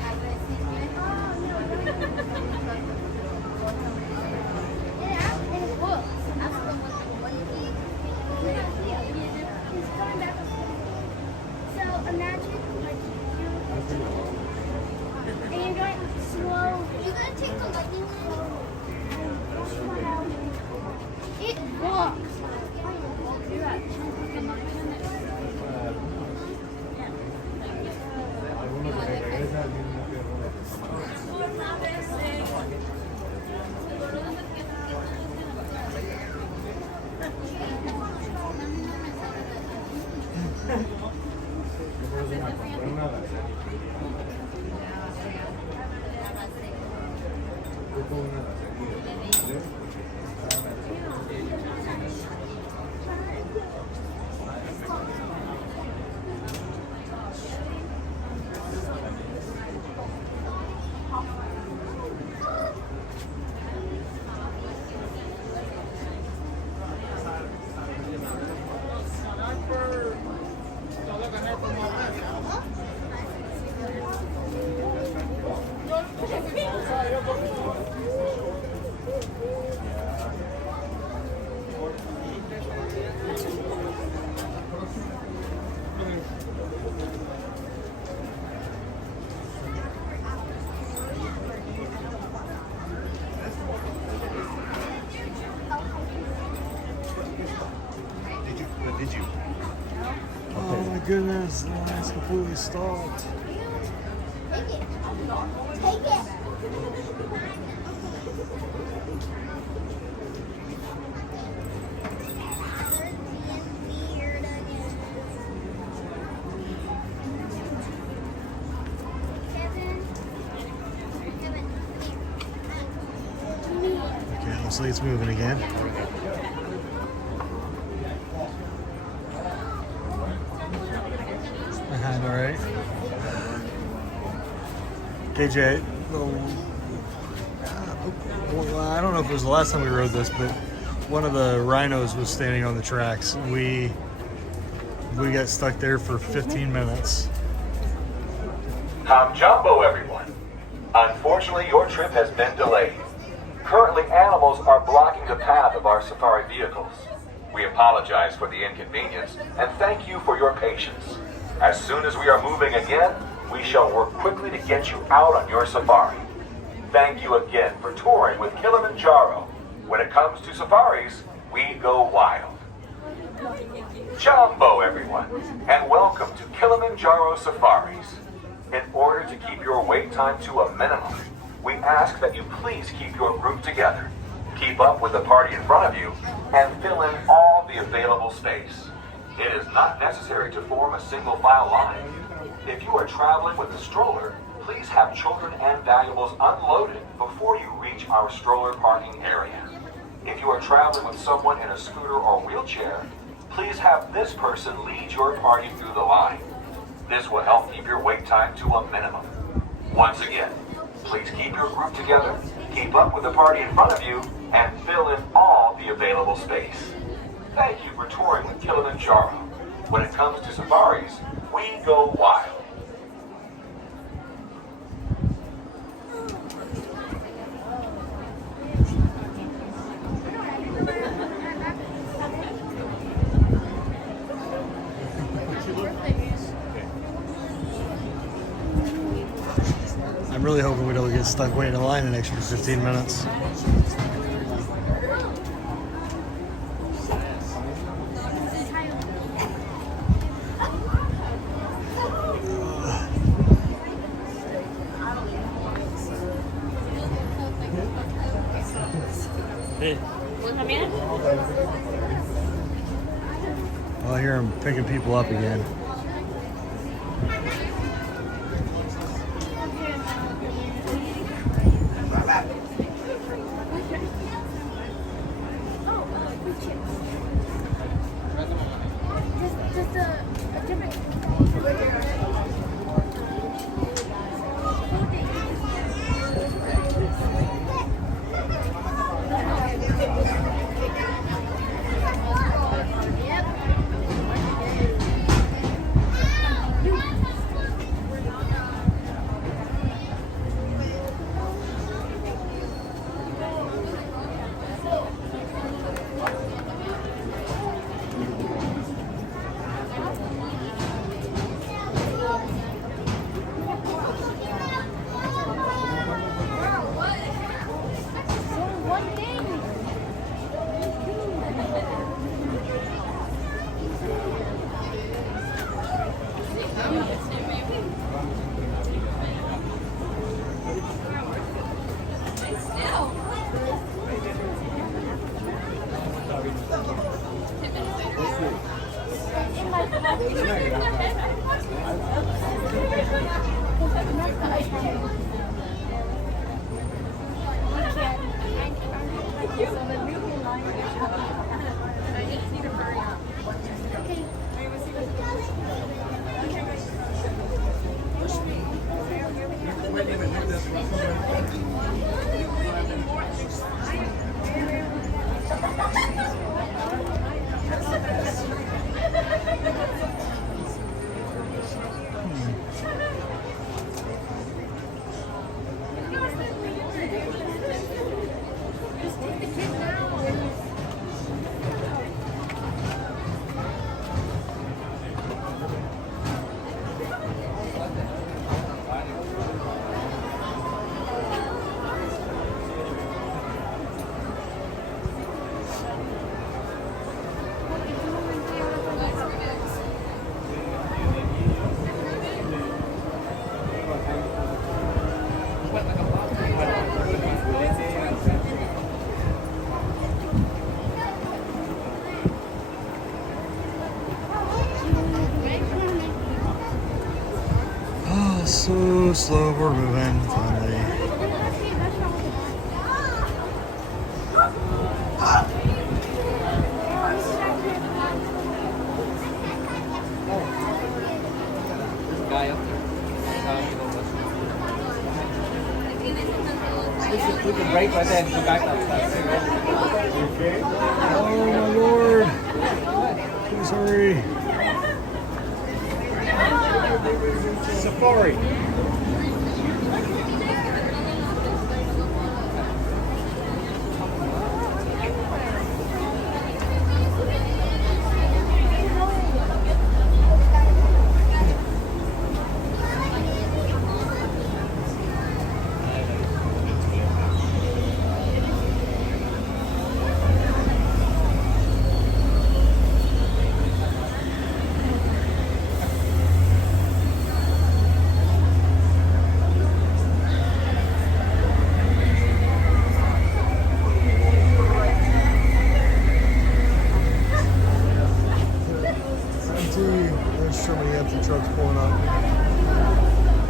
Did you? Oh my goodness, the line's completely stopped. Take it. Take it. Okay, looks like it's moving again. All right. KJ, well, I don't know if it was the last time we rode this, but one of the rhinos was standing on the tracks. We got stuck there for 15 minutes, Tom Jumbo, everyone. Unfortunately, your trip has been delayed. Currently, animals are blocking the path of our safari vehicles. We apologize for the inconvenience and thank you for your patience. As soon as we are moving again, we shall work quickly to get you out on your safari. Thank you again for touring with Kilimanjaro. When it comes to safaris, we go wild. Jumbo, everyone, and welcome to Kilimanjaro Safaris. In order to keep your wait time to a minimum, we ask that you please keep your group together, keep up with the party in front of you, and fill in all the available space. It is not necessary to form a single file line. If you are traveling with a stroller, please have children and valuables unloaded before you reach our stroller parking area. If you are traveling with someone in a scooter or wheelchair, please have this person lead your party through the line. This will help keep your wait time to a minimum. Once again, please keep your group together, keep up with the party in front of you, and fill in all the available space. Thank you for touring with Kilimanjaro. When it comes to safaris, we go wild. I'm really hoping we don't get stuck waiting in line an extra 15 minutes. Hey. Well, I hear him picking people up again. So slow, we're moving finally. We can break right there and go back outside. Oh my lord! Please hurry. Safari. There's so many empty trucks pulling up.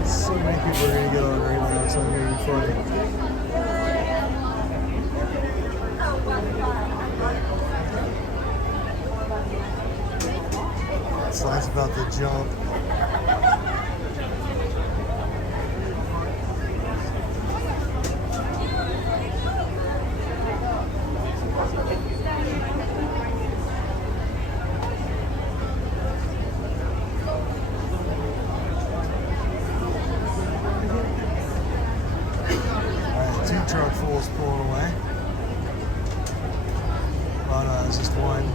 So many people are gonna get on right now. It's not gonna be funny. This line's about to jump. Truck fulls pulling away. But it's just one.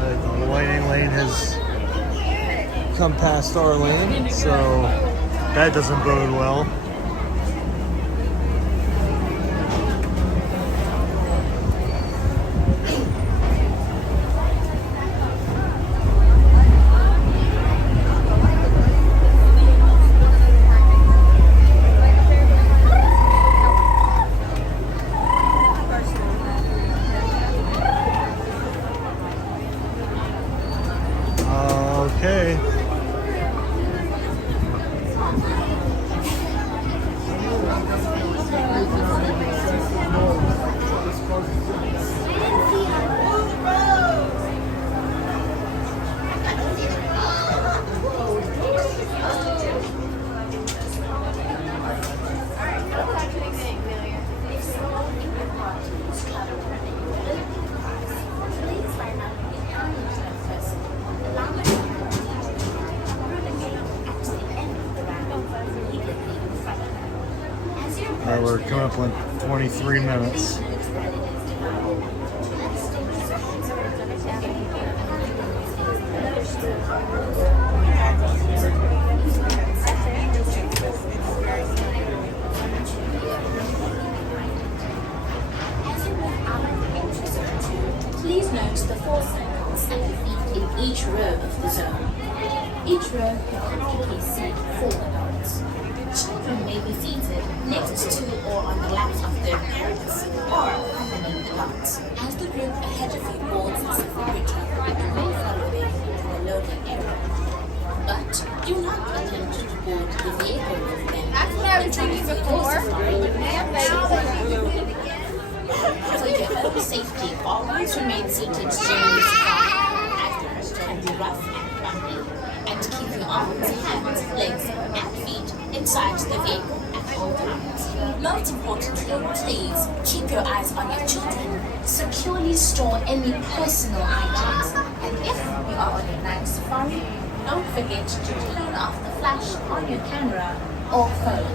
The lightning lane has come past our lane, so that doesn't bode well. Okay. Alright, we're coming up on 23 minutes. Please note the 4 circles at the feet in each row of the zone. Each row can comfortably seat 4 adults. Children may be seated next to or on the laps of their parents or underneath adults. As the group ahead of you boards the safari truck, you may follow them to the loading area. But do not attempt to board the vehicle with them. That's what I was thinking before. For your own safety, always remain seated during the safari, as the road can be rough and bumpy, and keep your arms, hands, legs, and feet inside the vehicle at all times. Most importantly, please keep your eyes on your children. Securely store any personal items, and if you are on your night safari, don't forget to turn off the flash on your camera or phone.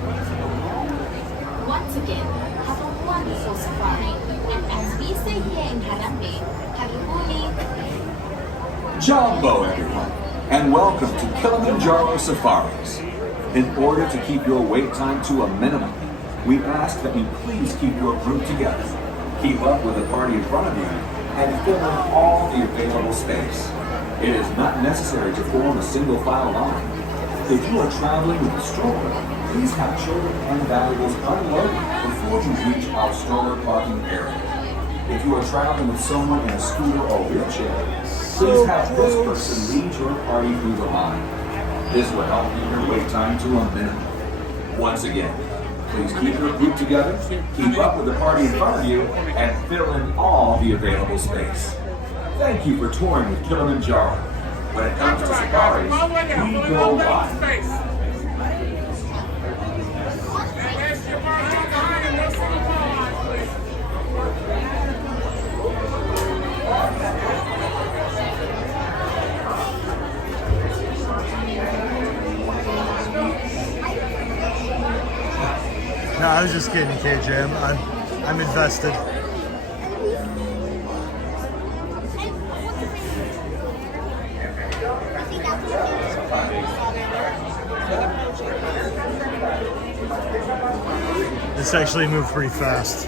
Once again, have a wonderful safari, and as we say here in Harambe, Karibuni. Jumbo, everyone, and welcome to Kilimanjaro Safaris. In order to keep your wait time to a minimum, we ask that you please keep your group together, keep up with the party in front of you, and fill in all the available space. It is not necessary to form a single file line. If you are traveling with a stroller, please have children and valuables unloaded before you reach our stroller parking area. If you are traveling with someone in a scooter or wheelchair, please have this person lead your party through the line. This will help keep your wait time to a minimum. Once again, please keep your group together, keep up with the party in front of you, and fill in all the available space. Thank you for touring with Kilimanjaro. When it comes to safaris, we go live. I was just kidding, KJ. I'm invested. This actually moved pretty fast.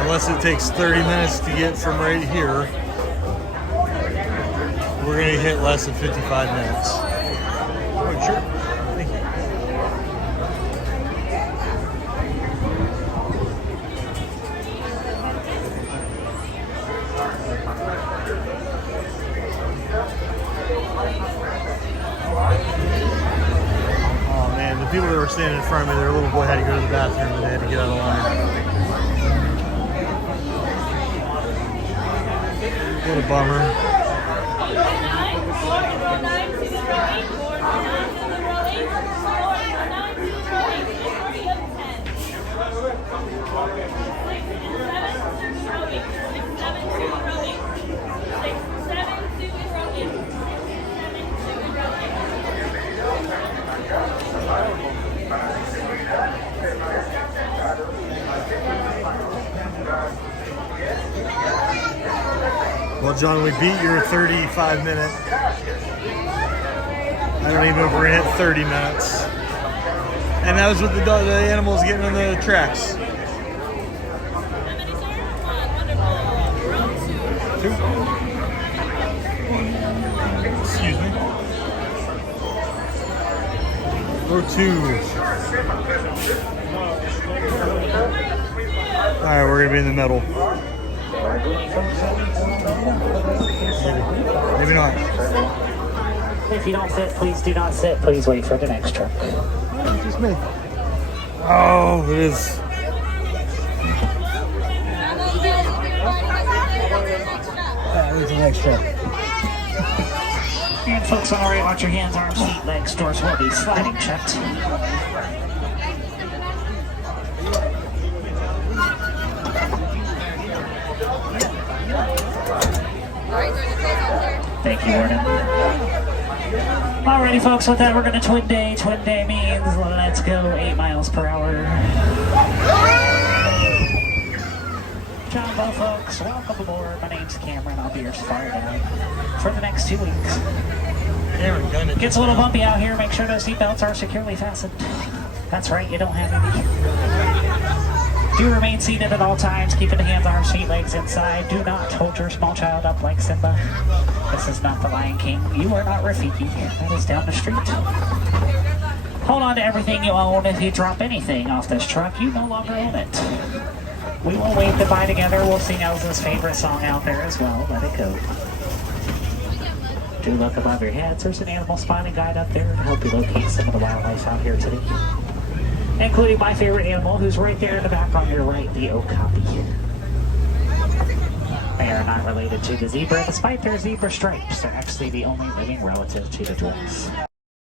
Unless it takes 30 minutes to get from right here, we're gonna hit less than 55 minutes. Oh, sure. Thank you. Oh man, the people that were standing in front of me, their little boy had to go to the bathroom and they had to get out of line. What a bummer. Well, John, we beat your 35-minute. I don't even know if we're gonna hit 30 minutes. And that was with the animals getting on the tracks. Two. Excuse me. Row 2. All right, we're gonna be in the middle. Maybe not. If you don't sit, please do not sit. Please wait for the next truck. Oh, it's just me. Oh, it is. There's the next truck. And folks on the right, watch your hands, arms, feet, legs, doors will be sliding checked. Thank you, Warden. Alrighty, folks, with that, we're going to twin day. Twin day means let's go 8 miles per hour. Jumbo, folks, welcome aboard. My name's Cameron. I'll be your safari guide for the next 2 weeks. Gets a little bumpy out here. Make sure those seatbelts are securely fastened. That's right, you don't have any. Do remain seated at all times, keeping the hands, arms, feet, legs inside. Do not hold your small child up like Simba. This is not the Lion King. You are not Rafiki. That is down the street. Hold on to everything you own. If you drop anything off this truck, you no longer own it. We will wave goodbye together. We'll sing Elsa's favorite song out there as well. Let it go. Do look above your heads. There's an animal spotting guide up there to help you locate some of the wildlife out here today. Including my favorite animal, who's right there in the back on your right, the okapi. They are not related to the zebra, despite their zebra stripes. They're actually the only living relative to the giraffes.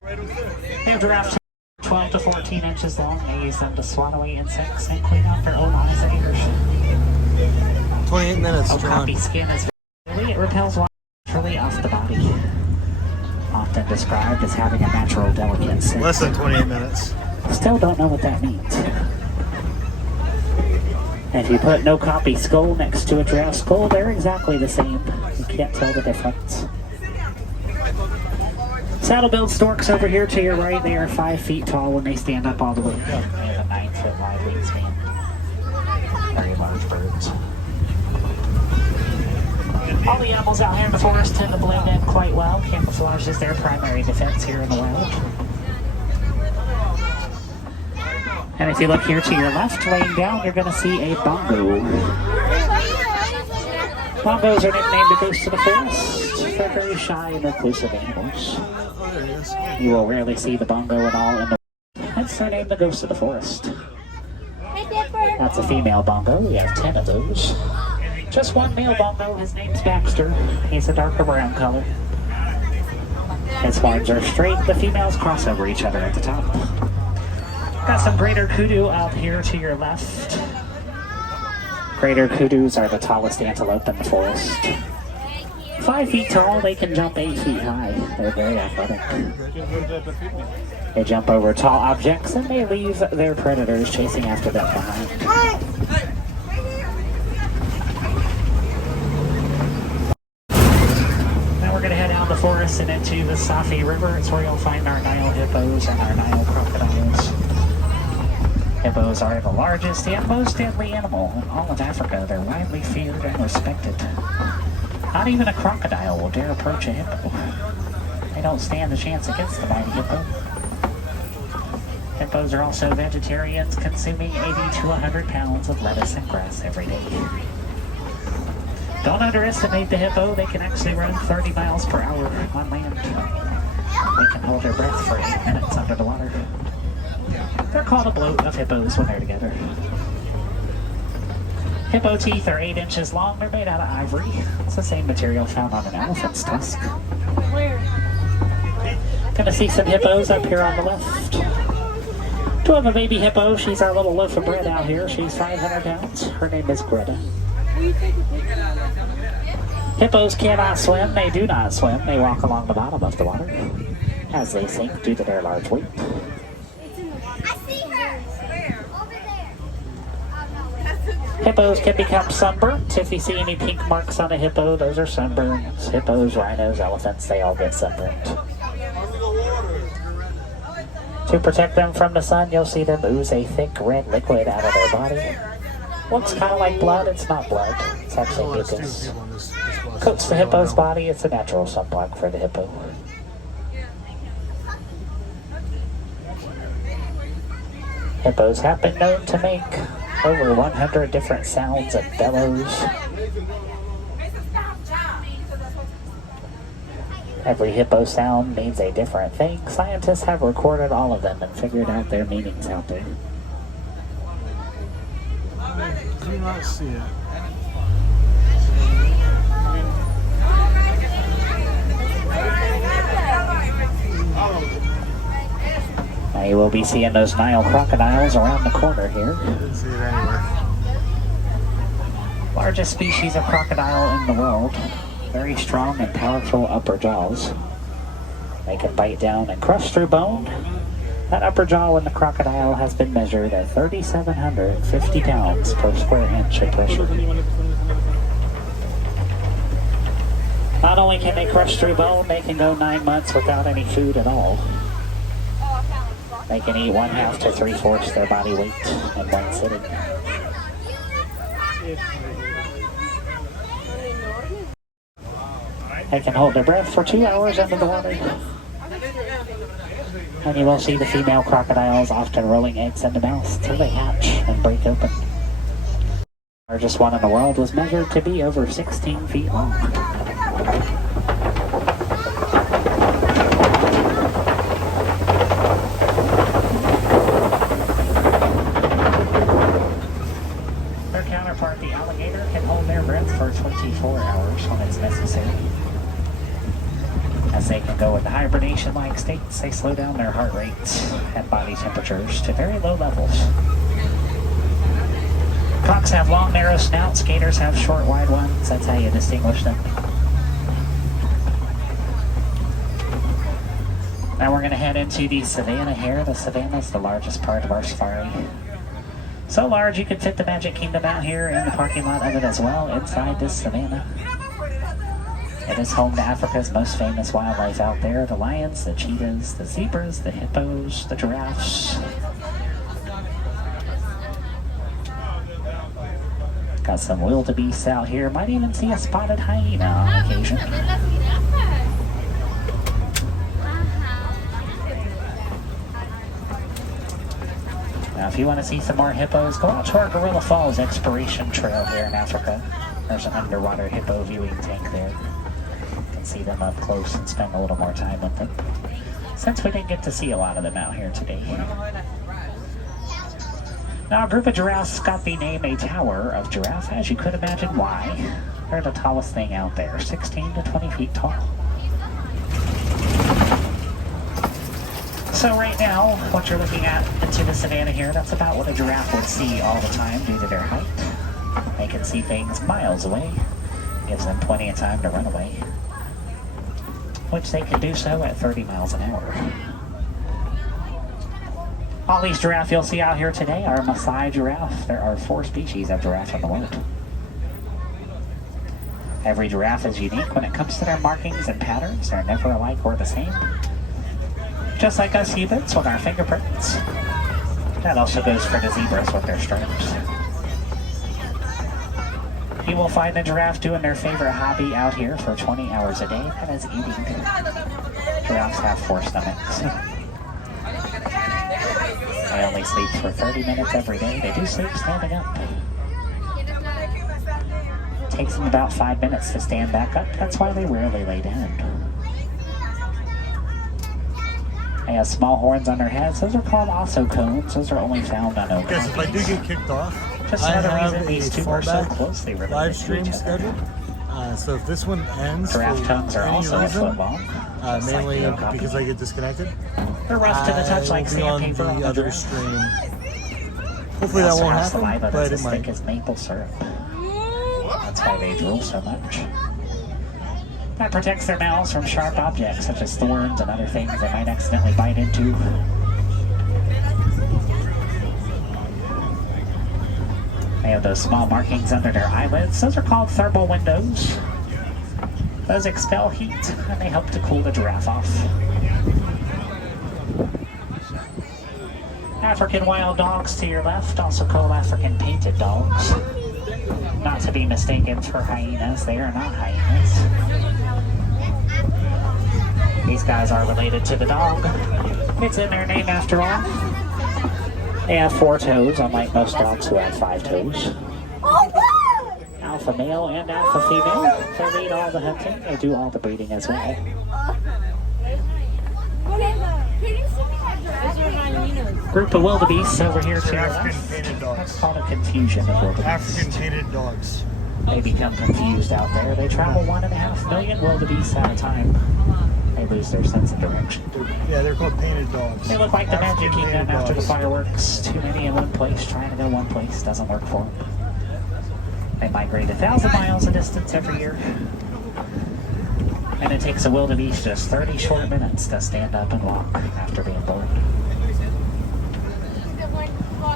They have giraffes 12 to 14 inches long. They use them to swat away insects and clean out their own eyes and ears. 28 minutes, Okapi skin is very, it repels water naturally off the body. Often described as having a natural delicate scent. Less than 28 minutes. Still don't know what that means. If you put no copy skull next to a giraffe skull, they're exactly the same. You can't tell the difference. Saddle-billed storks over here to your right, they are 5 feet tall when they stand up all the way up. They have a 9-foot wide wingspan. Very large birds. All the animals out here in the forest tend to blend in quite well. Camouflage is their primary defense here in the wild. And if you look here to your left, laying down, you're going to see a bongo. Bongos are nicknamed the ghosts of the forest. They're very shy and reclusive animals. You will rarely see the bongo at all in the hence they're named the ghosts of the forest. That's a female bongo. We have 10 of those. Just one male bongo. His name's Baxter. He's a darker brown color. His horns are straight. The females cross over each other at the top. Got some greater kudu out here to your left. Greater kudus are the tallest antelope in the forest. 5 feet tall, they can jump 8 feet high. They're very athletic. They jump over tall objects and they leave their predators chasing after them behind. Now we're going to head out the forest and into the Safi River. It's where you'll find our Nile hippos and our Nile crocodiles. Hippos are the largest and most deadly animal in all of Africa. They're widely feared and respected. Not even a crocodile will dare approach a hippo. They don't stand a chance against the mighty hippo. Hippos are also vegetarians, consuming 80 to 100 pounds of lettuce and grass every day. Don't underestimate the hippo. They can actually run 30 miles per hour on land. They can hold their breath for 8 minutes under the water. They're called a bloat of hippos when they're together. Hippo teeth are 8 inches long. They're made out of ivory. It's the same material found on an elephant's tusk. Where? Gonna see some hippos up here on the left. Do have a baby hippo. She's our little loaf of bread out here. She's 500 pounds. Her name is Greta. Hippos cannot swim. They do not swim. They walk along the bottom of the water as they sink due to their large weight. I see her. Where? Over there. Hippos can become sunburnt. If you see any pink marks on a hippo, those are sunburns. Hippos, rhinos, elephants, they all get sunburnt. To protect them from the sun, you'll see them ooze a thick red liquid out of their body. Looks kind of like blood. It's not blood. It's actually mucus. Coats the hippo's body. It's a natural sunblock for the hippo. Hippos have been known to make over 100 different sounds and bellows. Every hippo sound means a different thing. Scientists have recorded all of them and figured out their meanings out there. I do not see it. Now you will be seeing those Nile crocodiles around the corner here. I didn't see it anywhere. Largest species of crocodile in the world. Very strong and powerful upper jaws. They can bite down and crush through bone. That upper jaw in the crocodile has been measured at 3,750 pounds per square inch of pressure. Not only can they crush through bone, they can go 9 months without any food at all. They can eat 1/2 to 3/4 their body weight in one sitting. They can hold their breath for 2 hours under the water. And you will see the female crocodiles often rolling eggs in the mouth till they hatch and break open. The largest one in the world was measured to be over 16 feet long. Their counterpart, the alligator, can hold their breath for 24 hours when it's necessary. As they can go into hibernation-like states, they slow down their heart rates and body temperatures to very low levels. Crocs have long, narrow snouts. Gators have short, wide ones. That's how you distinguish them. Now we're going to head into the savannah here. The savannah is the largest part of our safari. So large you could fit the Magic Kingdom out here in the parking lot of it as well, inside this savannah. It is home to Africa's most famous wildlife out there. The lions, the cheetahs, the zebras, the hippos, the giraffes. Got some wildebeests out here. Might even see a spotted hyena on occasion. Now if you want to see some more hippos, go out to our Gorilla Falls Exploration Trail here in Africa. There's an underwater hippo viewing tank there. See them up close and spend a little more time with them, since we didn't get to see a lot of them out here today. Now a group of giraffes got the name a Tower of Giraffe, as you could imagine why. They're the tallest thing out there, 16 to 20 feet tall. So right now, what you're looking at into the savannah here, that's about what a giraffe would see all the time due to their height. They can see things miles away. Gives them plenty of time to run away, which they can do so at 30 miles an hour. All these giraffe you'll see out here today are Maasai giraffe. There are 4 species of giraffe in the world. Every giraffe is unique when it comes to their markings and patterns. They're never alike or the same. Just like us humans with our fingerprints. That also goes for the zebras with their stripes. You will find the giraffe doing their favorite hobby out here for 20 hours a day. That is eating. Giraffes have 4 stomachs. They only sleep for 30 minutes every day. They do sleep standing up. It takes them about 5 minutes to stand back up. That's why they rarely lay down. They have small horns on their heads. Those are called ossicones. Those are only found on oak Guys, if I do get kicked off, Just I another have reason these a two are so fallback closely related live to stream each other. scheduled. So if this one ends Giraffe for tongues are any also a reason, foot long. Just like mainly the oak copy. because I get disconnected, They're rough to the touch like I will be on sandpaper on the the other giraffe. stream. Hopefully They that also won't have happen, saliva but that's it as thick might. as maple syrup. That's why they drool so much. That protects their mouths from sharp objects such as thorns and other things they might accidentally bite into. They have those small markings under their eyelids. Those are called thermal windows. Those expel heat and they help to cool the giraffe off. African wild dogs to your left, also called African painted dogs. Not to be mistaken for hyenas, they are not hyenas. These guys are related to the dog. It's in their name after all. They have 4 toes, unlike most dogs who have 5 toes. Alpha male and alpha female. They lead all the hunting, they do all the breeding as well. Group of wildebeests over here to your African left. painted dogs. That's called a confusion of wildebeest. African painted dogs. They become confused out there. They travel 1.5 million wildebeests at a time. They lose their sense of direction. Yeah, they're called painted dogs. They look like the Magic African Kingdom painted after the dogs. fireworks. Too many in one place, trying to go one place doesn't work for them. They migrate 1,000 miles a distance every year. And it takes a wildebeest just 30 short minutes to stand up and walk after being born.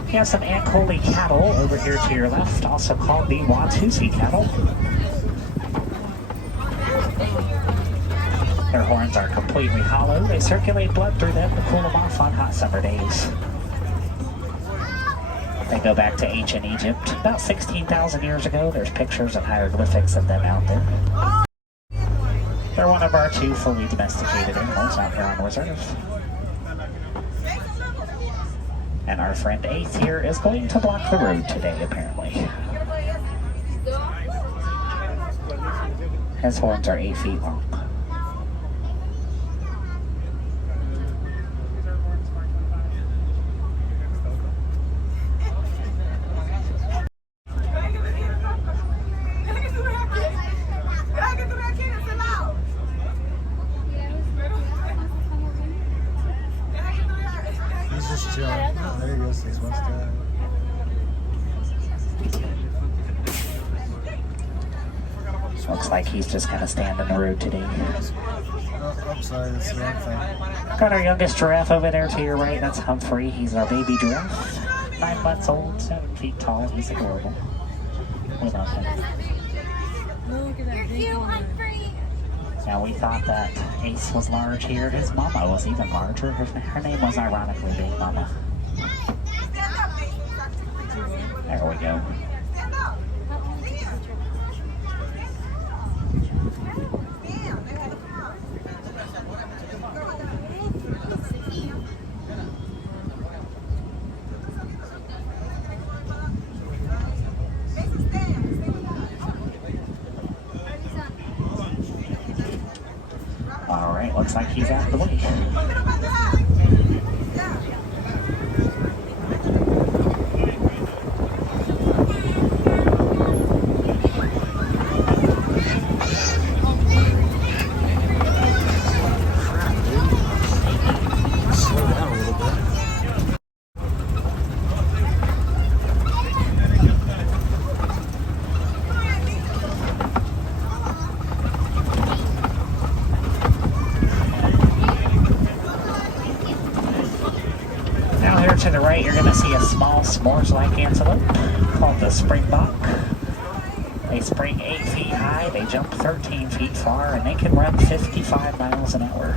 We have some Ankoli cattle over here to your left, also called the Watusi cattle. Their horns are completely hollow. They circulate blood through them to cool them off on hot summer days. They go back to ancient Egypt. About 16,000 years ago, there's pictures and hieroglyphics of them out there. They're one of our 2 fully domesticated animals out here on reserve. And our friend Eighth here is going to block the road today, apparently. His horns are 8 feet long. He's just chilling. Oh, there he goes. 6 months to Looks like he's just gonna stand in the road today. Oh, I'm sorry. That's the wrong thing. Got our youngest giraffe over there to your right. That's Humphrey. He's our baby giraffe. 9 months old, 7 feet tall. He's adorable. We love him. You're cute, Humphrey. Now we thought that Ace was large here. His mama was even larger. Her name was ironically Big Mama. There we go. All right, looks like he's out of the way. slow down a little bit. see a small s'mores-like antelope called the springbok. They spring 8 feet high, they jump 13 feet far, and they can run 55 miles an hour.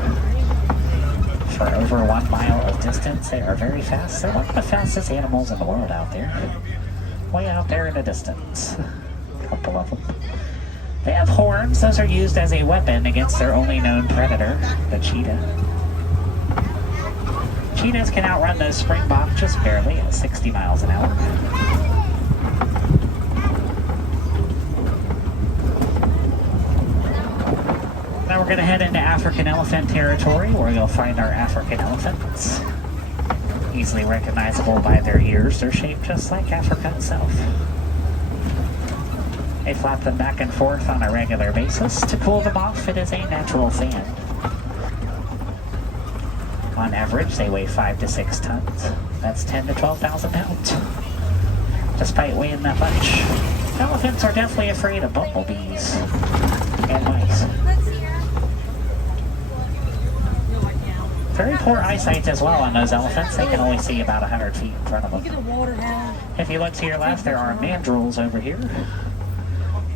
For over 1 mile of distance, they are very fast. They're one of the fastest animals in the world out there. Way out there in the distance. A couple of them. They have horns. Those are used as a weapon against their only known predator, the cheetah. Cheetahs can outrun those springbok just barely at 60 miles an hour. Now we're going to head into African elephant territory, where you'll find our African elephants. Easily recognizable by their ears, they're shaped just like Africa itself. They flap them back and forth on a regular basis. To cool them off, it is a natural fan. On average, they weigh 5 to 6 tons. That's 10 to 12,000 pounds. Despite weighing that much, elephants are definitely afraid of bumblebees and mice. Very poor eyesight as well on those elephants. They can only see about 100 feet in front of them. If you look to your left, there are mandrills over here.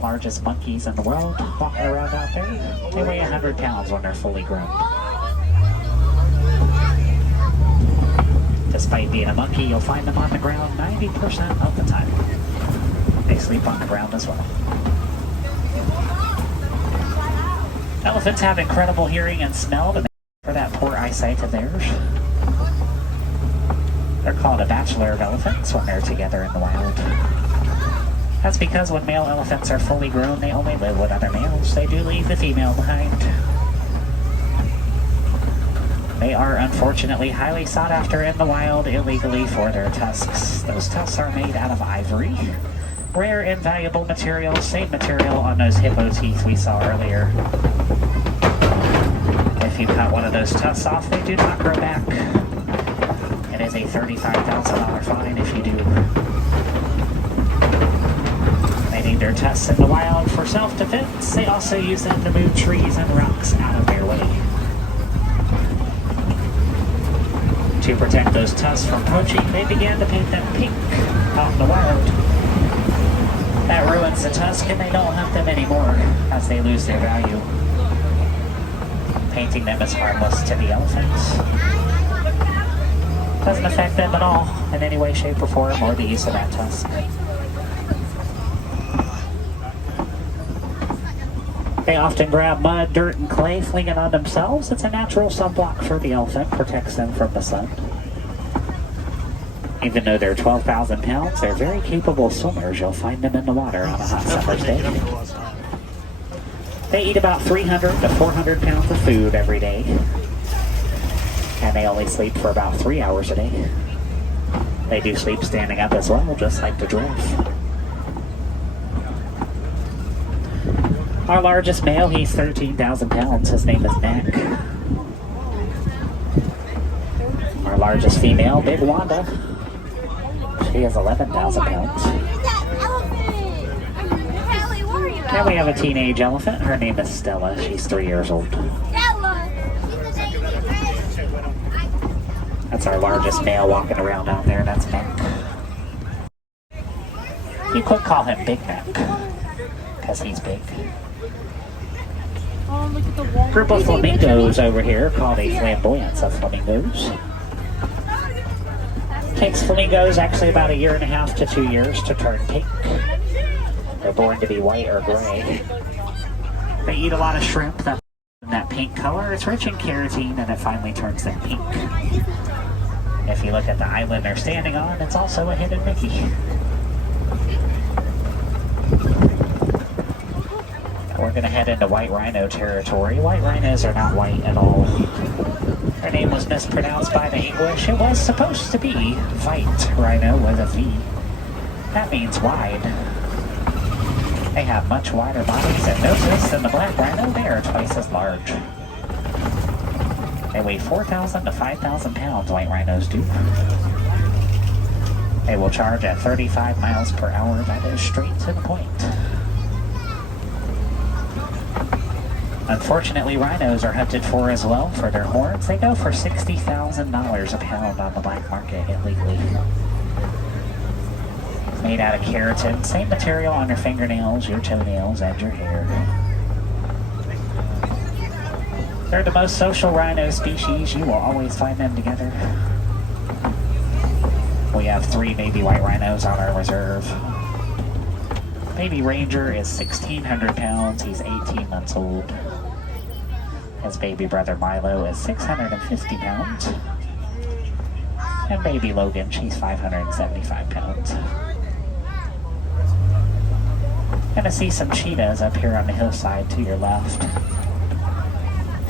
Largest monkeys in the world walking around out there. They weigh 100 pounds when they're fully grown. Despite being a monkey, you'll find them on the ground 90% of the time. They sleep on the ground as well. Elephants have incredible hearing and smell to make for that poor eyesight of theirs. They're called a bachelor of elephants when they're together in the wild. That's because when male elephants are fully grown, they only live with other males. They do leave the female behind. They are unfortunately highly sought after in the wild illegally for their tusks. Those tusks are made out of ivory. Rare and valuable material, same material on those hippo teeth we saw earlier. If you cut one of those tusks off, they do not grow back. It is a $35,000 fine if you do. They need their tusks in the wild for self-defense. They also use them to move trees and rocks out of their way. To protect those tusks from poaching, they began to paint them pink out in the wild. That ruins the tusk, and they don't hunt them anymore as they lose their value. Painting them is harmless to the elephants. Doesn't affect them at all in any way, shape, or form, or the use of that tusk. They often grab mud, dirt, and clay, fling it on themselves. It's a natural sunblock for the elephant, protects them from the sun. Even though they're 12,000 pounds, they're very capable swimmers. You'll find them in the water on a hot summer's day. They eat about 300 to 400 pounds of food every day. And they only sleep for about 3 hours a day. They do sleep standing up as well, just like the giraffe. Our largest male, he's 13,000 pounds. His name is Mac. Our largest female, Big Wanda. She is 11,000 pounds. And we have a teenage elephant. Her name is Stella. She's 3 years old. That's our largest male walking around out there. That's Mac. You could call him Big Mac, because he's big. Group of flamingos over here called a flamboyance of flamingos. Takes flamingos actually about 1.5 to 2 years to turn pink. They're born to be white or gray. They eat a lot of shrimp that pink color. It's rich in keratin and it finally turns them pink. If you look at the island they're standing on, it's also a hidden Mickey. We're going to head into white rhino territory. White rhinos are not white at all. Their name was mispronounced by the English. It was supposed to be white rhino with a V. That means wide. They have much wider bodies and noses than the black rhino. They are twice as large. They weigh 4,000 to 5,000 pounds, white rhinos do. They will charge at 35 miles per hour. That is straight to the point. Unfortunately, rhinos are hunted for as well for their horns. They go for $60,000 a pound on the black market illegally. Made out of keratin. Same material on your fingernails, your toenails, and your hair. They're the most social rhino species. You will always find them together. We have 3 baby white rhinos on our reserve. Baby Ranger is 1,600 pounds. He's 18 months old. His baby brother Milo is 650 pounds. And baby Logan, she's 575 pounds. Gonna see some cheetahs up here on the hillside to your left.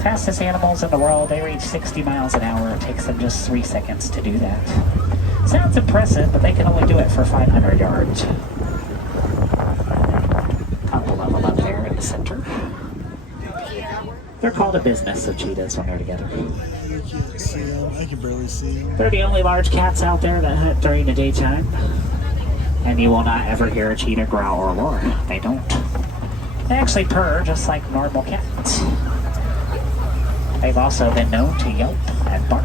Fastest animals in the world, they reach 60 miles an hour. It takes them just 3 seconds to do that. Sounds impressive, but they can only do it for 500 yards. Couple of them up there in the center. They're called a business of cheetahs when they're together. You can't see them. I can barely see them. They're the only large cats out there that hunt during the daytime. And you will not ever hear a cheetah growl or roar. They don't. They actually purr just like normal cats. They've also been known to yelp and bark.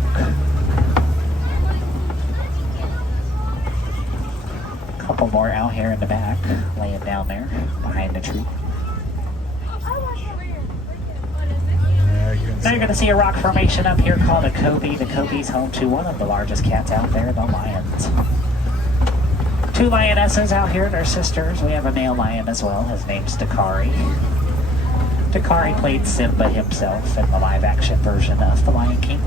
A couple more out here in the back, laying down there behind the tree. Now you're going to see a rock formation up here called a cobie. The cobie's home to one of the largest cats out there, the lions. 2 lionesses out here, they're sisters. We have a male lion as well. His name's Dakari. Dakari played Simba himself in the live-action version of The Lion King.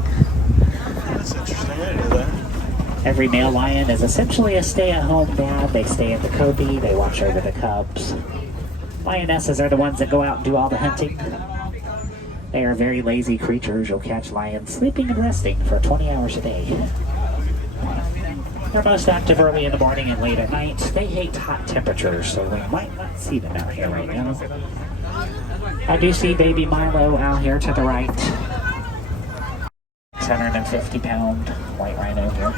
That's interesting. I didn't know that. Every male lion is essentially a stay-at-home dad. They stay at the cobie. They watch over the cubs. Lionesses are the ones that go out and do all the hunting. They are very lazy creatures. You'll catch lions sleeping and resting for 20 hours a day. They're most active early in the morning and late at night. They hate hot temperatures, so we might not see them out here right now. I do see baby Milo out here to the right. 650-pound white rhino here.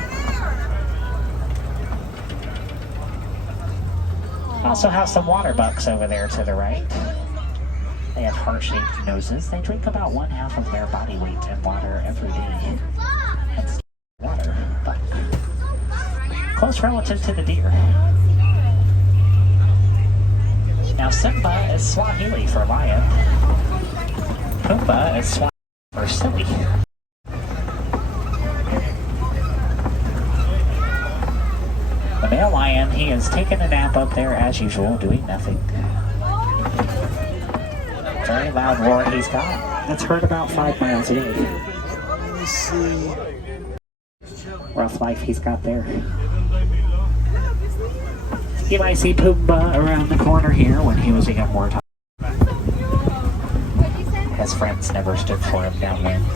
Also have some water bucks over there to the right. They have heart-shaped noses. They drink about 1/2 of their body weight in water every day. That's water buck. Close relative to the deer. Now Simba is Swahili for lion. Pumbaa is Swahili for silly. The male lion, he is taking a nap up there as usual, doing nothing. Very loud roar he's got. That's heard about 5 miles away. Let me see. Rough life he's got there. You might see Pumbaa around the corner here when he was a young warthog. His friends never stood for him downwind.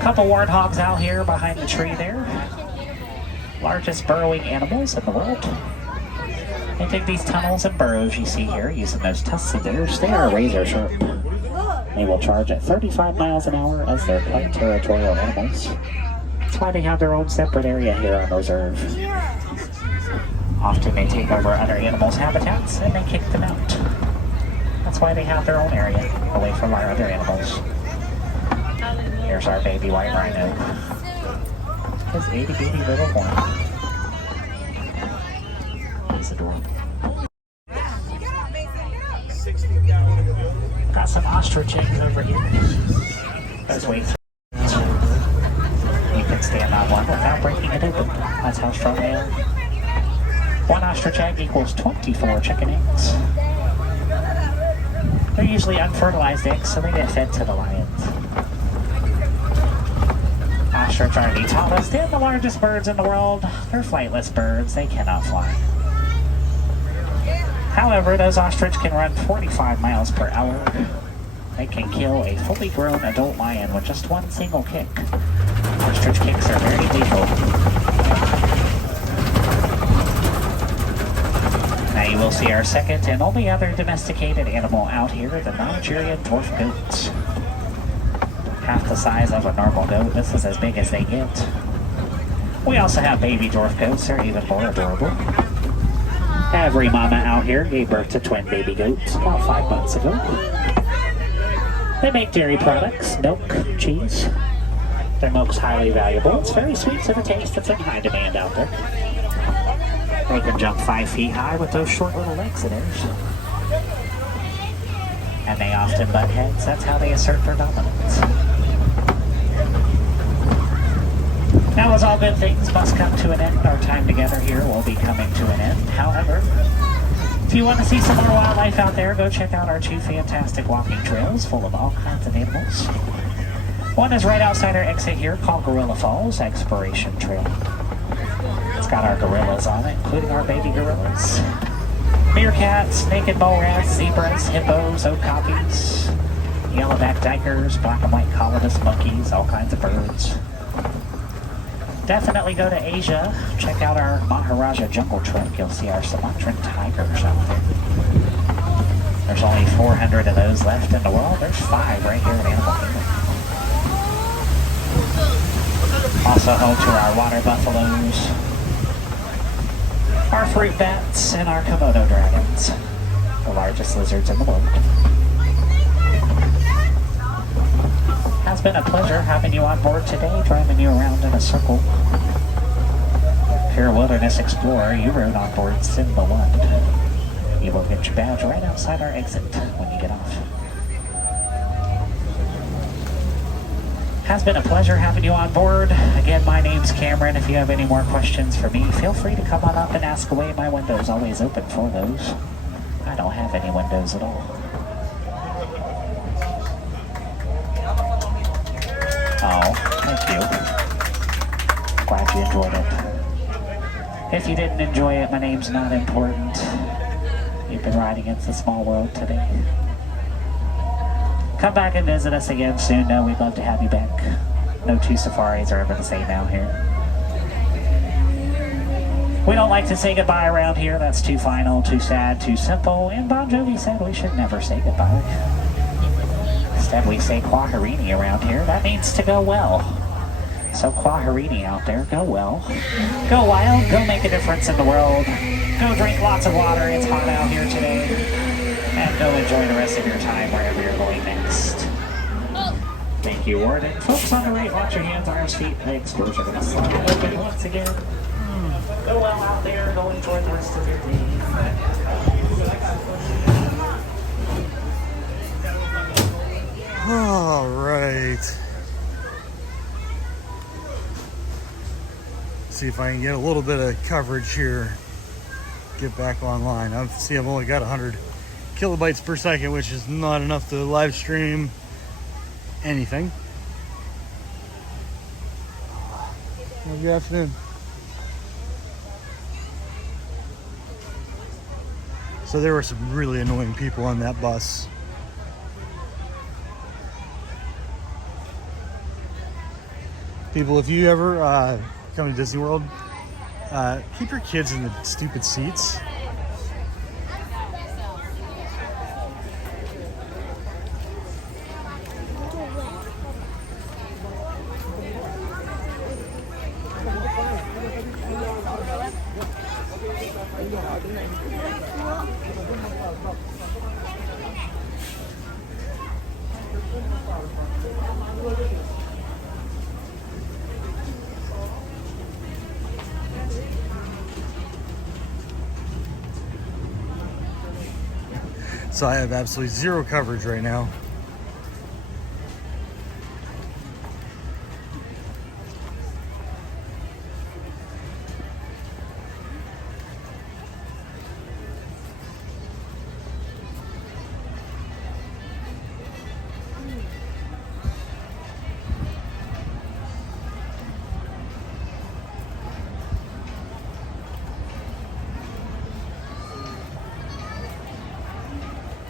Couple warthogs out here behind the tree there. Largest burrowing animals in the world. They dig these tunnels and burrows you see here using those tusks of theirs. They are razor sharp. They will charge at 35 miles an hour as they're quite territorial animals. That's why they have their own separate area here on reserve. Often they take over other animals' habitats and they kick them out. That's why they have their own area, away from our other animals. Here's our baby white rhino. His itty-bitty little horn. He's adorable. Got some ostrich eggs over here. Those weigh 3. You can stand on one without breaking it open. That's how strong they are. 1 ostrich egg equals 24 chicken eggs. They're usually unfertilized eggs, so they get fed to the lions. Ostrich are the tallest and the largest birds in the world. They're flightless birds. They cannot fly. However, those ostrich can run 45 miles per hour. They can kill a fully grown adult lion with just 1 single kick. Ostrich kicks are very lethal. Now you will see our second and only other domesticated animal out here, the Nigerian dwarf goats. Half the size of a normal goat. This is as big as they get. We also have baby dwarf goats. They're even more adorable. Every mama out here gave birth to twin baby goats about 5 months ago. They make dairy products, milk, cheese. Their milk's highly valuable. It's very sweet to the taste. It's in high demand out there. They can jump 5 feet high with those short little legs of theirs. And they often butt heads. That's how they assert their dominance. Now, as all good things must come to an end, our time together here will be coming to an end. However, if you want to see some more wildlife out there, go check out our 2 fantastic walking trails full of all kinds of animals. One is right outside our exit here called Gorilla Falls Exploration Trail. It's got our gorillas on it, including our baby gorillas. Meerkats, naked mole rats, zebras, hippos, okapis, yellowback dikers, black and white colobus monkeys, all kinds of birds. Definitely go to Asia. Check out our Maharaja Jungle Trek. You'll see our Sumatran tigers out there. There's only 400 of those left in the world. There's 5 right here in Animal Kingdom. Also home to our water buffaloes, our fruit bats, and our Komodo dragons, the largest lizards in the world. It's been a pleasure having you on board today, driving you around in a circle. If you're a wilderness explorer, you rode on board Simba 1. You will get your badge right outside our exit when you get off. Has been a pleasure having you on board. Again, my name's Cameron. If you have any more questions for me, feel free to come on up and ask away. My window's always open for those. I don't have any windows at all. Oh, thank you. Glad you enjoyed it. If you didn't enjoy it, my name's not important. You've been riding It's a Small World today. Come back and visit us again soon. No, we'd love to have you back. No 2 safaris are ever the same out here. We don't like to say goodbye around here. That's too final, too sad, too simple. And Bon Jovi said we should never say goodbye. Instead, we say Kwaherini around here. That means to go well. So Kwaherini out there, go well. Go wild, go make a difference in the world. Go drink lots of water, it's hot out here today. And go enjoy the rest of your time wherever you're going next. Thank you, Warden. Folks on the right, watch your hands, arms, feet, legs, doors are going to slide open once again. Go well out there, go enjoy the rest of your day. All right. See if I can get a little bit of coverage here. Get back online. I've only got 100 kilobytes per second, which is not enough to live stream anything. Well, good afternoon. So there were some really annoying people on that bus. People, if you ever come to Disney World, keep your kids in the stupid seats. So I have absolutely zero coverage right now.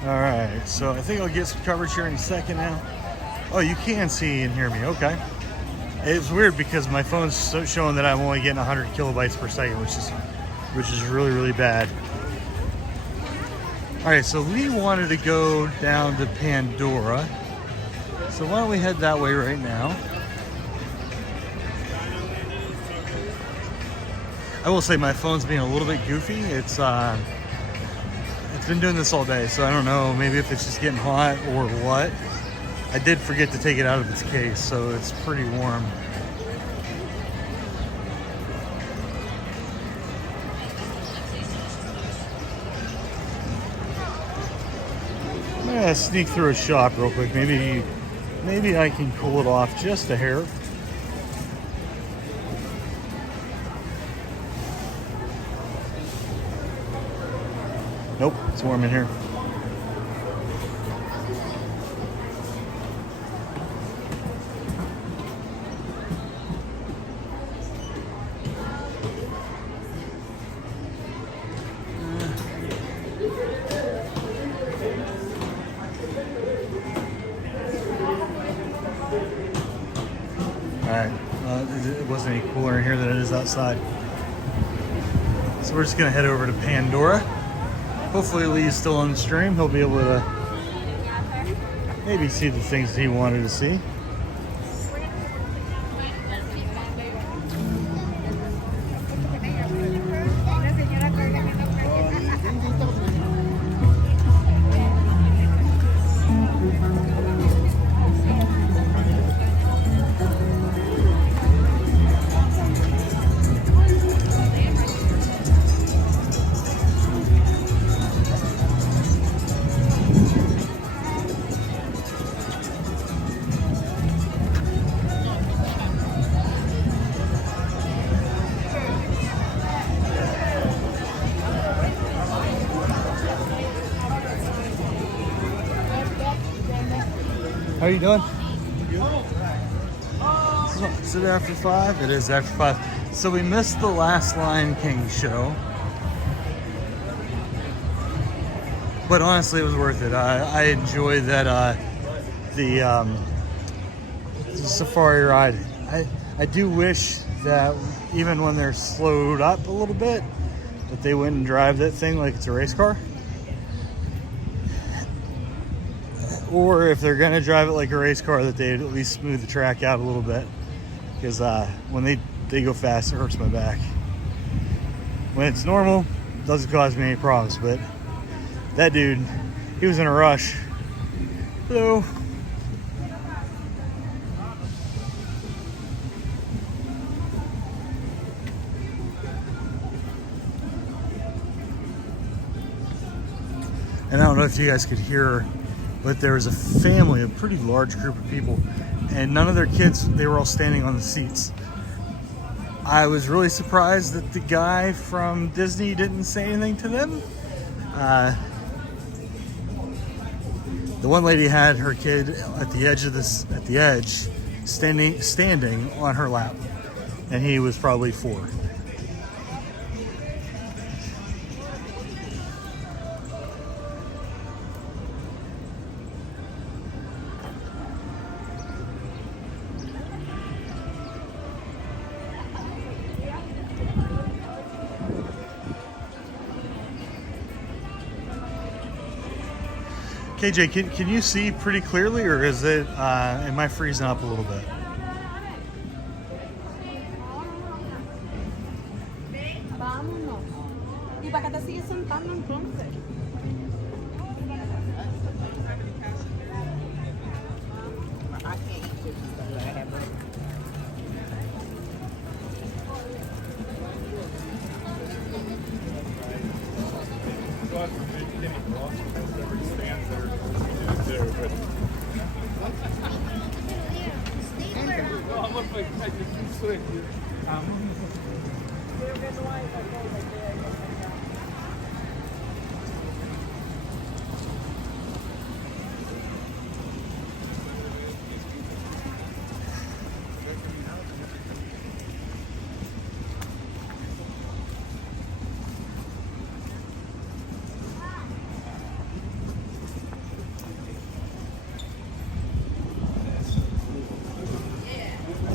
All right, so I think I'll get some coverage here in a second now. Oh, you can see and hear me, okay. It's weird because my phone's showing that I'm only getting 100 kilobytes per second, which is really, really bad. All right, so Lee wanted to go down to Pandora. So why don't we head that way right now? I will say my phone's being a little bit goofy. It's been doing this all day, so I don't know, maybe if it's just getting hot or what. I did forget to take it out of its case, so it's pretty warm. I'm gonna sneak through a shop real quick. Maybe I can cool it off just a hair. Nope, it's warm in here. Alright, it wasn't any cooler in here than it is outside. So we're just gonna head over to Pandora. Hopefully Lee's still on the stream. He'll be able to maybe see the things he wanted to see. How are you doing? Is it after 5? It is after 5. So we missed the last Lion King show. But honestly, it was worth it. I enjoyed that the safari ride. I do wish that even when they're slowed up a little bit, that they wouldn't drive that thing like it's a race car. Or if they're gonna drive it like a race car, that they'd at least smooth the track out a little bit. Because when they go fast, it hurts my back. When it's normal, it doesn't cause me any problems. But that dude, he was in a rush. Hello. And I don't know if you guys could hear, but there was a family, a pretty large group of people, and none of their kids, they were all standing on the seats. I was really surprised that the guy from Disney didn't say anything to them. The one lady had her kid at the edge, standing on her lap, and he was probably 4. KJ, can you see pretty clearly, or is it, am I freezing up a little bit?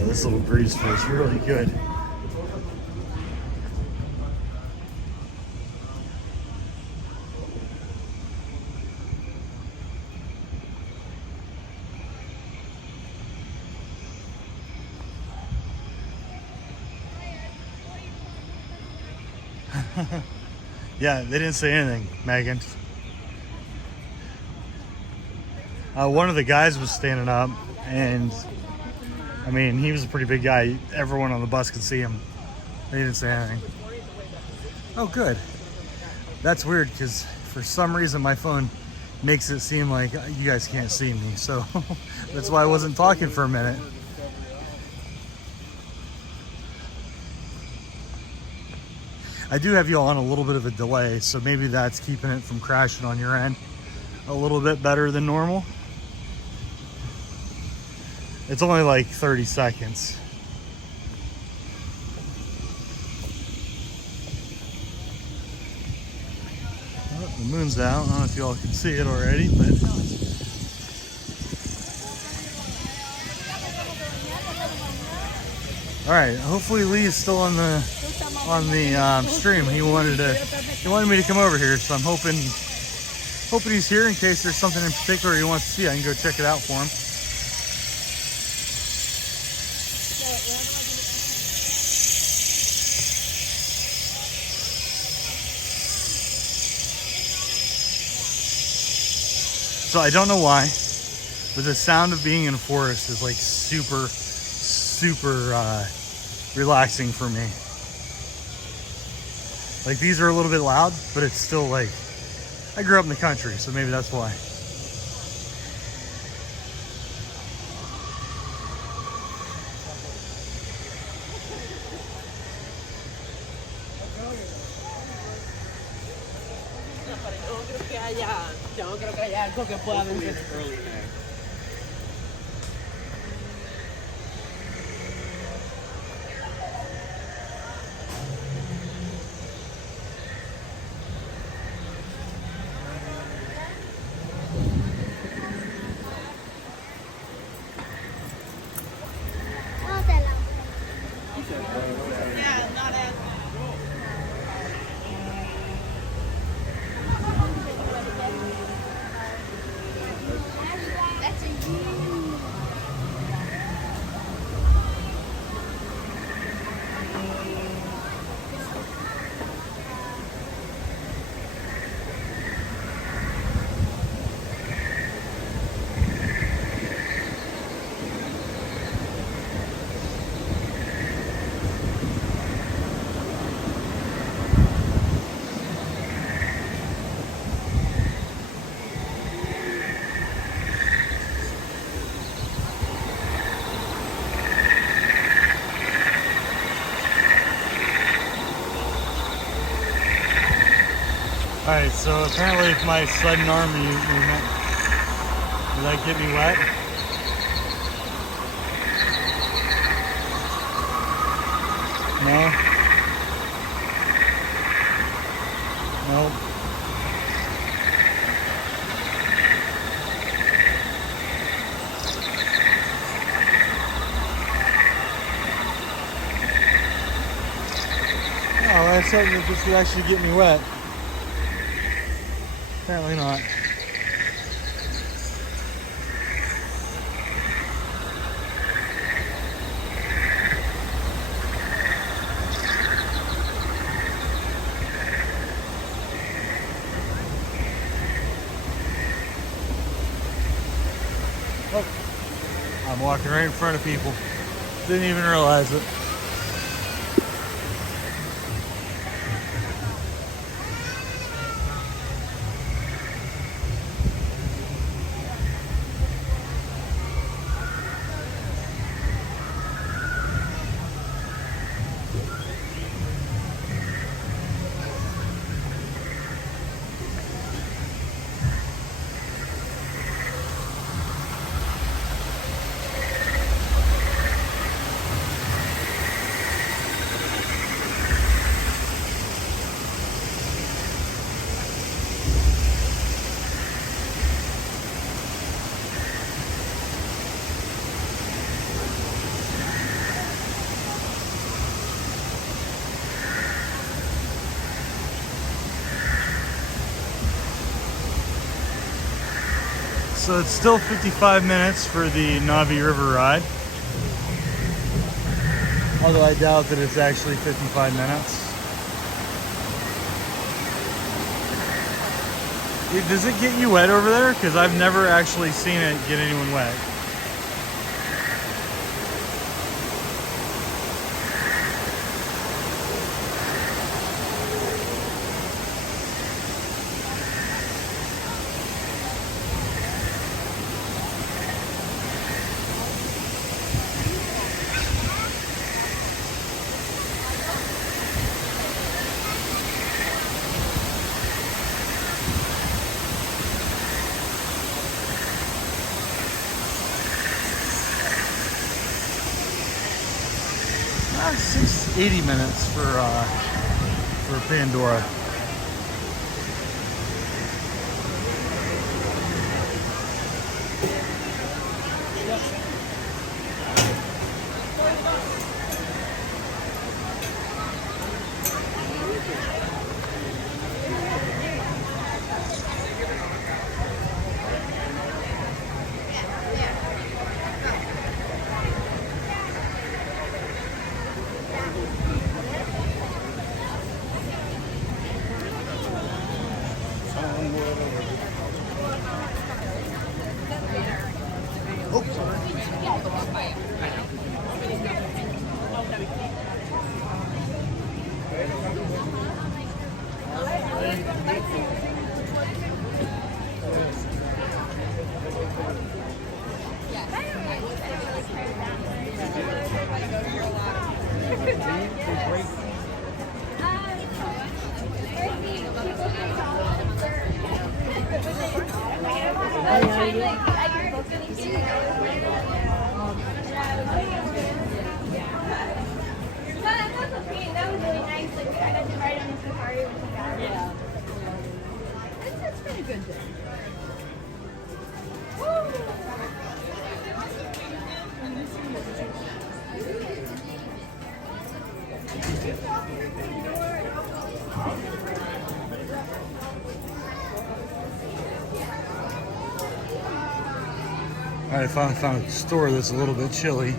This little breeze feels really good. Yeah, they didn't say anything, Megan. One of the guys was standing up, and I mean, he was a pretty big guy. Everyone on the bus could see him. They didn't say anything. Oh, good. That's weird, because for some reason my phone makes it seem like you guys can't see me. So that's why I wasn't talking for a minute. I do have you on a little bit of a delay, so maybe that's keeping it from crashing on your end a little bit better than normal. It's only like 30 seconds. Oh, the moon's out. I don't know if y'all can see it already, but all right. Hopefully Lee's still on the stream. He wanted me to come over here, so I'm hoping he's here in case there's something in particular he wants to see. I can go check it out for him. So I don't know why, but the sound of being in a forest is like super relaxing for me. Like, these are a little bit loud, but it's still like, I grew up in the country, so maybe that's why. Yo creo que hay algo que pueda vencer. Yeah, not as. That's a huge. Alright, so apparently if my sudden arm movement, did that get me wet? No? Nope. Oh, I thought that this would actually get me wet. Apparently not. Oh, I'm walking right in front of people. Didn't even realize it. So it's still 55 minutes for the Navi River ride. Although I doubt that it's actually 55 minutes. Does it get you wet over there? Because I've never actually seen it get anyone wet. 80 minutes for Pandora. Alright, I finally found a store that's a little bit chilly.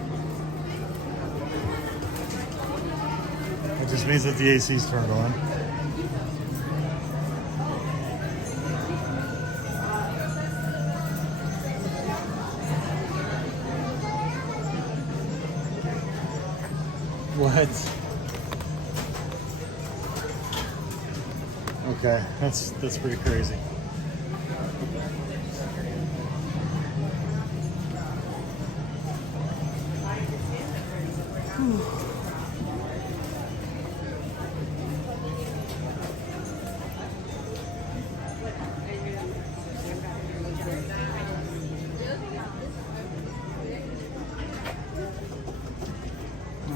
That just means that the AC's turned on. What? Okay, that's pretty crazy.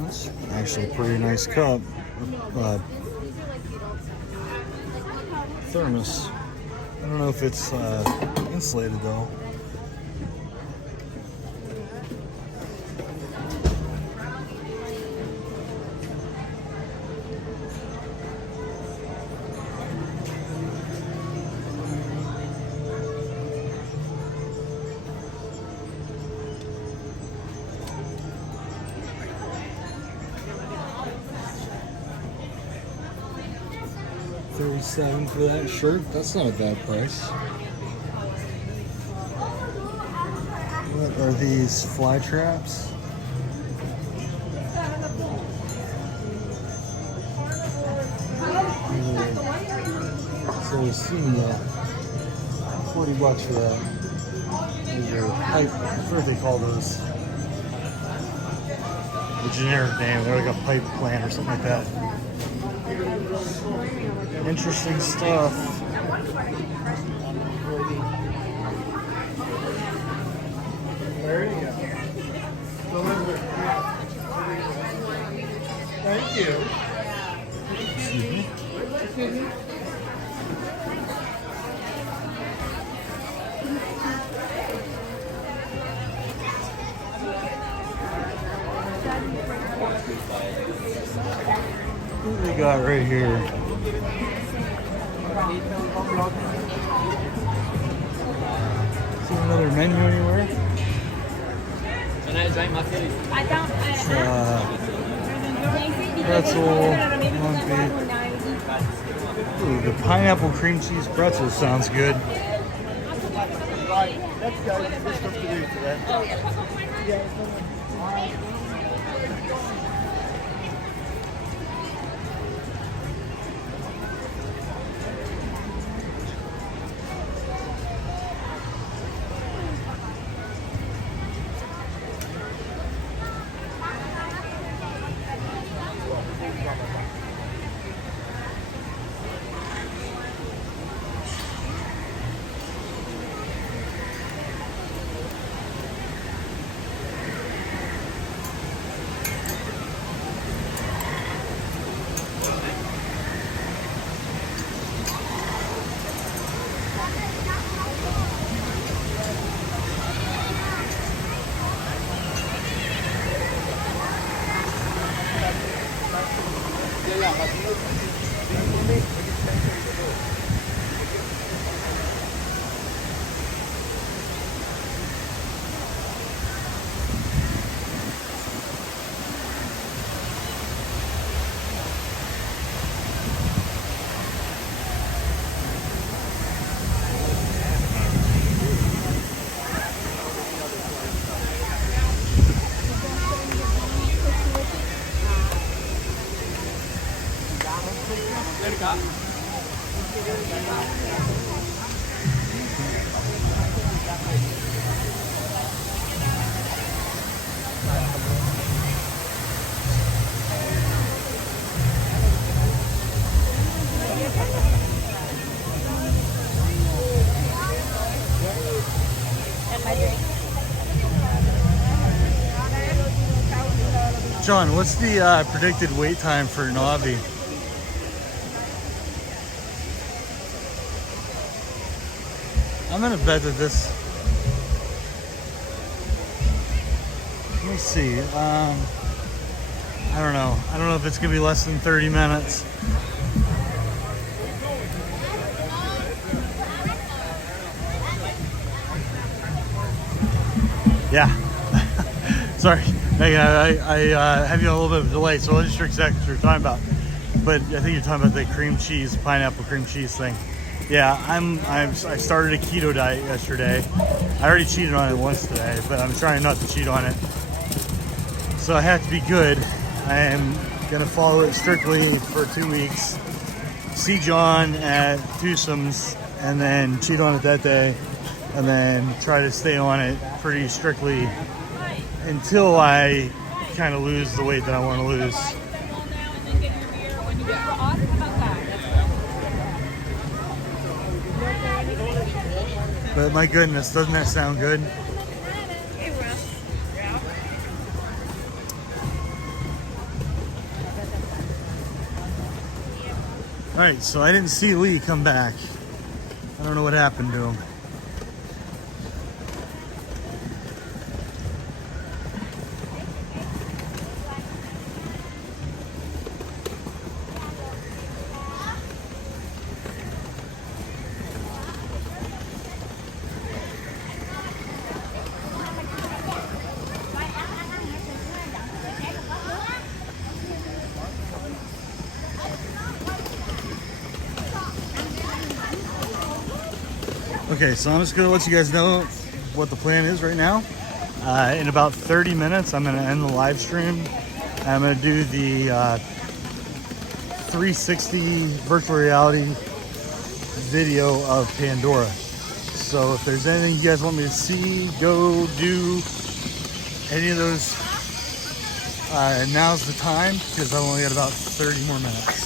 That's actually a pretty nice cup. Thermos. I don't know if it's insulated though. $37 for that shirt. That's not a bad price. What are these fly traps? So we've seen $40 for that. These are pipe. I forget what they call those. The generic name. They're like a pipe plant or something like that. Interesting stuff. There you go. Thank you. Excuse me. What do we got right here? Is there another menu anywhere? Pretzel, lumpy. Ooh, the pineapple cream cheese pretzel sounds good. Right, let's go. There's stuff to do today. John, what's the predicted wait time for Navi? I'm gonna bet that this. Let me see. I don't know. I don't know if it's gonna be less than 30 minutes. Yeah. Sorry, Megan, I have you on a little bit of a delay, so I wasn't sure exactly what you're talking about. But I think you're talking about the cream cheese, pineapple cream cheese thing. Yeah, I started a keto diet yesterday. I already cheated on it once today, but I'm trying not to cheat on it. So I have to be good. I am gonna follow it strictly for 2 weeks. See John at Twosomes, and then cheat on it that day, and then try to stay on it pretty strictly until I kind of lose the weight that I want to lose. But my goodness, doesn't that sound good? All right, so I didn't see Lee come back. I don't know what happened to him. Okay, so I'm just gonna let you guys know what the plan is right now. In about 30 minutes, I'm gonna end the live stream. I'm gonna do the 360 virtual reality video of Pandora. So if there's anything you guys want me to see, go do any of those. Now's the time, because I've only got about 30 more minutes.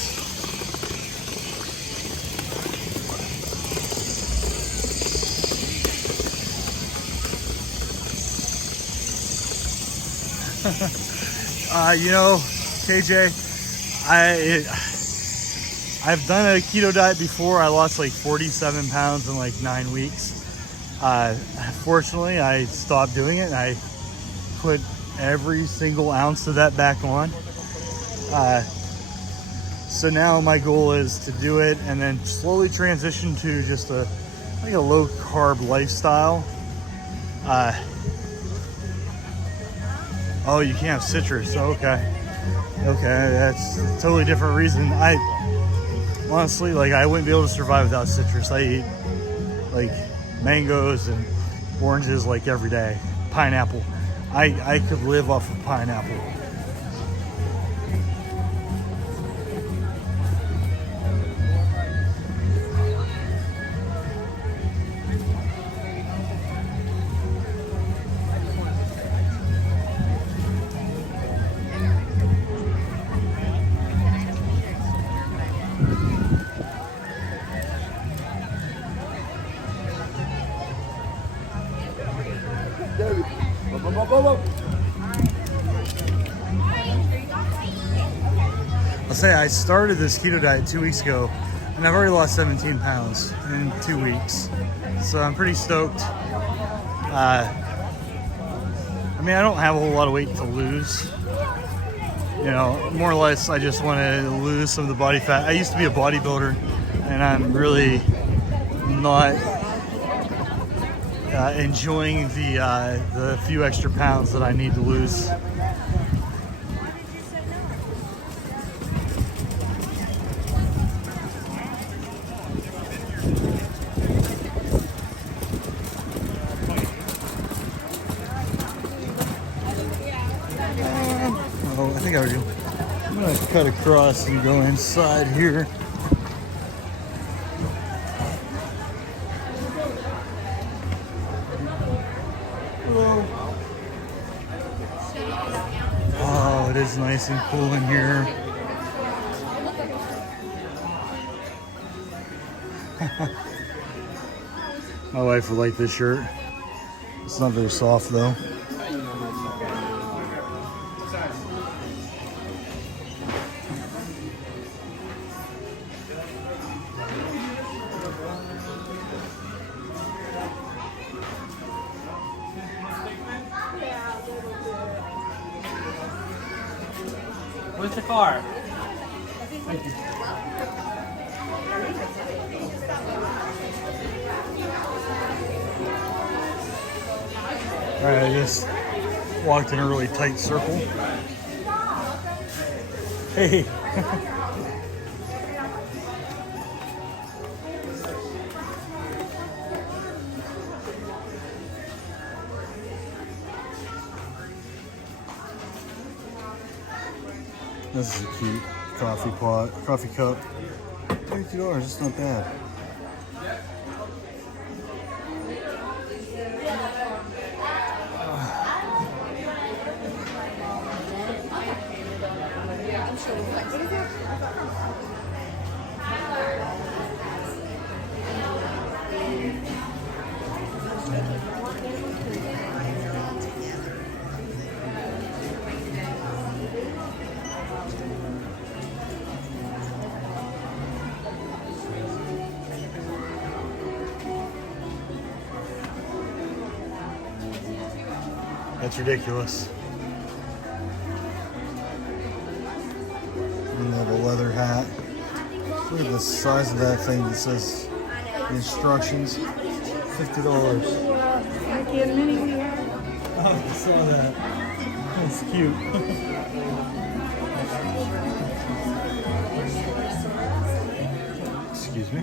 You know, KJ, I've done a keto diet before. I lost like 47 pounds in like 9 weeks. Fortunately, I stopped doing it and I put every single ounce of that back on. So now my goal is to do it and then slowly transition to just a low carb lifestyle. Oh, you can't have citrus. Okay, that's a totally different reason. I honestly, I wouldn't be able to survive without citrus. I eat like mangoes and oranges like every day. Pineapple, I could live off of pineapple. I'll say I started this keto diet 2 weeks ago, and I've already lost 17 pounds in 2 weeks. So I'm pretty stoked. I mean, I don't have a whole lot of weight to lose. You know, more or less, I just want to lose some of the body fat. I used to be a bodybuilder, and I'm really not enjoying the few extra pounds that I need to lose. Oh, I think I already do. I'm gonna cut across and go inside here. Hello. Oh, it is nice and cool in here. My wife would like this shirt. It's not very soft though. Where's the car? Alright, I just walked in a really tight circle. Hey! This is a cute coffee pot, coffee cup. $32, it's not bad. That's ridiculous. And they have a leather hat. Look at the size of that thing that says the instructions. $50. Oh, I saw that. That's cute. Excuse me.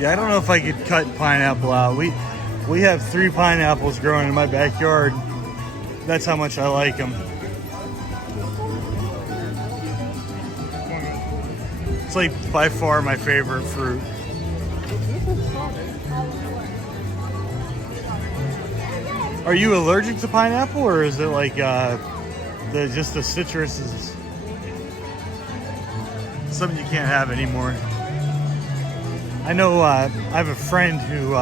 Yeah, I don't know if I could cut pineapple out. We have 3 pineapples growing in my backyard. That's how much I like them. It's like by far my favorite fruit. Are you allergic to pineapple, or is it like just the citrus is something you can't have anymore? I know I have a friend who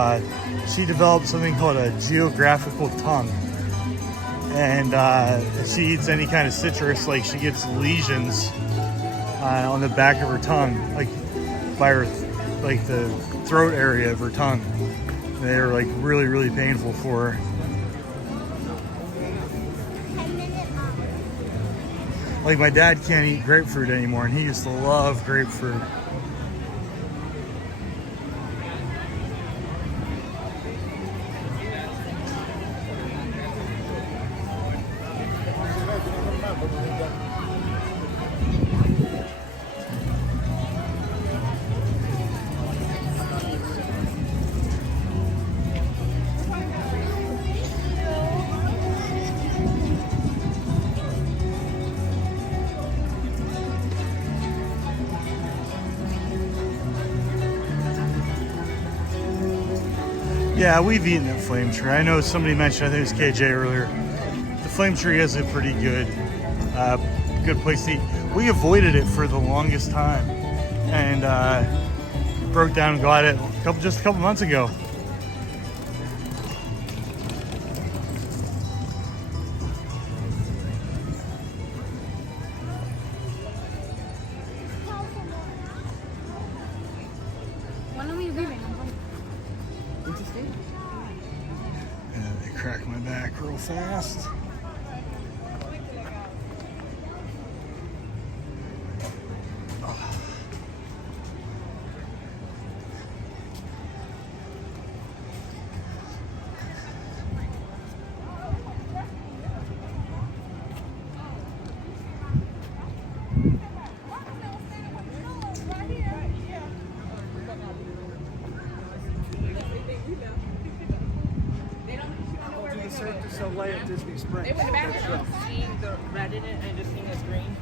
she developed something called a geographical tongue, and if she eats any kind of citrus, like she gets lesions on the back of her tongue, like by her, like the throat area of her tongue. They're like really, really painful for her. Like my dad can't eat grapefruit anymore, and he used to love grapefruit. Yeah, we've eaten at Flame Tree. I know somebody mentioned, I think it was KJ earlier, the Flame Tree is a pretty good place to eat. We avoided it for the longest time, and broke down and got it just a couple months ago. When are we leaving? And they crack my back real fast. So late at Disney Springs. It went back and seeing the red in it and just seeing this green.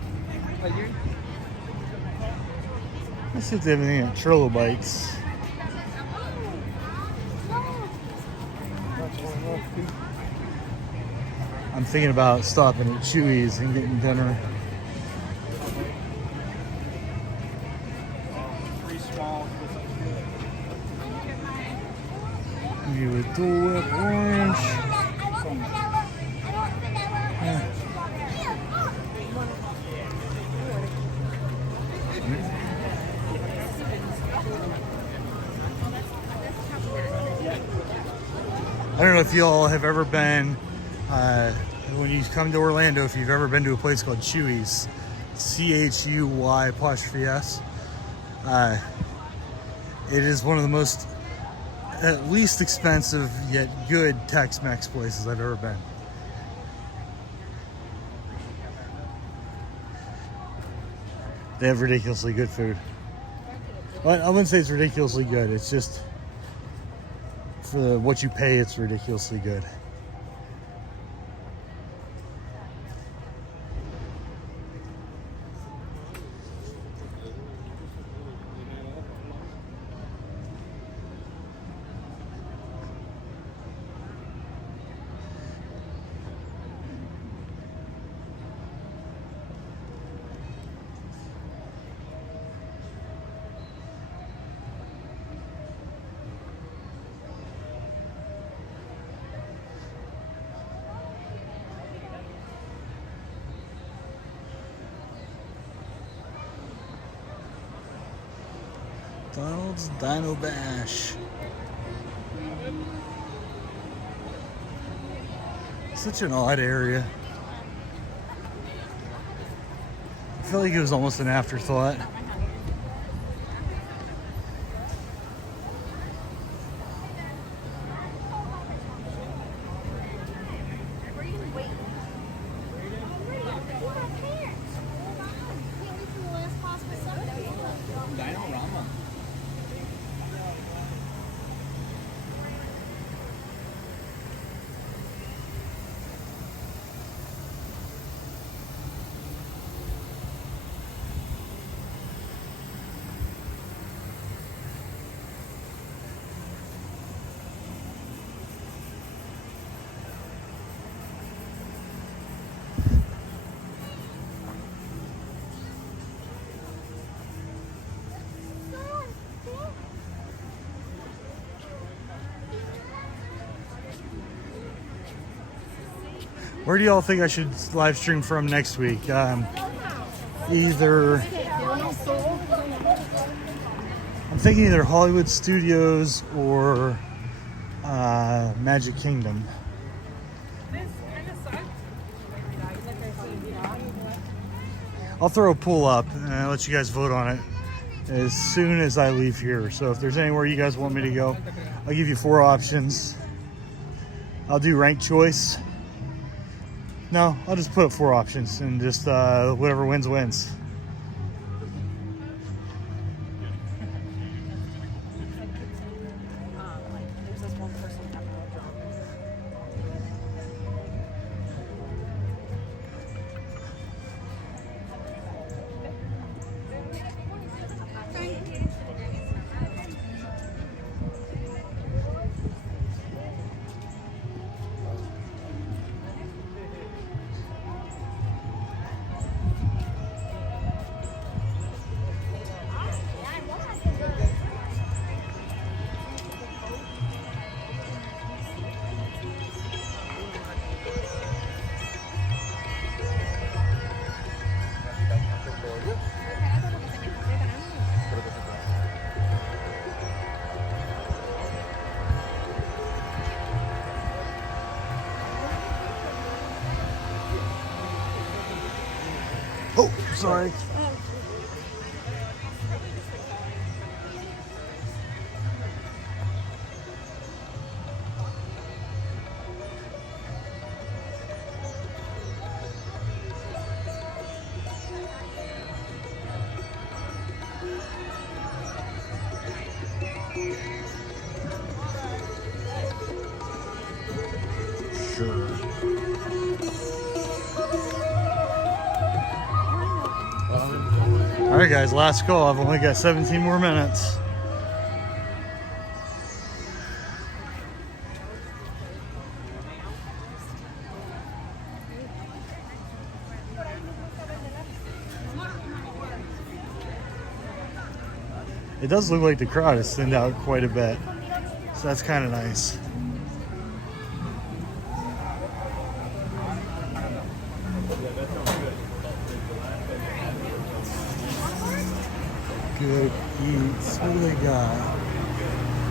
Let's see if they have anything at Trilobites. I'm thinking about stopping at Chewy's and getting dinner. You a Dole Whip orange. I don't know if y'all have ever been, when you come to Orlando, if you've ever been to a place called Chewy's, CHUY''S. It is one of the most, at least expensive, yet good Tex-Mex places I've ever been. They have ridiculously good food. Well, I wouldn't say it's ridiculously good, it's just, for what you pay, it's ridiculously good. McDonald's Dino Bash. Such an odd area. I feel like it was almost an afterthought. Where do y'all think I should live stream from next week? Either, I'm thinking either Hollywood Studios or Magic Kingdom. I'll throw a poll up and I'll let you guys vote on it as soon as I leave here. So if there's anywhere you guys want me to go, I'll give you 4 options. I'll do ranked choice. No, I'll just put up 4 options and just whatever wins, wins. Oh, sorry. Sure. All right, guys, last call. I've only got 17 more minutes. it does look like the crowd has thinned out quite a bit. So that's kind of nice. Good eats. What do they got?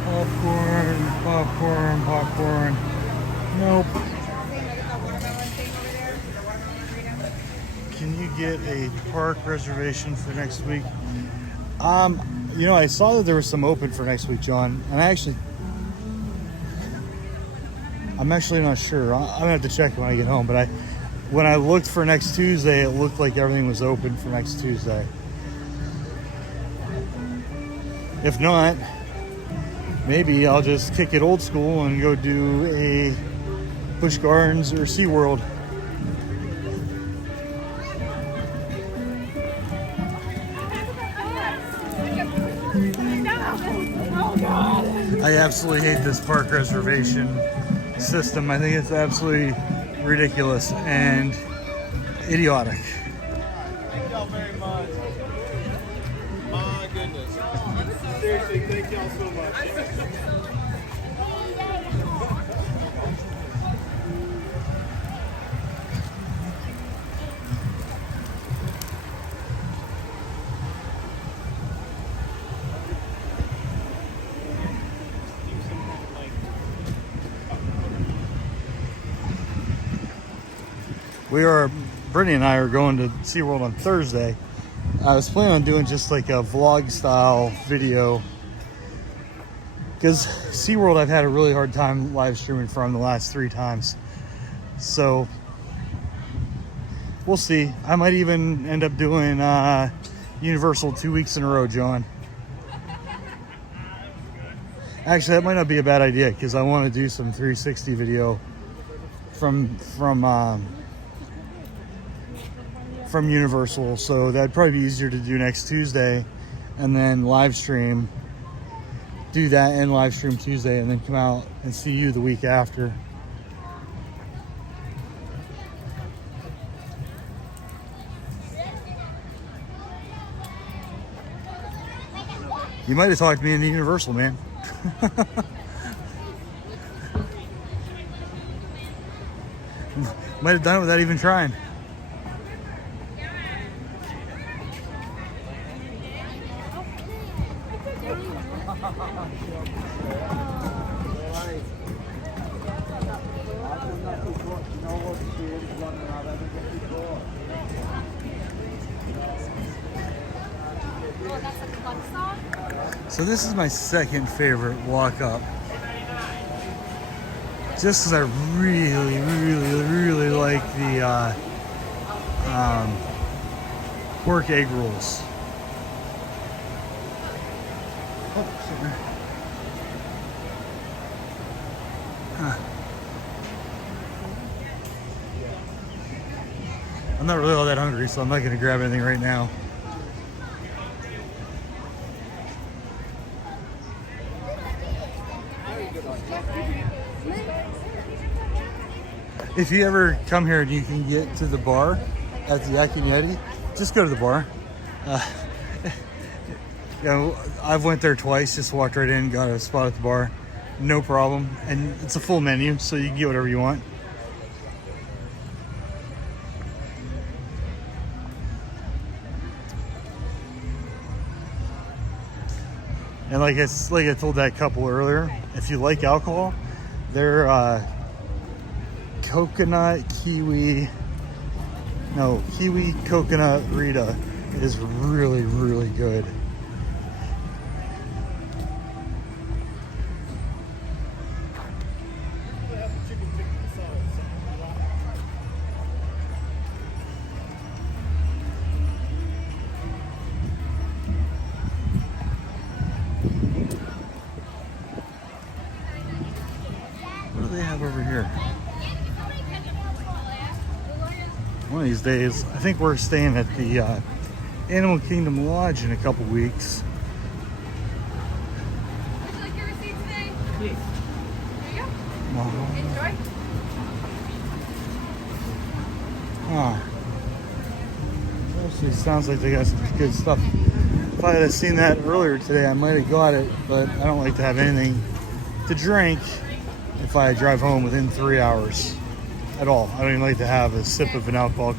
Popcorn, popcorn, popcorn. Nope. Can you get a park reservation for next week? You know, I saw that there was some open for next week, John, and I'm actually not sure. I'm gonna have to check when I get home, but when I looked for next Tuesday, it looked like everything was open for next Tuesday. If not, maybe I'll just kick it old school and go do a Busch Gardens or SeaWorld. I absolutely hate this park reservation system. I think it's absolutely ridiculous and idiotic. Thank y'all very much. My goodness. Seriously, thank y'all so much. Brittany and I are going to SeaWorld on Thursday. I was planning on doing just like a vlog style video because SeaWorld I've had a really hard time live streaming from the last 3 times. So we'll see. I might even end up doing Universal 2 weeks in a row, John. Actually, that might not be a bad idea because I want to do some 360 video from Universal, so that'd probably be easier to do next Tuesday and then live stream, do that and live stream Tuesday and then come out and see you the week after. You might have talked me into Universal, man. Might have done it without even trying. So this is my second favorite walk up. Just because I really, really, really like the pork egg rolls. Oh, sorry. Huh. I'm not really all that hungry, so I'm not going to grab anything right now. If you ever come here and you can get to the bar at the Yak and Yeti, just go to the bar. You know, I've went there twice, just walked right in, got a spot at the bar, no problem. And it's a full menu, so you can get whatever you want. And like I told that couple earlier, if you like alcohol, they're kiwi coconut Rita is really, really good. What do they have over here? One of these days, I think we're staying at the Animal Kingdom Lodge in a couple weeks. Would you like your receipt today? Yes. There you go. Enjoy. Actually, sounds like they got some good stuff. If I had seen that earlier today, I might have got it, but I don't like to have anything to drink if I drive home within 3 hours at all. I don't even like to have a sip of an alcohol.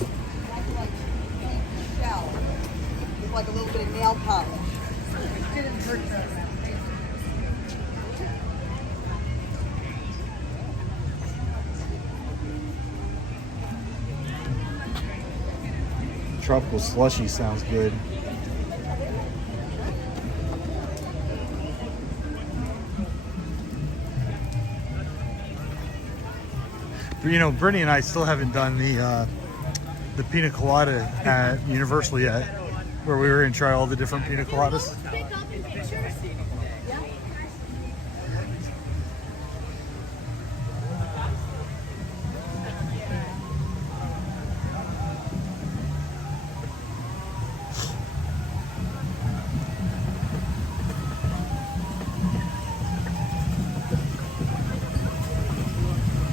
Like a little bit of nail polish. Tropical slushy sounds good. But you know, Brittany and I still haven't done the pina colada at Universal yet, where we were going to try all the different pina coladas.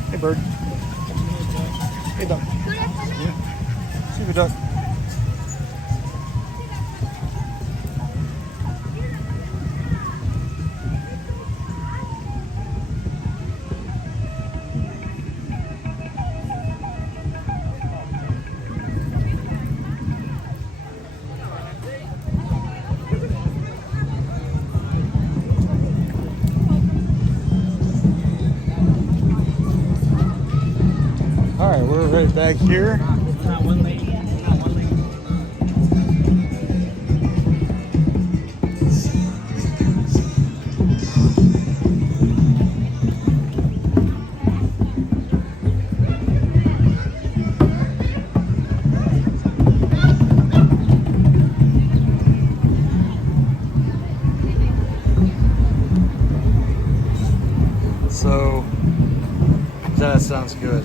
Hey, bird. Hey, duck. Yeah. See the duck. All right, we're right back here. Not one lady. Not one lady. So that sounds good.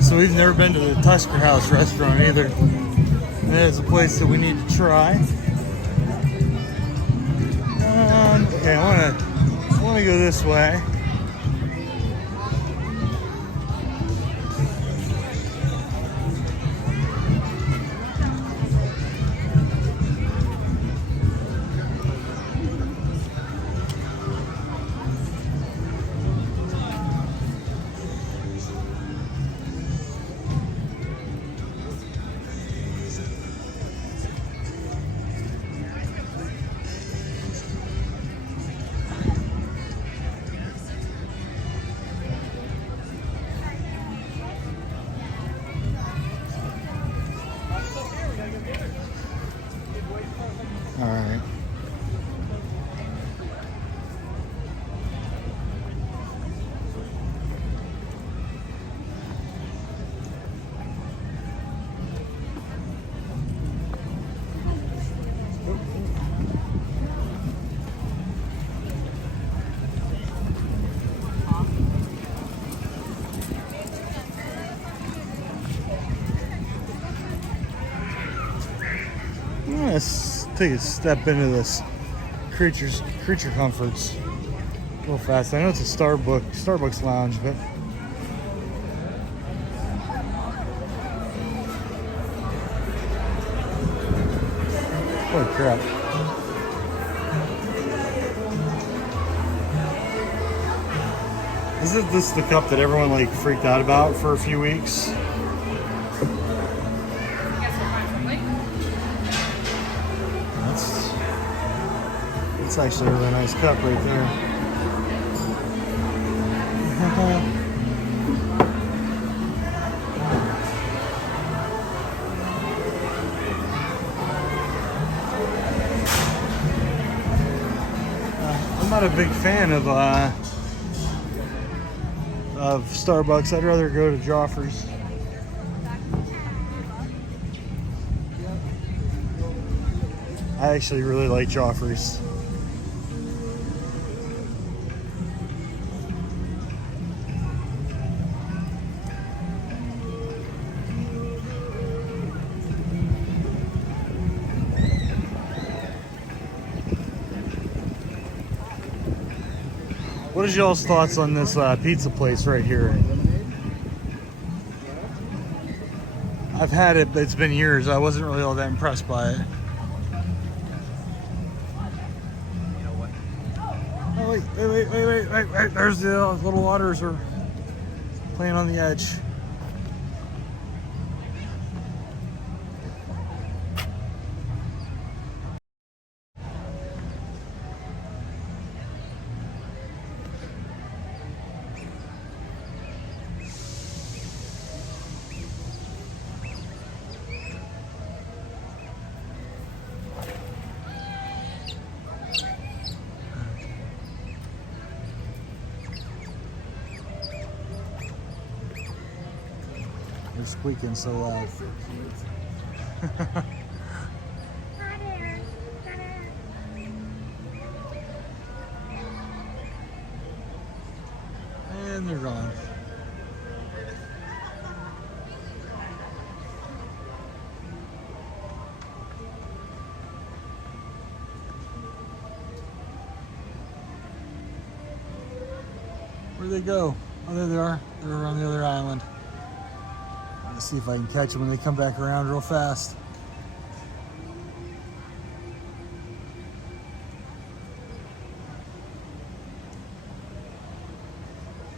So we've never been to the Tusker House restaurant either. And it's a place that we need to try. Okay, I wanna go this way. All right. Let's take a step into this creature comforts real fast. I know it's a Starbucks lounge, but holy crap. Isn't this the cup that everyone like freaked out about for a few weeks? That's actually a really nice cup right there. I'm not a big fan of Starbucks. I'd rather go to Joffrey's. I actually really like Joffrey's. What is y'all's thoughts on this pizza place right here? I've had it, but it's been years. I wasn't really all that impressed by it. Oh, wait. There's the little waters are playing on the edge. They're squeaking so loud. And they're gone. Where'd they go? Oh, there they are. They're on the other island. Let's see if I can catch them when they come back around real fast.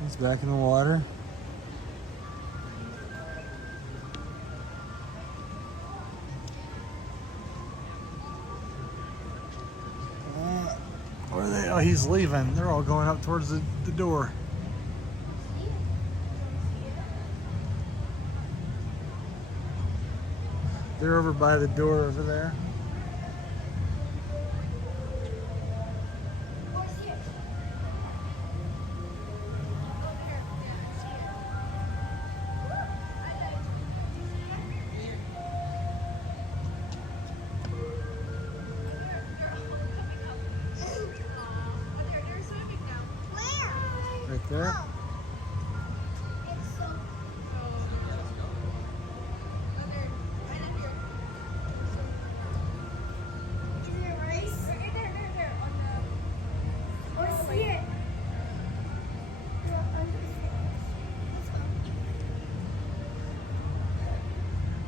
He's back in the water. Where are they? Oh, he's leaving. They're all going up towards the door. They're over by the door over there. Right there.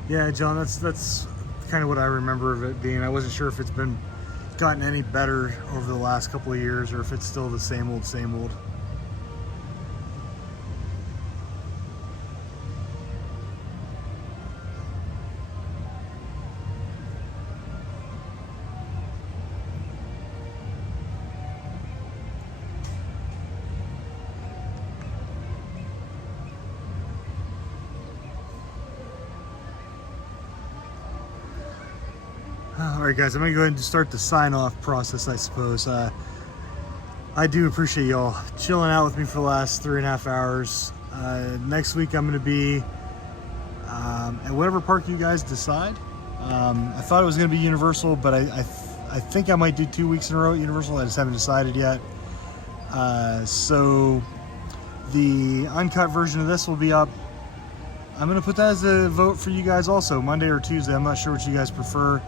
Yeah, John, that's kind of what I remember of it being. I wasn't sure if it's been gotten any better over the last couple of years or if it's still the same old, same old. All right, guys, I'm gonna go ahead and start the sign-off process, I suppose. I do appreciate y'all chilling out with me for the last 3.5 hours. Next week, I'm gonna be at whatever park you guys decide. I thought it was gonna be Universal, but I think I might do 2 weeks in a row at Universal. I just haven't decided yet. So the uncut version of this will be up. I'm gonna put that as a vote for you guys also, Monday or Tuesday. I'm not sure what you guys prefer.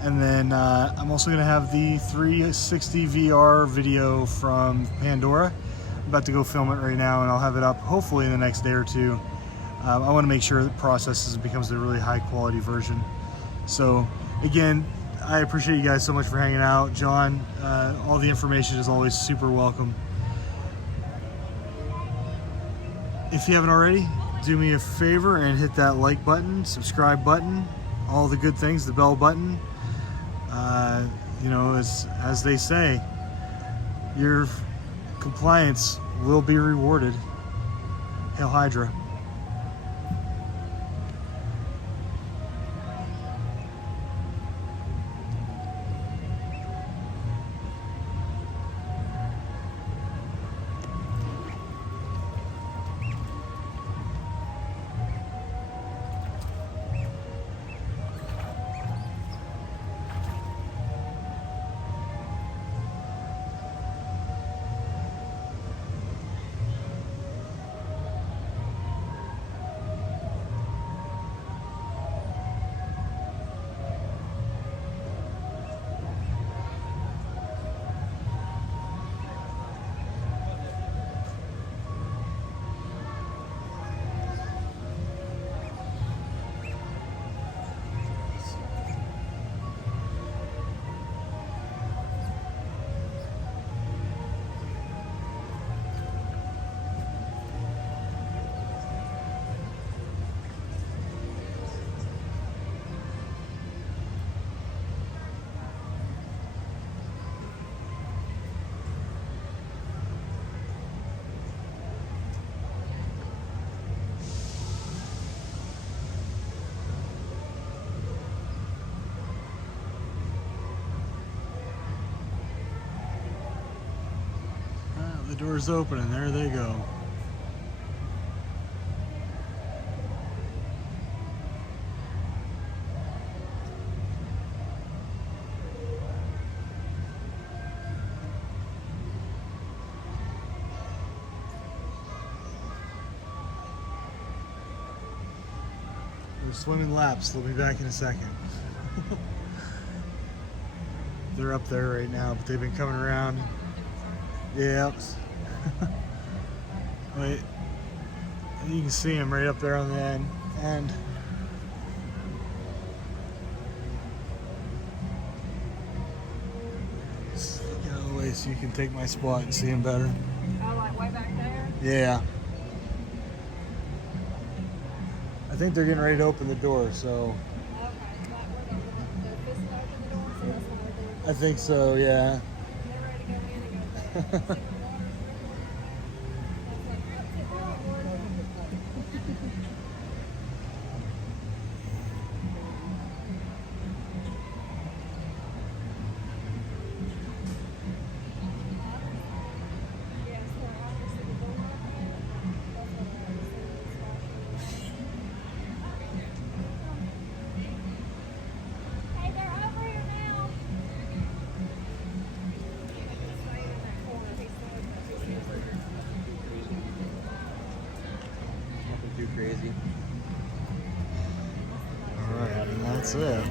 And then I'm also going to have the 360 VR video from Pandora. I'm about to go film it right now, and I'll have it up hopefully in the next day or two. I want to make sure it processes and becomes a really high quality version. So again, I appreciate you guys so much for hanging out. John, all the information is always super welcome. If you haven't already, do me a favor and hit that like button, subscribe button, all the good things, the bell button. You know, as they say, your compliance will be rewarded. Hail Hydra. the door's open and there they go. They're swimming laps. They'll be back in a second. They're up there right now, but they've been coming around. Yep. Wait. You can see them right up there on the end. Just get out of the way so you can take my spot and see them better. Oh, like way back there? Yeah. I think they're getting ready to open the door, so. I think so, yeah. Hey, they're over here now. Nothing too crazy. All right, and that's it.